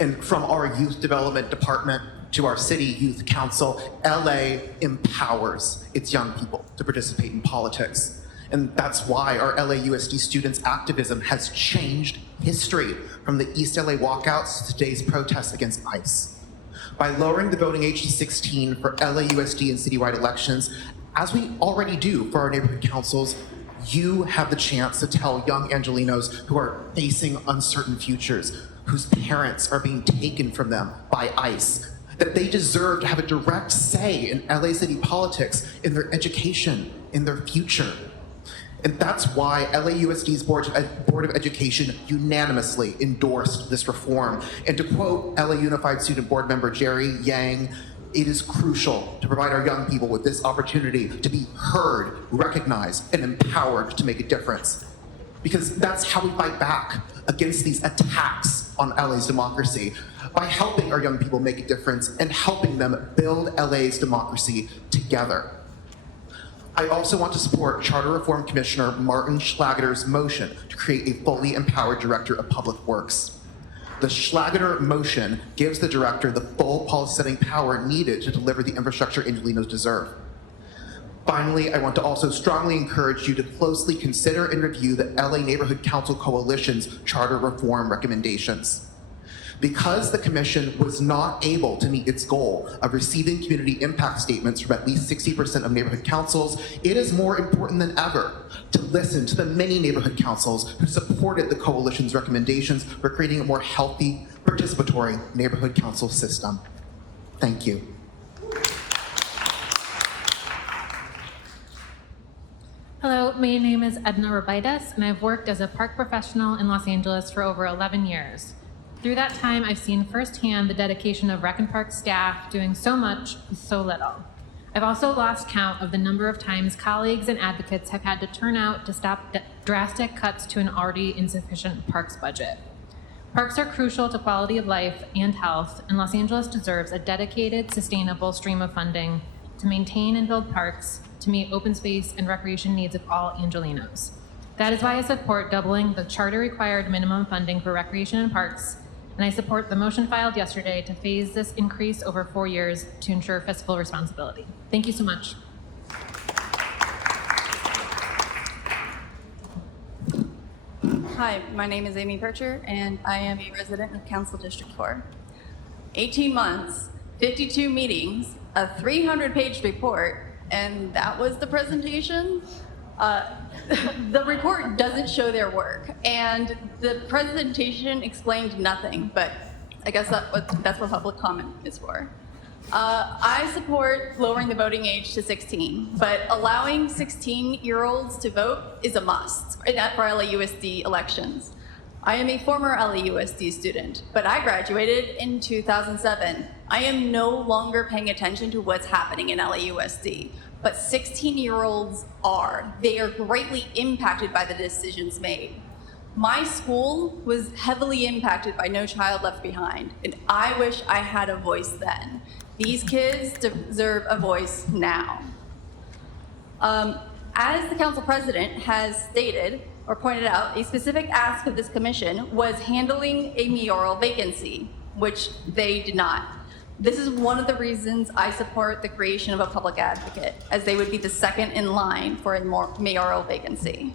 And from our youth development department to our city youth council, LA empowers its young people to participate in politics. And that's why our LAUSD students' activism has changed history from the East LA walkouts to today's protests against ICE. By lowering the voting age to 16 for LAUSD and citywide elections, as we already do for our neighborhood councils, you have the chance to tell young Angelenos who are facing uncertain futures, whose parents are being taken from them by ICE, that they deserve to have a direct say in LA city politics, in their education, in their future. And that's why LAUSD's Board of Education unanimously endorsed this reform. And to quote LA Unified Student Board member Jerry Yang, it is crucial to provide our young people with this opportunity to be heard, recognized, and empowered to make a difference. Because that's how we fight back against these attacks on LA's democracy, by helping our young people make a difference and helping them build LA's democracy together. I also want to support Charter Reform Commissioner Martin Schlageter's motion to create a fully empowered Director of Public Works. The Schlageter motion gives the director the full policy-setting power needed to deliver the infrastructure Angelenos deserve. Finally, I want to also strongly encourage you to closely consider and review the LA Neighborhood Council Coalition's charter reform recommendations. Because the commission was not able to meet its goal of receiving community impact statements from at least 60% of neighborhood councils, it is more important than ever to listen to the many neighborhood councils who supported the coalition's recommendations for creating a more healthy, participatory neighborhood council system. Thank you. Hello, my name is Edna Rabaitis, and I've worked as a park professional in Los Angeles for over 11 years. Through that time, I've seen firsthand the dedication of Rec and Park staff doing so much with so little. I've also lost count of the number of times colleagues and advocates have had to turn out to stop drastic cuts to an already insufficient parks budget. Parks are crucial to quality of life and health, and Los Angeles deserves a dedicated, sustainable stream of funding to maintain and build parks, to meet open space and recreation needs of all Angelenos. That is why I support doubling the charter-required minimum funding for recreation and parks, and I support the motion filed yesterday to phase this increase over 4 years to ensure fiscal responsibility. Thank you so much. Hi, my name is Amy Percher, and I am a resident of Council District 4. 18 months, 52 meetings, a 300-page report, and that was the presentation? The report doesn't show their work, and the presentation explained nothing, but I guess that's what public comment is for. I support lowering the voting age to 16, but allowing 16-year-olds to vote is a must for LAUSD elections. I am a former LAUSD student, but I graduated in 2007. I am no longer paying attention to what's happening in LAUSD, but 16-year-olds are. They are greatly impacted by the decisions made. My school was heavily impacted by No Child Left Behind, and I wish I had a voice then. These kids deserve a voice now. As the council president has stated or pointed out, a specific ask of this commission was handling a mayoral vacancy, which they did not. This is one of the reasons I support the creation of a public advocate, as they would be the second in line for a mayoral vacancy.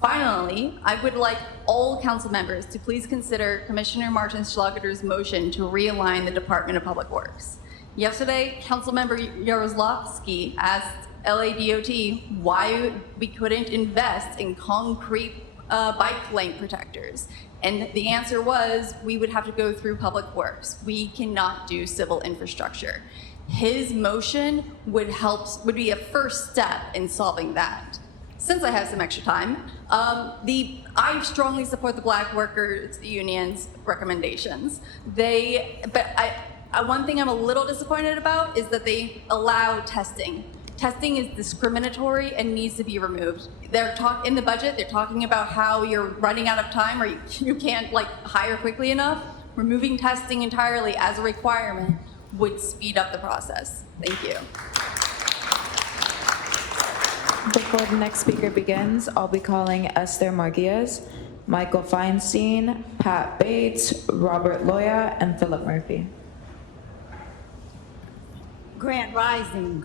Finally, I would like all council members to please consider Commissioner Martin Schlageter's motion to realign the Department of Public Works. Yesterday, Councilmember Yaroslavsky asked LADOT why we couldn't invest in concrete bike lane protectors. And the answer was we would have to go through Public Works. We cannot do civil infrastructure. His motion would be a first step in solving that. Since I have some extra time, I strongly support the Black Workers Union's recommendations. One thing I'm a little disappointed about is that they allow testing. Testing is discriminatory and needs to be removed. In the budget, they're talking about how you're running out of time or you can't hire quickly enough. Removing testing entirely as a requirement would speed up the process. Thank you. Before the next speaker begins, I'll be calling Esther Marguillas, Michael Feinstein, Pat Bates, Robert Loya, and Philip Murphy. Grand Rising.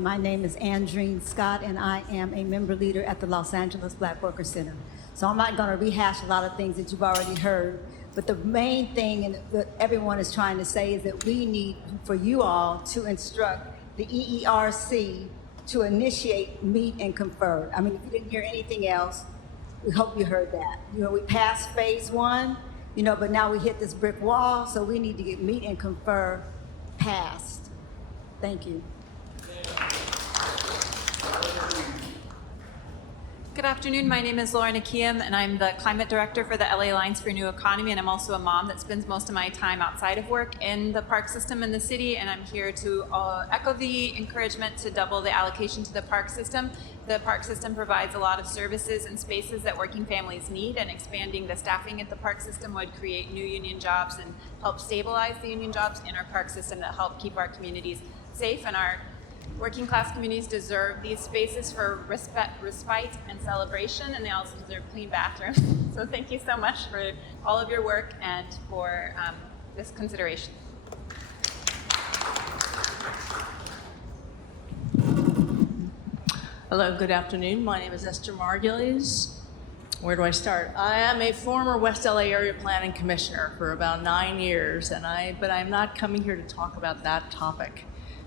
My name is Andreen Scott, and I am a member leader at the Los Angeles Black Worker Center. So I'm not going to rehash a lot of things that you've already heard, but the main thing that everyone is trying to say is that we need for you all to instruct the EERC to initiate, meet, and confer. I mean, if you didn't hear anything else, we hope you heard that. We passed phase 1, but now we hit this brick wall, so we need to get meet and confer passed. Thank you. Good afternoon. My name is Lauren Akiem, and I'm the Climate Director for the LA Alliance for a New Economy, and I'm also a mom that spends most of my time outside of work in the park system in the city, and I'm here to echo the encouragement to double the allocation to the park system. The park system provides a lot of services and spaces that working families need, and expanding the staffing at the park system would create new union jobs and help stabilize the union jobs in our park system that help keep our communities safe, and our working class communities deserve these spaces for respite and celebration, and they also deserve clean bathrooms. So thank you so much for all of your work and for this consideration. Hello, good afternoon. My name is Esther Margulies. Where do I start? I am a former West LA Area Planning Commissioner for about 9 years, but I'm not coming here to talk about that topic,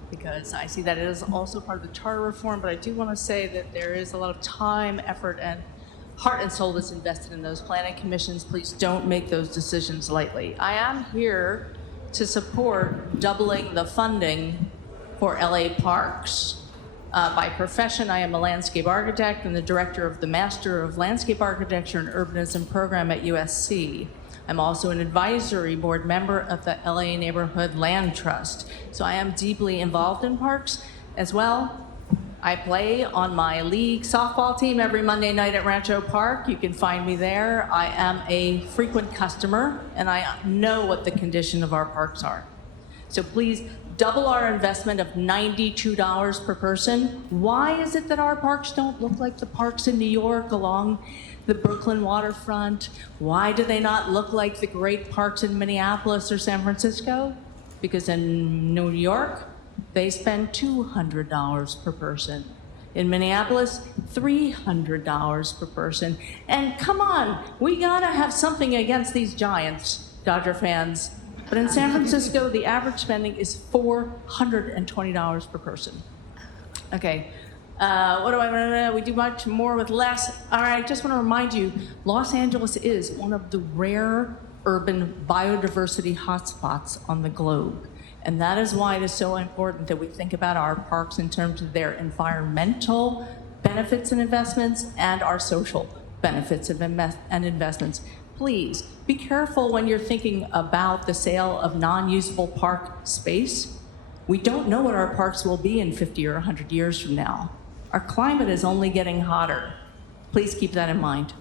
because I see that it is also part of the charter reform, but I do want to say that there is a lot of time, effort, and heart and soul that's invested in those planning commissions. Please don't make those decisions lightly. I am here to support doubling the funding for LA parks. By profession, I am a landscape architect and the director of the Master of Landscape Architecture and Urbanism program at USC. I'm also an advisory board member of the LA Neighborhood Land Trust. So I am deeply involved in parks as well. I play on my league softball team every Monday night at Rancho Park. You can find me there. I am a frequent customer, and I know what the condition of our parks are. So please double our investment of $92 per person. Why is it that our parks don't look like the parks in New York along the Brooklyn waterfront? Why do they not look like the great parks in Minneapolis or San Francisco? Because in New York, they spend $200 per person. In Minneapolis, $300 per person. And come on, we gotta have something against these giants, Dodger fans. But in San Francisco, the average spending is $420 per person. Okay. What do I want to know? We do much more with less. All right, just want to remind you, Los Angeles is one of the rare urban biodiversity hotspots on the globe. And that is why it is so important that we think about our parks in terms of their environmental benefits and investments and our social benefits and investments. Please be careful when you're thinking about the sale of non-usable park space. We don't know what our parks will be in 50 or 100 years from now. Our climate is only getting hotter. Please keep that in mind.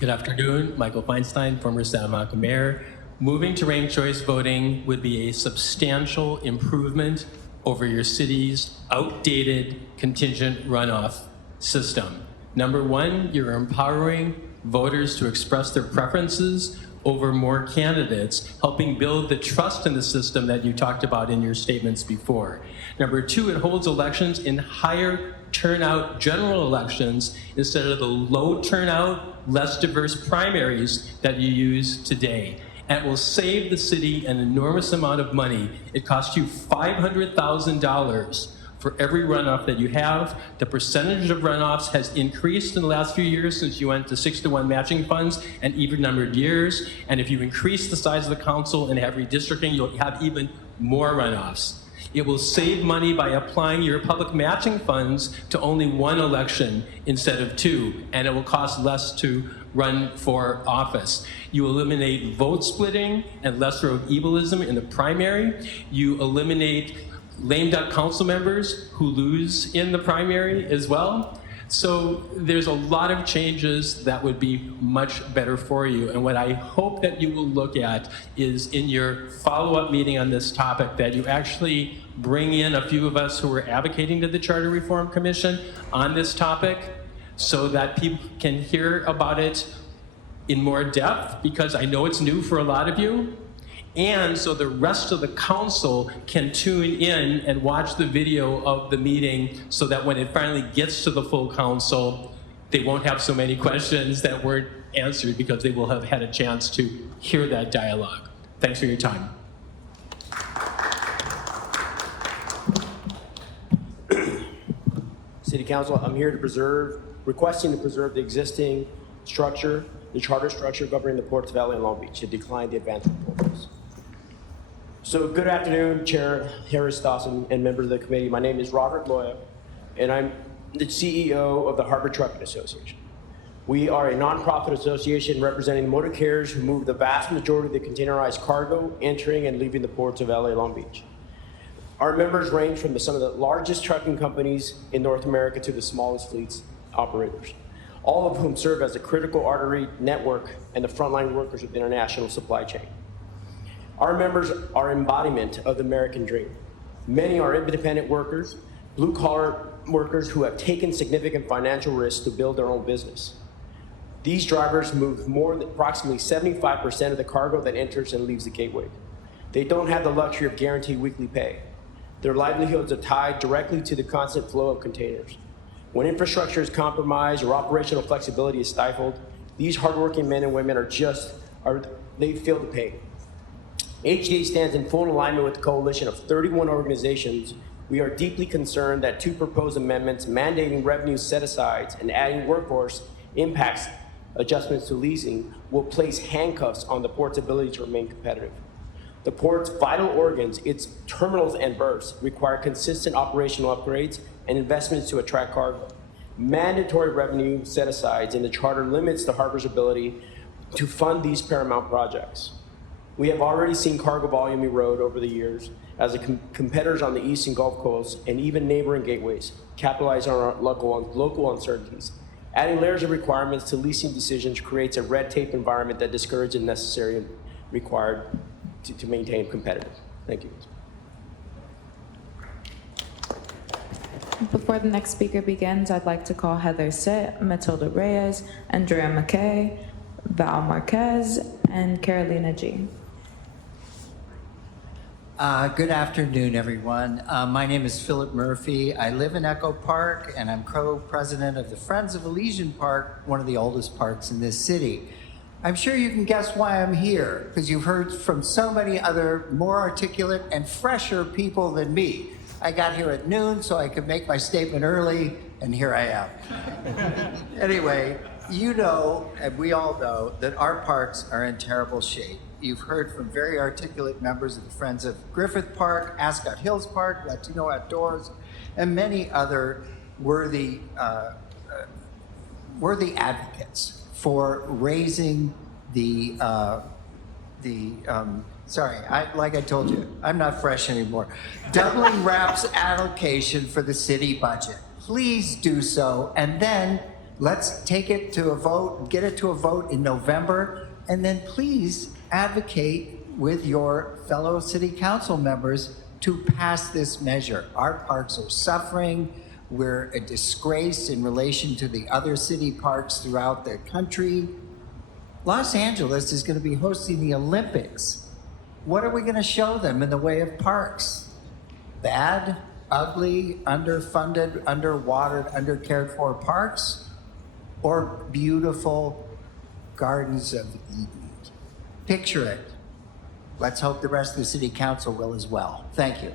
Good afternoon, Michael Feinstein, former Santa Monica mayor. Moving to ranked choice voting would be a substantial improvement over your city's outdated contingent runoff system. Number one, you're empowering voters to express their preferences over more candidates, helping build the trust in the system that you talked about in your statements before. Number two, it holds elections in higher turnout general elections instead of the low turnout, less diverse primaries that you use today. And it will save the city an enormous amount of money. It costs you $500,000 for every runoff that you have. The percentage of runoffs has increased in the last few years since you went to 6-to-1 matching funds and even-numbered years. And if you increase the size of the council and have redistricting, you'll have even more runoffs. It will save money by applying your public matching funds to only one election instead of two, and it will cost less to run for office. You eliminate vote splitting and lesser of evilism in the primary. You eliminate lame duck council members who lose in the primary as well. So there's a lot of changes that would be much better for you. And what I hope that you will look at is in your follow-up meeting on this topic that you actually bring in a few of us who are advocating to the Charter Reform Commission on this topic so that people can hear about it in more depth because I know it's new for a lot of you. And so the rest of the council can tune in and watch the video of the meeting so that when it finally gets to the full council, they won't have so many questions that weren't answered because they will have had a chance to hear that dialogue. Thanks for your time. City Council, I'm here to requesting to preserve the existing structure, the charter structure governing the Ports of LA and Long Beach, and decline the advance proposals. So good afternoon, Chair Harris Dawson and members of the committee. My name is Robert Loya, and I'm the CEO of the Harbor Trucking Association. We are a nonprofit association representing motor carriers who move the vast majority of the containerized cargo entering and leaving the ports of LA and Long Beach. Our members range from some of the largest trucking companies in North America to the smallest fleets operators, all of whom serve as a critical artery network and the frontline workers of the international supply chain. Our members are embodiment of the American dream. Many are independent workers, blue-collar workers who have taken significant financial risks to build their own business. These drivers move more than approximately 75% of the cargo that enters and leaves the gateway. They don't have the luxury of guaranteed weekly pay. Their livelihoods are tied directly to the constant flow of containers. When infrastructure is compromised or operational flexibility is stifled, these hardworking men and women they feel the pain. HDA stands in full alignment with the coalition of 31 organizations. We are deeply concerned that two proposed amendments mandating revenue set-asides and adding workforce impacts adjustments to leasing will place handcuffs on the port's ability to remain competitive. The port's vital organs, its terminals and berths, require consistent operational upgrades and investments to attract cargo. Mandatory revenue set-asides in the charter limits the harbor's ability to fund these paramount projects. We have already seen cargo volume erode over the years as the competitors on the East and Gulf Coast and even neighboring gateways capitalize on our local uncertainties. Adding layers of requirements to leasing decisions creates a red tape environment that discourages the necessary and required to maintain competitive. Thank you. Before the next speaker begins, I'd like to call Heather Sitt, Matilda Reyes, Andrea McKay, Val Marquez, and Carolina G. Good afternoon, everyone. My name is Philip Murphy. I live in Echo Park, and I'm co-president of the Friends of Elysian Park, one of the oldest parks in this city. I'm sure you can guess why I'm here, because you've heard from so many other more articulate and fresher people than me. I got here at noon so I could make my statement early, and here I am. Anyway, you know, and we all know, that our parks are in terrible shape. You've heard from very articulate members of the Friends of Griffith Park, Ascot Hills Park, Latino Outdoors, and many other worthy advocates for raising like I told you, I'm not fresh anymore. Doubling RAP's allocation for the city budget. Please do so, and then let's take it to a vote, get it to a vote in November, and then please advocate with your fellow city council members to pass this measure. Our parks are suffering. We're a disgrace in relation to the other city parks throughout the country. Los Angeles is going to be hosting the Olympics. What are we going to show them in the way of parks? Bad, ugly, underfunded, underwatered, undercared for parks? Or beautiful gardens of Eden? Picture it. Let's hope the rest of the city council will as well. Thank you.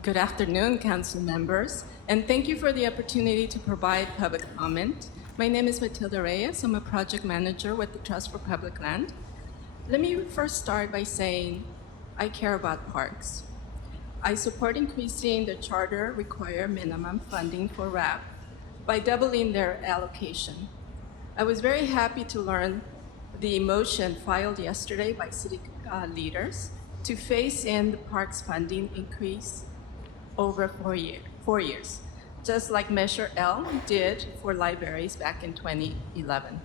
Good afternoon, council members, and thank you for the opportunity to provide public comment. My name is Matilda Reyes. I'm a project manager with the Trust for Public Land. Let me first start by saying I care about parks. I support increasing the charter required minimum funding for RAP by doubling their allocation. I was very happy to learn the motion filed yesterday by city leaders to phase in the parks funding increase over 4 years, just like Measure L did for libraries back in 2011.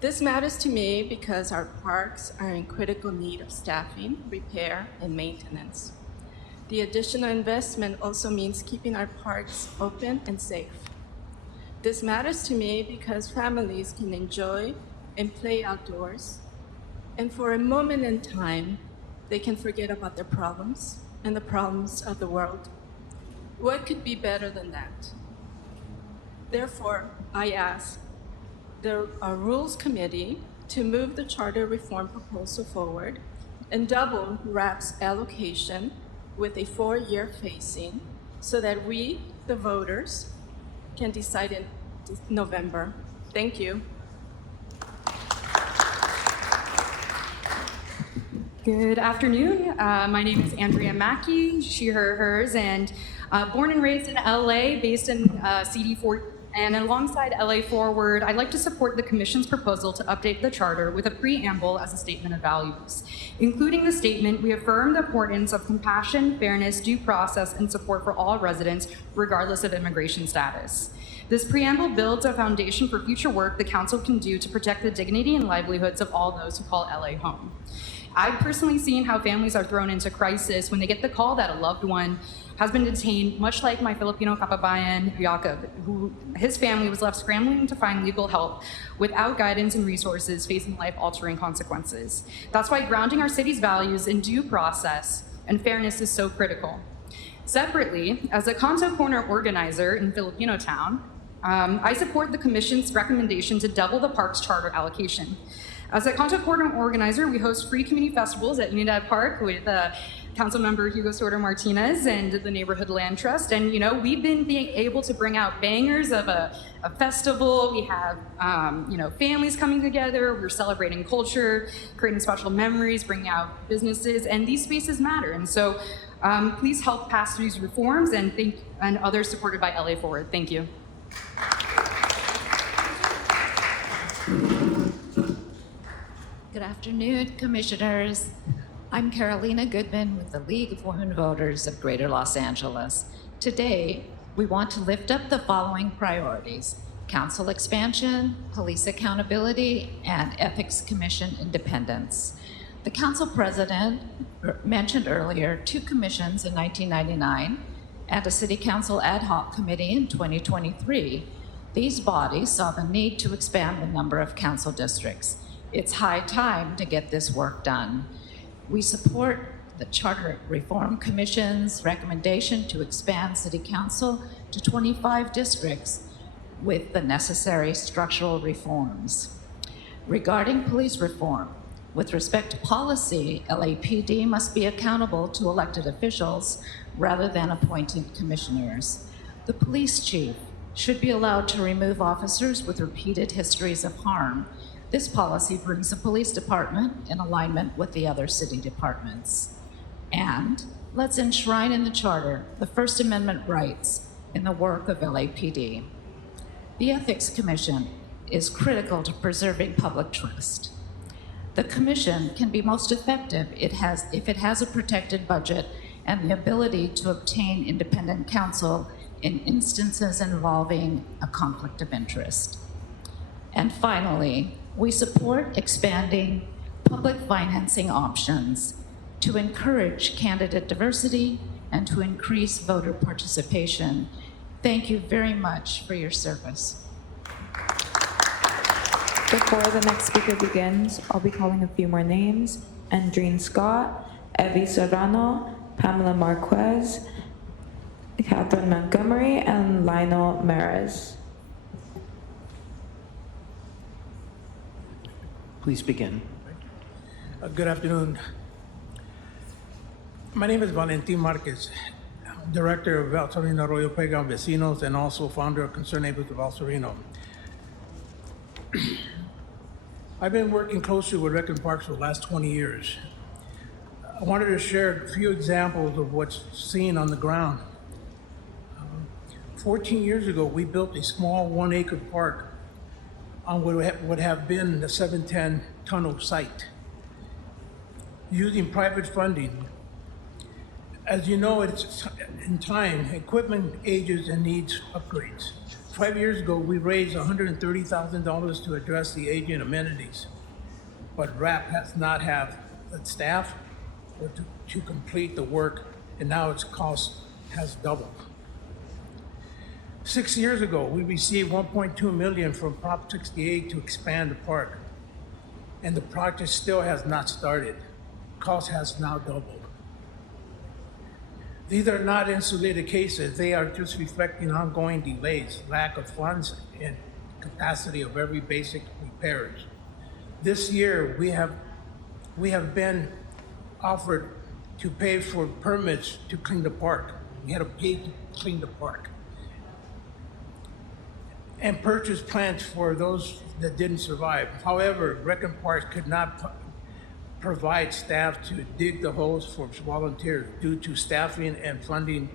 This matters to me because our parks are in critical need of staffing, repair, and maintenance. The additional investment also means keeping our parks open and safe. This matters to me because families can enjoy and play outdoors, and for a moment in time, they can forget about their problems and the problems of the world. What could be better than that? Therefore, I ask the Rules Committee to move the charter reform proposal forward and double RAP's allocation with a 4-year phasing so that we, the voters, can decide in November. Thank you. Good afternoon. My name is Andrea Mackey, she, her, hers, and born and raised in LA, based in CD4, and alongside LA Forward, I'd like to support the Commission's proposal to update the charter with a preamble as a statement of values. Including the statement, we affirm the importance of compassion, fairness, due process, and support for all residents, regardless of immigration status. This preamble builds a foundation for future work the Council can do to protect the dignity and livelihoods of all those who call LA home. I've personally seen how families are thrown into crisis when they get the call that a loved one has been detained, much like my Filipino kababayan, Jacob, who his family was left scrambling to find legal help without guidance and resources, facing life-altering consequences. That's why grounding our city's values in due process and fairness is so critical. Separately, as a Kanto Corner organizer in Filipino Town, I support the Commission's recommendation to double the park's charter allocation. As a Kanto Corner organizer, we host free community festivals at Unidad Park with Council Member Hugo Soto Martinez and the Neighborhood Land Trust. And we've been being able to bring out bangers of a festival. We have families coming together. We're celebrating culture, creating special memories, bringing out businesses, and these spaces matter. And so please help pass these reforms and others supported by LA Forward. Thank you. Good afternoon, Commissioners. I'm Carolina Goodman with the League of Women Voters of Greater Los Angeles. Today, we want to lift up the following priorities: council expansion, police accountability, and Ethics Commission independence. The Council President mentioned earlier 2 commissions in 1999 and a City Council ad hoc committee in 2023. These bodies saw the need to expand the number of council districts. It's high time to get this work done. We support the Charter Reform Commission's recommendation to expand City Council to 25 districts with the necessary structural reforms. Regarding police reform, with respect to policy, LAPD must be accountable to elected officials rather than appointed commissioners. The police chief should be allowed to remove officers with repeated histories of harm. This policy brings the police department in alignment with the other city departments. And let's enshrine in the charter the First Amendment rights in the work of LAPD. The Ethics Commission is critical to preserving public trust. The commission can be most effective if it has a protected budget and the ability to obtain independent counsel in instances involving a conflict of interest. And finally, we support expanding public financing options to encourage candidate diversity and to increase voter participation. Thank you very much for your service. Before the next speaker begins, I'll be calling a few more names: Andreen Scott, Evie Serrano, Pamela Marquez, Catherine Montgomery, and Lionel Mares. Please begin. Good afternoon. My name is Valentin Marquez, Director of El Sereno Arroyo Playground Vecinos and also founder of Concerned Neighbors of El Sereno. I've been working closely with Rec and Parks for the last 20 years. I wanted to share a few examples of what's seen on the ground. 14 years ago, we built a small 1-acre park on what would have been the 710 tunnel site, using private funding. As you know, it's in time, equipment ages and needs upgrades. 5 years ago, we raised $130,000 to address the aging amenities, but RAP has not have the staff or to complete the work and now its cost has doubled. 6 years ago, we received $1.2 million from Prop 68 to expand the park, and the project still has not started. Cost has now doubled. These are not insulated cases. They are just reflecting ongoing delays, lack of funds, and capacity of every basic repairs. This year, we have been offered to pay for permits to clean the park. We had to pay to clean the park. And purchase plants for those that didn't survive. However, Rec and Parks could not provide staff to dig the holes for volunteers due to staffing and funding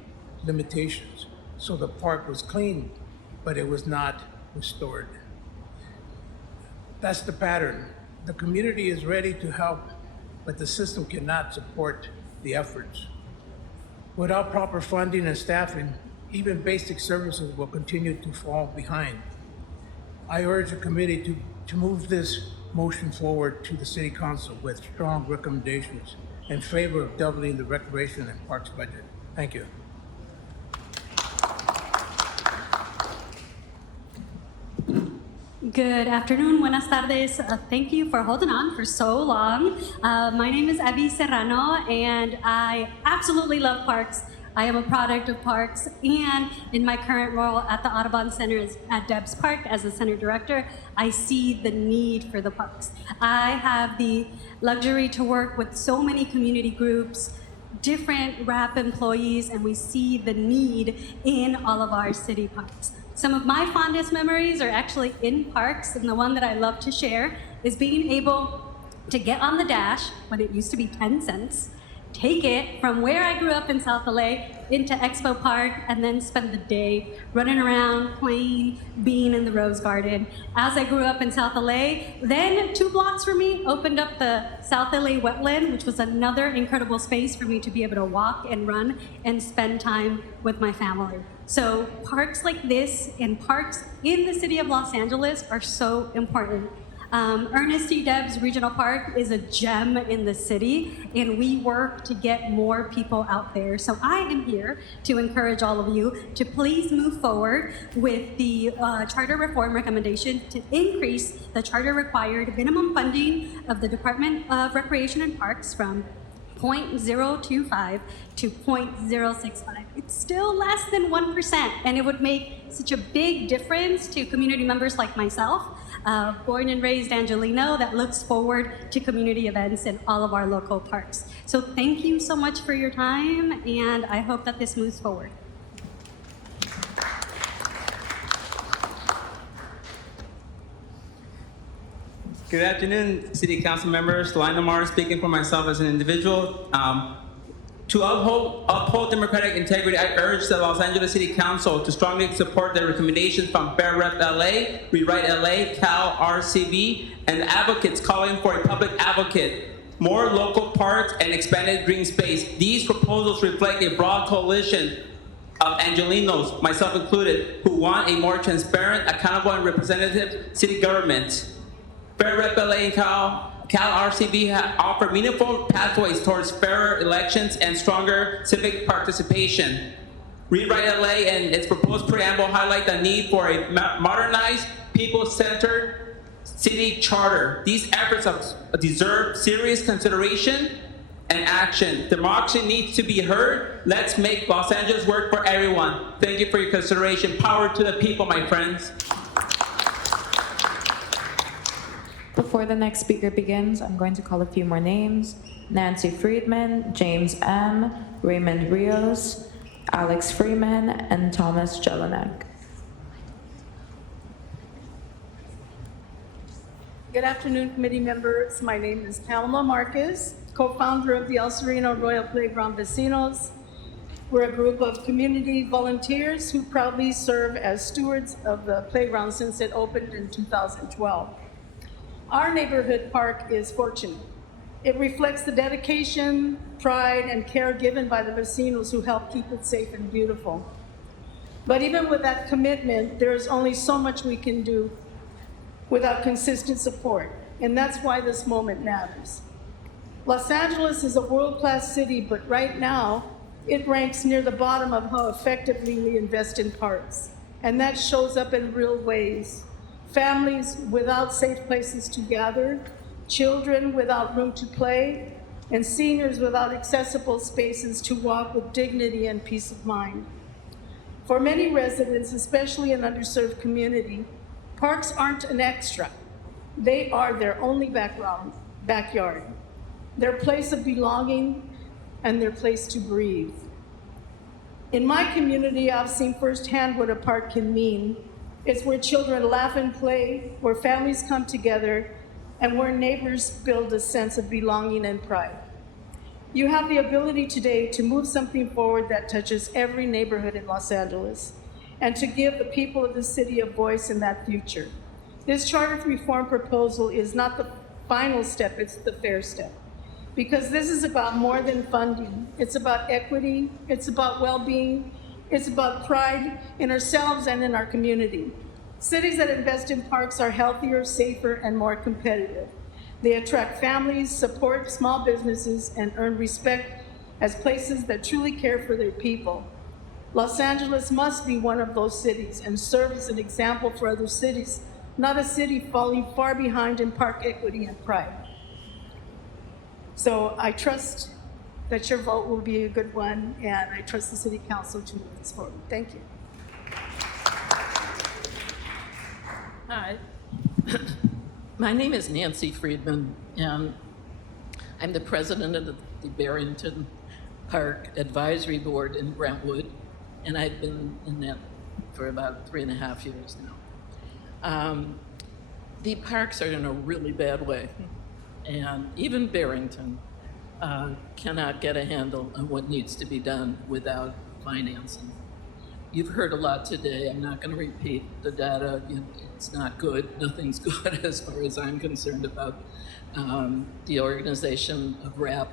limitations. So the park was cleaned, but it was not restored. That's the pattern. The community is ready to help, but the system cannot support the efforts. Without proper funding and staffing, even basic services will continue to fall behind. I urge the committee to move this motion forward to the City Council with strong recommendations in favor of doubling the Recreation and Parks budget. Thank you. Good afternoon, buenas tardes. Thank you for holding on for so long. My name is Abby Serrano, and I absolutely love parks. I am a product of parks, and in my current role at the Audubon Center at Debs Park as the center director, I see the need for the parks. I have the luxury to work with so many community groups, different RAP employees, and we see the need in all of our city parks. Some of my fondest memories are actually in parks, and the one that I love to share is being able to get on the Dash when it used to be 10 cents, take it from where I grew up in South LA into Expo Park, and then spend the day running around, playing, being in the Rose Garden. As I grew up in South LA, then 2 blocks from me opened up the South LA Wetland, which was another incredible space for me to be able to walk and run and spend time with my family. So parks like this and parks in the city of Los Angeles are so important. Ernest T. Debs Regional Park is a gem in the city, and we work to get more people out there. So I am here to encourage all of you to please move forward with the charter reform recommendation to increase the charter required minimum funding of the Department of Recreation and Parks from 0.025 to 0.065. It's still less than 1%, and it would make such a big difference to community members like myself, born and raised Angelino, that looks forward to community events in all of our local parks. So thank you so much for your time, and I hope that this moves forward. Good afternoon, City Council members. Lionel Mars speaking for myself as an individual. To uphold democratic integrity, I urge the Los Angeles City Council to strongly support the recommendations from Fair Rep LA, Rewrite LA, Cal RCV, and advocates calling for a public advocate, more local parks, and expanded green space. These proposals reflect a broad coalition of Angelinos, myself included, who want a more transparent, accountable, and representative city government. Fair Rep LA and Cal RCV offer meaningful pathways towards fairer elections and stronger civic participation. Rewrite LA and its proposed preamble highlight the need for a modernized, people-centered city charter. These efforts deserve serious consideration and action. Democracy needs to be heard. Let's make Los Angeles work for everyone. Thank you for your consideration. Power to the people, my friends. Before the next speaker begins, I'm going to call a few more names. Nancy Friedman, James M., Raymond Rios, Alex Freeman, and Thomas Jelinek. Good afternoon, committee members. My name is Paloma Marquez, co-founder of the El Sereno Royal Playground Vecinos. We're a group of community volunteers who proudly serve as stewards of the playground since it opened in 2012. Our neighborhood park is fortunate. It reflects the dedication, pride, and care given by the vecinos who help keep it safe and beautiful. But even with that commitment, there is only so much we can do without consistent support, and that's why this moment matters. Los Angeles is a world-class city, but right now, it ranks near the bottom of how effectively we invest in parks. And that shows up in real ways. Families without safe places to gather, children without room to play, and seniors without accessible spaces to walk with dignity and peace of mind. For many residents, especially in underserved community, parks aren't an extra. They are their only backyard, their place of belonging, and their place to breathe. In my community, I've seen firsthand what a park can mean. It's where children laugh and play, where families come together, and where neighbors build a sense of belonging and pride. You have the ability today to move something forward that touches every neighborhood in Los Angeles, and to give the people of the city a voice in that future. This charter reform proposal is not the final step, it's the fair step. Because this is about more than funding. It's about equity, it's about well-being, it's about pride in ourselves and in our community. Cities that invest in parks are healthier, safer, and more competitive. They attract families, support small businesses, and earn respect as places that truly care for their people. Los Angeles must be one of those cities and serve as an example for other cities, not a city falling far behind in park equity and pride. So I trust that your vote will be a good one, and I trust the City Council to move this forward. Thank you. Hi. My name is Nancy Friedman, and I'm the president of the Barrington Park Advisory Board in Brentwood, and I've been in that for about 3.5 years now. The parks are in a really bad way, and even Barrington cannot get a handle on what needs to be done without financing. You've heard a lot today. I'm not going to repeat the data. It's not good. Nothing's good as far as I'm concerned about the organization of RAP.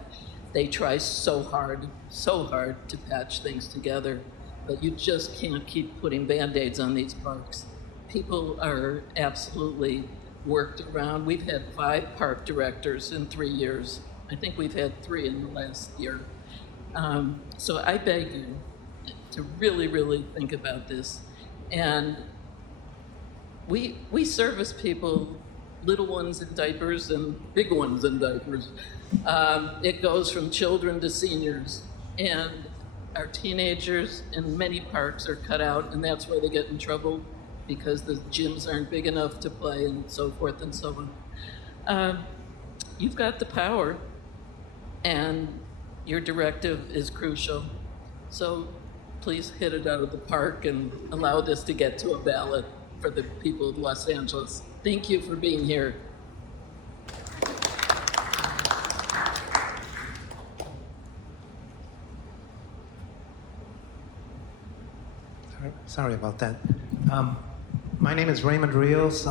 They try so hard to patch things together, but you just can't keep putting Band-Aids on these parks. People are absolutely worked around. We've had 5 park directors in 3 years. I think we've had 3 in the last year. So I beg you to really, really think about this. And we service people, little ones in diapers and big ones in diapers. It goes from children to seniors. And our teenagers in many parks are cut out, and that's where they get in trouble, because the gyms aren't big enough to play and so forth and so on. You've got the power, and your directive is crucial. So please hit it out of the park and allow this to get to a ballot for the people of Los Angeles. Thank you for being here. Sorry about that. My name is Raymond Rios.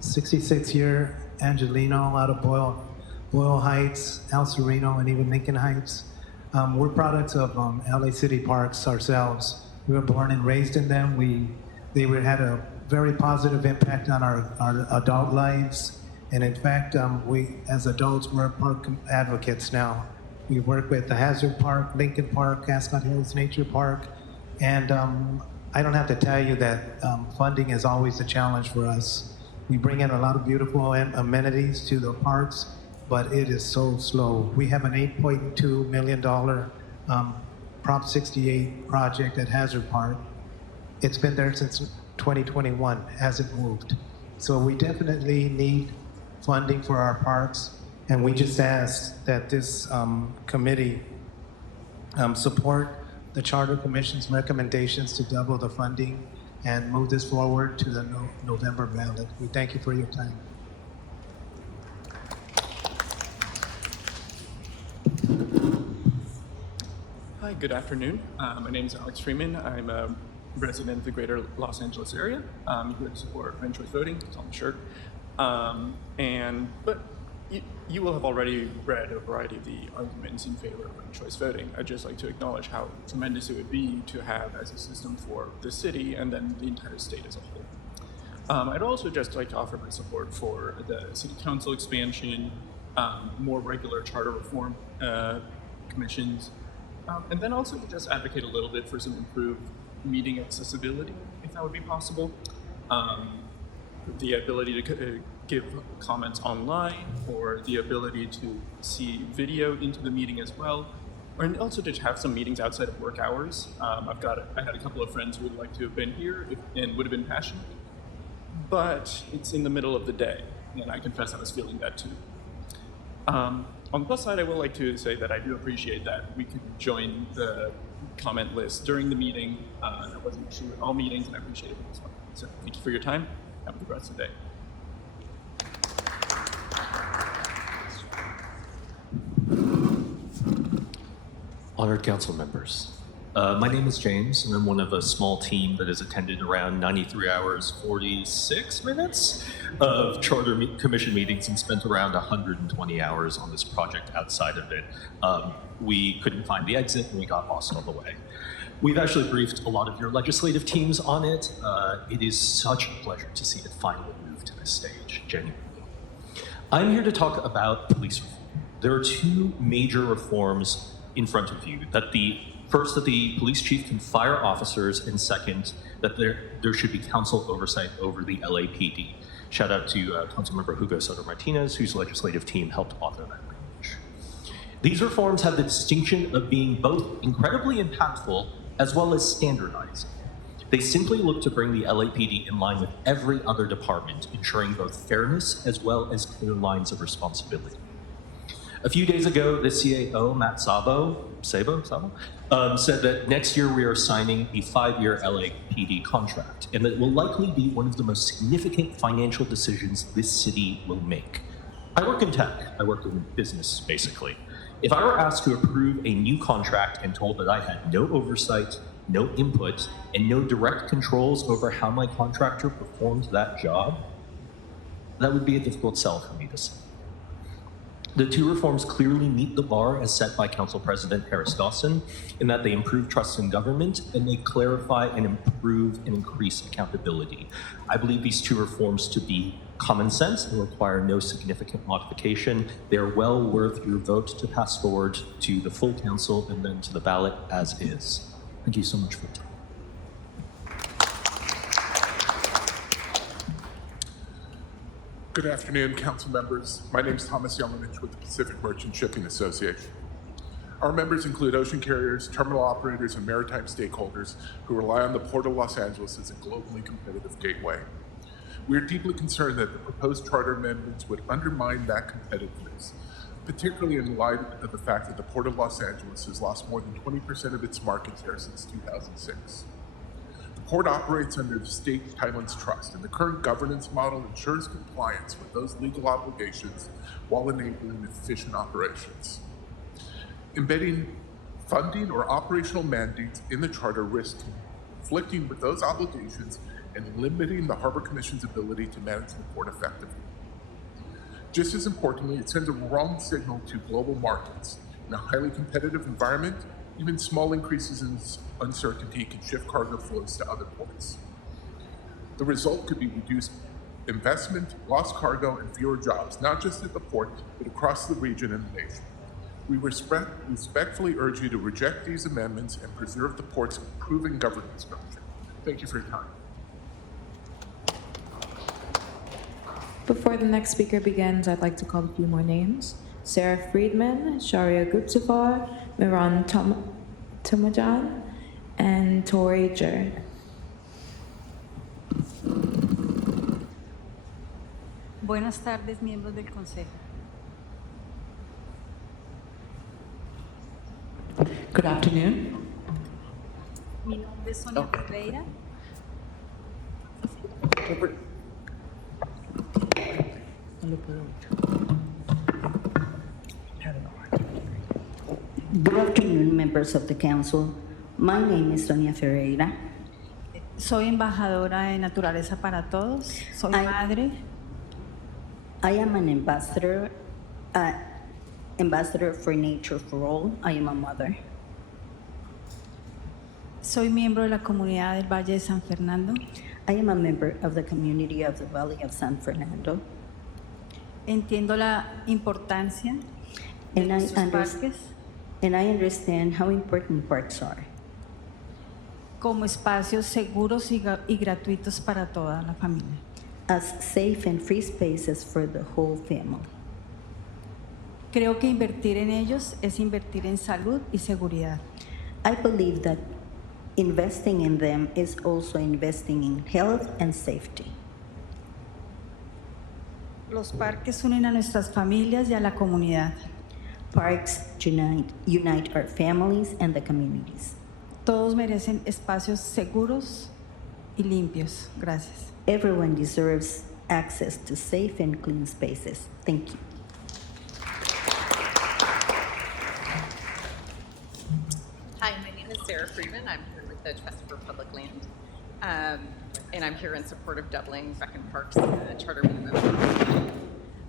66-year Angelino out of Boyle Heights, El Sereno, and even Lincoln Heights. We're products of LA City Parks ourselves. We were born and raised in them. They had a very positive impact on our adult lives. And in fact, we, as adults, we're park advocates now. We work with the Hazard Park, Lincoln Park, Ascot Hills Nature Park. And I don't have to tell you that funding is always a challenge for us. We bring in a lot of beautiful amenities to the parks, but it is so slow. We have an $8.2 million Prop 68 project at Hazard Park. It's been there since 2021, hasn't moved. So we definitely need funding for our parks, and we just ask that this committee support the Charter Commission's recommendations to double the funding and move this forward to the November ballot. We thank you for your time. Hi, good afternoon. My name is Alex Freeman. I'm a resident of the greater Los Angeles area. I'm here to support ranked choice voting. It's on the shirt. But you will have already read a variety of the arguments in favor of ranked choice voting. I'd just like to acknowledge how tremendous it would be to have as a system for the city and then the entire state as a whole. I'd also just like to offer my support for the city council expansion, more regular charter reform commissions, And then also to just advocate a little bit for some improved meeting accessibility, if that would be possible. The ability to give comments online, or the ability to see video into the meeting as well, and also to have some meetings outside of work hours. I had a couple of friends who would like to have been here and would have been passionate, but it's in the middle of the day, and I confess I was feeling that too. On the plus side, I would like to say that I do appreciate that we could join the comment list during the meeting. That wasn't true at all meetings, and I appreciate it as well. So thank you for your time. Have a good rest of the day. Honored council members, my name is James, and I'm one of a small team that has attended around 93 hours, 46 minutes of charter commission meetings and spent around 120 hours on this project outside of it. We couldn't find the exit and we got lost all the way. We've actually briefed a lot of your legislative teams on it. It is such a pleasure to see it finally move to this stage, genuinely. I'm here to talk about police reform. There are two major reforms in front of you. First, that the police chief can fire officers, and second, that there should be council oversight over the LAPD. Shout out to Councilmember Hugo Soto Martinez, whose legislative team helped author that language. These reforms have the distinction of being both incredibly impactful as well as standardizing. They simply look to bring the LAPD in line with every other department, ensuring both fairness as well as clear lines of responsibility. A few days ago, the CAO, Matt Sabo, said that next year we are signing a 5-year LAPD contract, and that it will likely be one of the most significant financial decisions this city will make. I work in tech. I work in business, basically. If I were asked to approve a new contract and told that I had no oversight, no input, and no direct controls over how my contractor performed that job, that would be a difficult sell for me to say. The two reforms clearly meet the bar as set by Council President Harris Dawson, in that they improve trust in government and they clarify and improve and increase accountability. I believe these two reforms to be common sense and require no significant modification. They are well worth your vote to pass forward to the full council and then to the ballot as is. Thank you so much for your time. Good afternoon, council members. My name is Thomas Yelenovich with the Pacific Merchant Shipping Association. Our members include ocean carriers, terminal operators, and maritime stakeholders who rely on the Port of Los Angeles as a globally competitive gateway. We are deeply concerned that the proposed charter amendments would undermine that competitiveness, particularly in light of the fact that the Port of Los Angeles has lost more than 20% of its market share since 2006. The port operates under the State Tidelands Trust, and the current governance model ensures compliance with those legal obligations while enabling efficient operations. Embedding funding or operational mandates in the charter risks conflicting with those obligations and limiting the Harbor Commission's ability to manage the port effectively. Just as importantly, it sends a wrong signal to global markets. In a highly competitive environment, even small increases in uncertainty can shift cargo flows to other ports. The result could be reduced investment, lost cargo, and fewer jobs, not just at the port, but across the region and the nation. We respectfully urge you to reject these amendments and preserve the port's proven governance structure. Thank you for your time. Before the next speaker begins, I'd like to call a few more names. Sarah Friedman, Sharia Gupsafar, Miran Tumajan, and Tori Jer. Buenas tardes, miembros del Consejo. Good afternoon. Mi nombre es Sonia Ferreira. Good afternoon, members of the council. My name is Sonia Ferreira. Soy embajadora de Naturaleza para Todos. Soy madre. I am an ambassador for Nature for All. I am a mother. Soy miembro de la comunidad del Valle de San Fernando. I am a member of the community of the Valley of San Fernando. Entiendo la importancia de nuestros parques. and I understand how important parks are como espacios seguros y gratuitos para toda la familia. as safe and free spaces for the whole family. Creo que invertir en ellos es invertir en salud y seguridad. I believe that investing in them is also investing in health and safety. Los parques unen a nuestras familias y a la comunidad. Parks unite our families and the communities. Todos merecen espacios seguros y limpios. Gracias. Everyone deserves access to safe and clean spaces. Thank you. Hi, my name is Sarah Freeman. I'm here with the Trust for Public Land. And I'm here in support of doubling Rec and Parks charter minimum.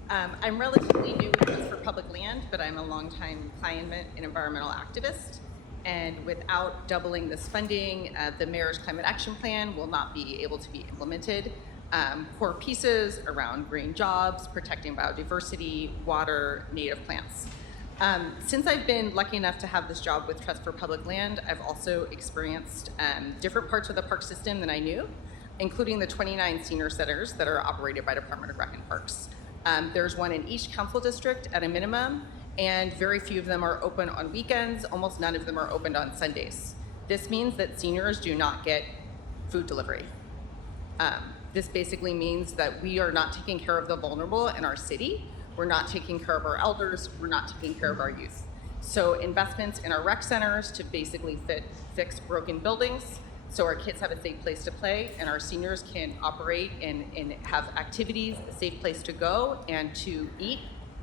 I'm relatively new with Trust for Public Land, but I'm a longtime climate and environmental activist. And without doubling this funding, the mayor's climate action plan will not be able to be implemented. Core pieces around green jobs, protecting biodiversity, water, native plants. Since I've been lucky enough to have this job with Trust for Public Land, I've also experienced different parts of the park system than I knew, including the 29 senior centers that are operated by Department of Rec and Parks. There's one in each council district at a minimum, and very few of them are open on weekends. Almost none of them are opened on Sundays. This means that seniors do not get food delivery. This basically means that we are not taking care of the vulnerable in our city. We're not taking care of our elders. We're not taking care of our youth. So investments in our rec centers to basically fix broken buildings so our kids have a safe place to play and our seniors can operate and have activities, a safe place to go and to eat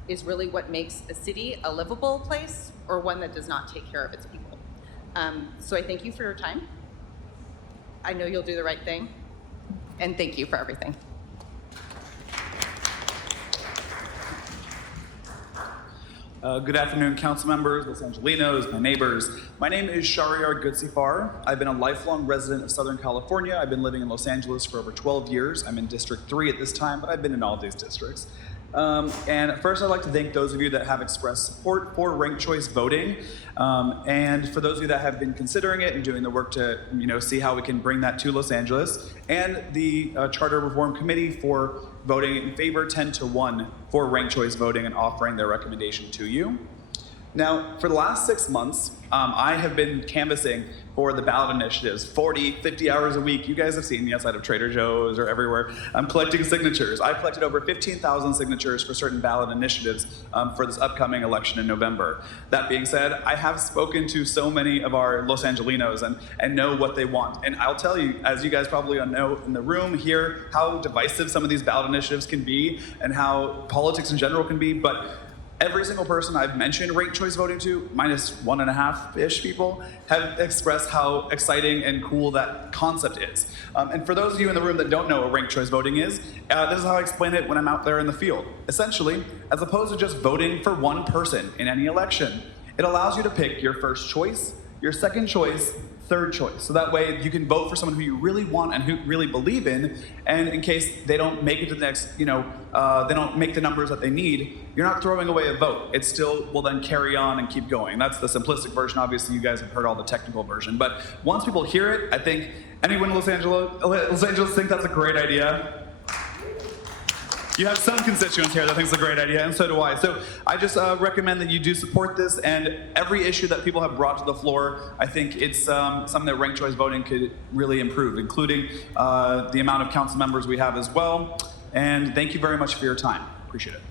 is really what makes a city a livable place or one that does not take care of its people. So I thank you for your time. I know you'll do the right thing. And thank you for everything. Good afternoon, council members, Los Angelinos, my neighbors. My name is Shahryar Goodsifar. I've been a lifelong resident of Southern California. I've been living in Los Angeles for over 12 years. I'm in District 3 at this time, but I've been in all of these districts. And first, I'd like to thank those of you that have expressed support for ranked choice voting. And for those of you that have been considering it and doing the work to see how we can bring that to Los Angeles, and the Charter Reform Committee for voting in favor 10-1 for ranked choice voting and offering their recommendation to you. Now, for the last 6 months, I have been canvassing for the ballot initiatives, 40, 50 hours a week. You guys have seen me outside of Trader Joe's or everywhere. I'm collecting signatures. I've collected over 15,000 signatures for certain ballot initiatives for this upcoming election in November. That being said, I have spoken to so many of our Los Angelinos and know what they want. And I'll tell you, as you guys probably know in the room here, how divisive some of these ballot initiatives can be and how politics in general can be. But every single person I've mentioned ranked choice voting to, minus 1.5-ish people, have expressed how exciting and cool that concept is. And for those of you in the room that don't know what ranked choice voting is, this is how I explain it when I'm out there in the field. Essentially, as opposed to just voting for one person in any election, it allows you to pick your first choice, your second choice, third choice. So that way you can vote for someone who you really want and who really believe in, and in case they don't make it to the next, they don't make the numbers that they need, you're not throwing away a vote. It still will then carry on and keep going. That's the simplistic version. Obviously, you guys have heard all the technical version. But once people hear it, I think anyone in Los Angeles think that's a great idea. You have some constituents here that think it's a great idea, and so do I. So I just recommend that you do support this, and every issue that people have brought to the floor, I think it's something that ranked choice voting could really improve, including the amount of council members we have as well. And thank you very much for your time. Appreciate it.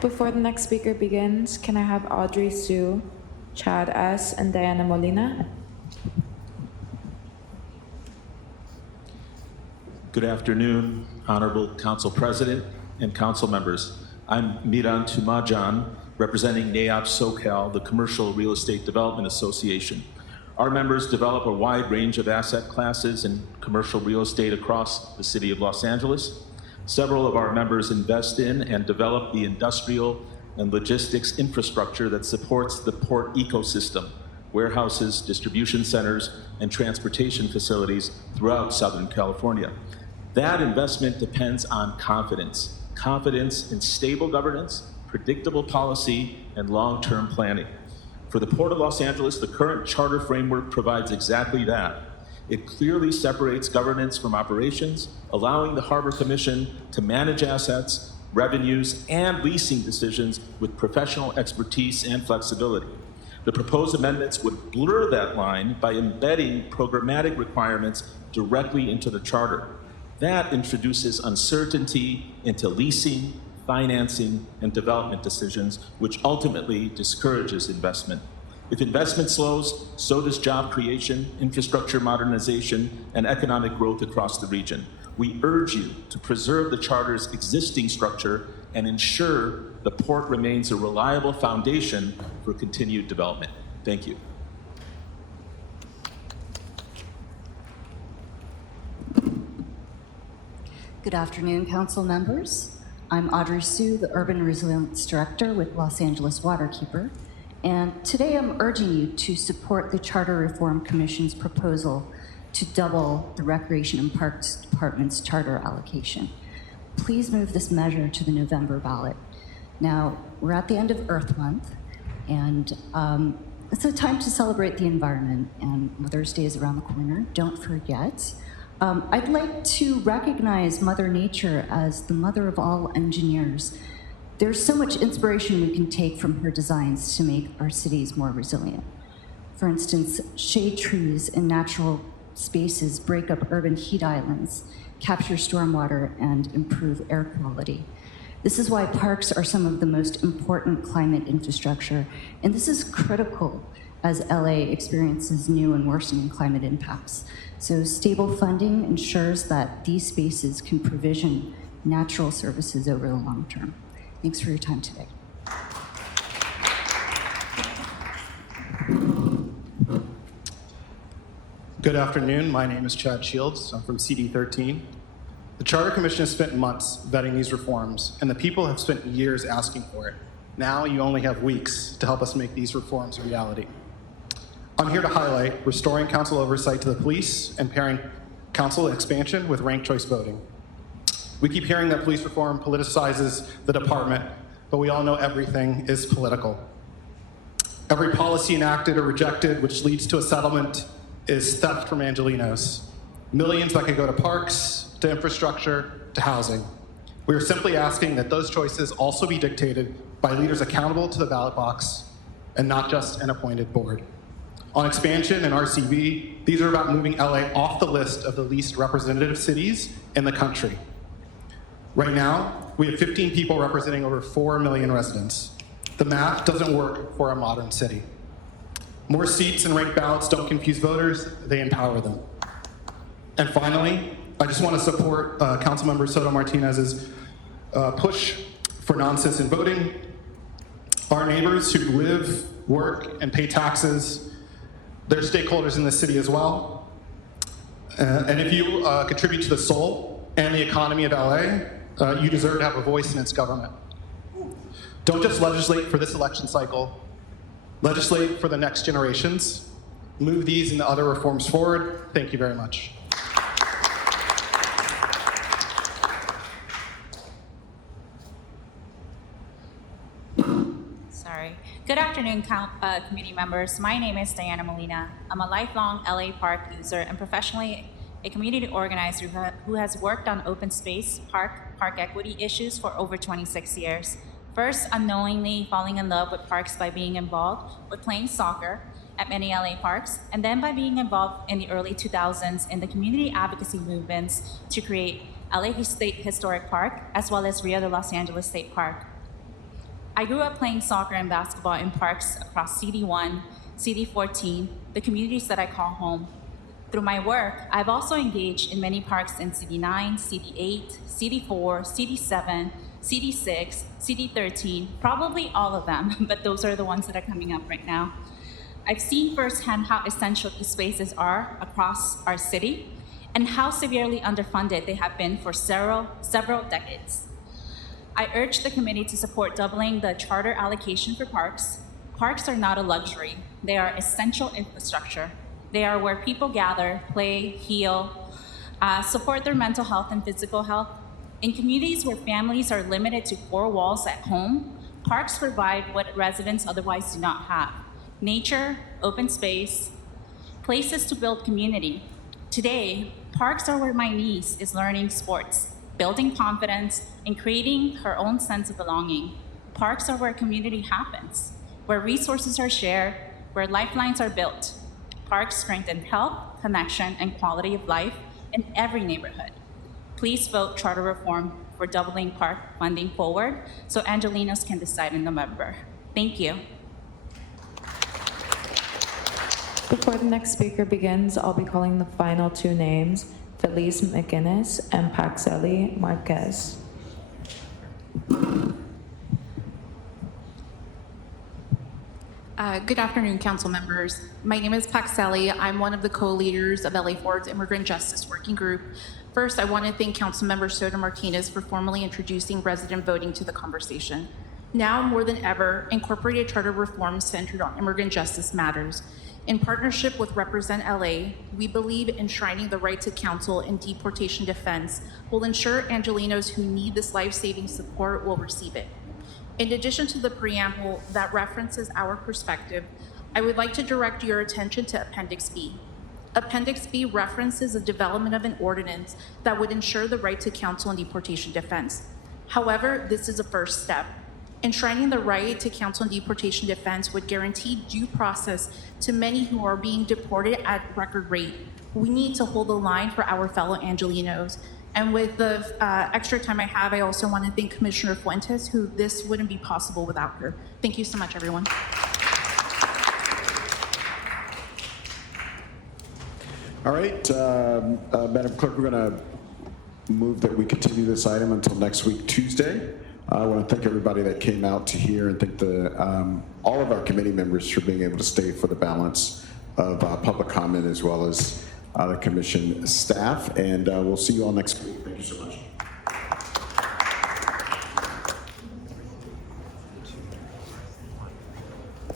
Before the next speaker begins, can I have Audrey Sue, Chad S., and Diana Molina? Good afternoon, Honorable Council President and council members. I'm Miran Tumajan, representing NAIOP SoCal, the Commercial Real Estate Development Association. Our members develop a wide range of asset classes in commercial real estate across the city of Los Angeles. Several of our members invest in and develop the industrial and logistics infrastructure that supports the port ecosystem, warehouses, distribution centers, and transportation facilities throughout Southern California. That investment depends on confidence in stable governance, predictable policy, and long-term planning. For the Port of Los Angeles, the current charter framework provides exactly that. It clearly separates governance from operations, allowing the Harbor Commission to manage assets, revenues, and leasing decisions with professional expertise and flexibility. The proposed amendments would blur that line by embedding programmatic requirements directly into the charter. That introduces uncertainty into leasing, financing, and development decisions, which ultimately discourages investment. If investment slows, so does job creation, infrastructure modernization, and economic growth across the region. We urge you to preserve the Charter's existing structure and ensure the port remains a reliable foundation for continued development. Thank you. Good afternoon, council members. I'm Audrey Sue, the Urban Resilience Director with Los Angeles Waterkeeper, and today I'm urging you to support the Charter Reform Commission's proposal to double the Recreation and Parks Department's charter allocation. Please move this measure to the November ballot. Now, we're at the end of Earth Month, and it's a time to celebrate the environment, and Mother's Day is around the corner. Don't forget. I'd like to recognize Mother Nature as the mother of all engineers. There's so much inspiration we can take from her designs to make our cities more resilient. For instance, shade trees in natural spaces break up urban heat islands, capture stormwater, and improve air quality. This is why parks are some of the most important climate infrastructure, and this is critical as LA experiences new and worsening climate impacts. So stable funding ensures that these spaces can provision natural services over the long term. Thanks for your time today. Good afternoon. My name is Chad Shields. I'm from CD13. The Charter Commission has spent months vetting these reforms, and the people have spent years asking for it. Now you only have weeks to help us make these reforms a reality. I'm here to highlight restoring council oversight to the police and pairing council expansion with ranked choice voting. We keep hearing that police reform politicizes the department, but we all know everything is political. Every policy enacted or rejected which leads to a settlement is theft from Angelenos. Millions that could go to parks, to infrastructure, to housing. We are simply asking that those choices also be dictated by leaders accountable to the ballot box and not just an appointed board. On expansion and RCV, these are about moving LA off the list of the least representative cities in the country. Right now, we have 15 people representing over 4 million residents. The math doesn't work for a modern city. More seats and ranked ballots don't confuse voters, they empower them. And finally, I just want to support Councilmember Soto Martinez's push for non-citizen voting. Our neighbors who live, work, and pay taxes, they're stakeholders in the city as well. And if you contribute to the soul and the economy of LA, you deserve to have a voice in its government. Don't just legislate for this election cycle, legislate for the next generations. Move these and the other reforms forward. Thank you very much. Sorry. Good afternoon, committee members. My name is Diana Molina. I'm a lifelong LA Park user and professionally a community organizer who has worked on open space, park equity issues for over 26 years. First, unknowingly falling in love with parks by being involved with playing soccer at many LA parks, and then by being involved in the early 2000s in the community advocacy movements to create LA State Historic Park, as well as Rio de Los Angeles State Park. I grew up playing soccer and basketball in parks across CD1, CD14, the communities that I call home. Through my work, I've also engaged in many parks in CD9, CD8, CD4, CD7, CD6, CD13, probably all of them, but those are the ones that are coming up right now. I've seen firsthand how essential these spaces are across our city and how severely underfunded they have been for several decades. I urge the committee to support doubling the charter allocation for parks. Parks are not a luxury. They are essential infrastructure. They are where people gather, play, heal, support their mental health and physical health. In communities where families are limited to 4 walls at home, Parks provide what residents otherwise do not have: nature, open space, places to build community. Today, parks are where my niece is learning sports, building confidence, and creating her own sense of belonging. Parks are where community happens, where resources are shared, where lifelines are built. Parks strengthen health, connection, and quality of life in every neighborhood. Please vote charter reform for doubling park funding forward so Angelenos can decide in November. Thank you. Before the next speaker begins, I'll be calling the final two names, Feliz McGinnis and Paxeli Marquez. Good afternoon, council members. My name is Paxeli. I'm one of the co-leaders of LA Forward's Immigrant Justice Working Group. First, I want to thank Councilmember Soto Martinez for formally introducing resident voting to the conversation. Now more than ever, incorporated charter reforms centered on immigrant justice matters. In partnership with Represent LA, we believe enshrining the right to counsel in deportation defense will ensure Angelenos who need this life-saving support will receive it. In addition to the preamble that references our perspective, I would like to direct your attention to Appendix B. Appendix B references the development of an ordinance that would ensure the right to counsel in deportation defense. However, this is a first step. Enshrining the right to counsel in deportation defense would guarantee due process to many who are being deported at record rate. We need to hold the line for our fellow Angelenos. And with the extra time I have, I also want to thank Commissioner Fuentes, who this wouldn't be possible without her. Thank you so much, everyone. All right, Madam Clerk, we're going to move that we continue this item until next week, Tuesday. I want to thank everybody that came out to hear and thank all of our committee members for being able to stay for the balance of public comment as well as the commission staff. And we'll see you all next week. Thank you so much.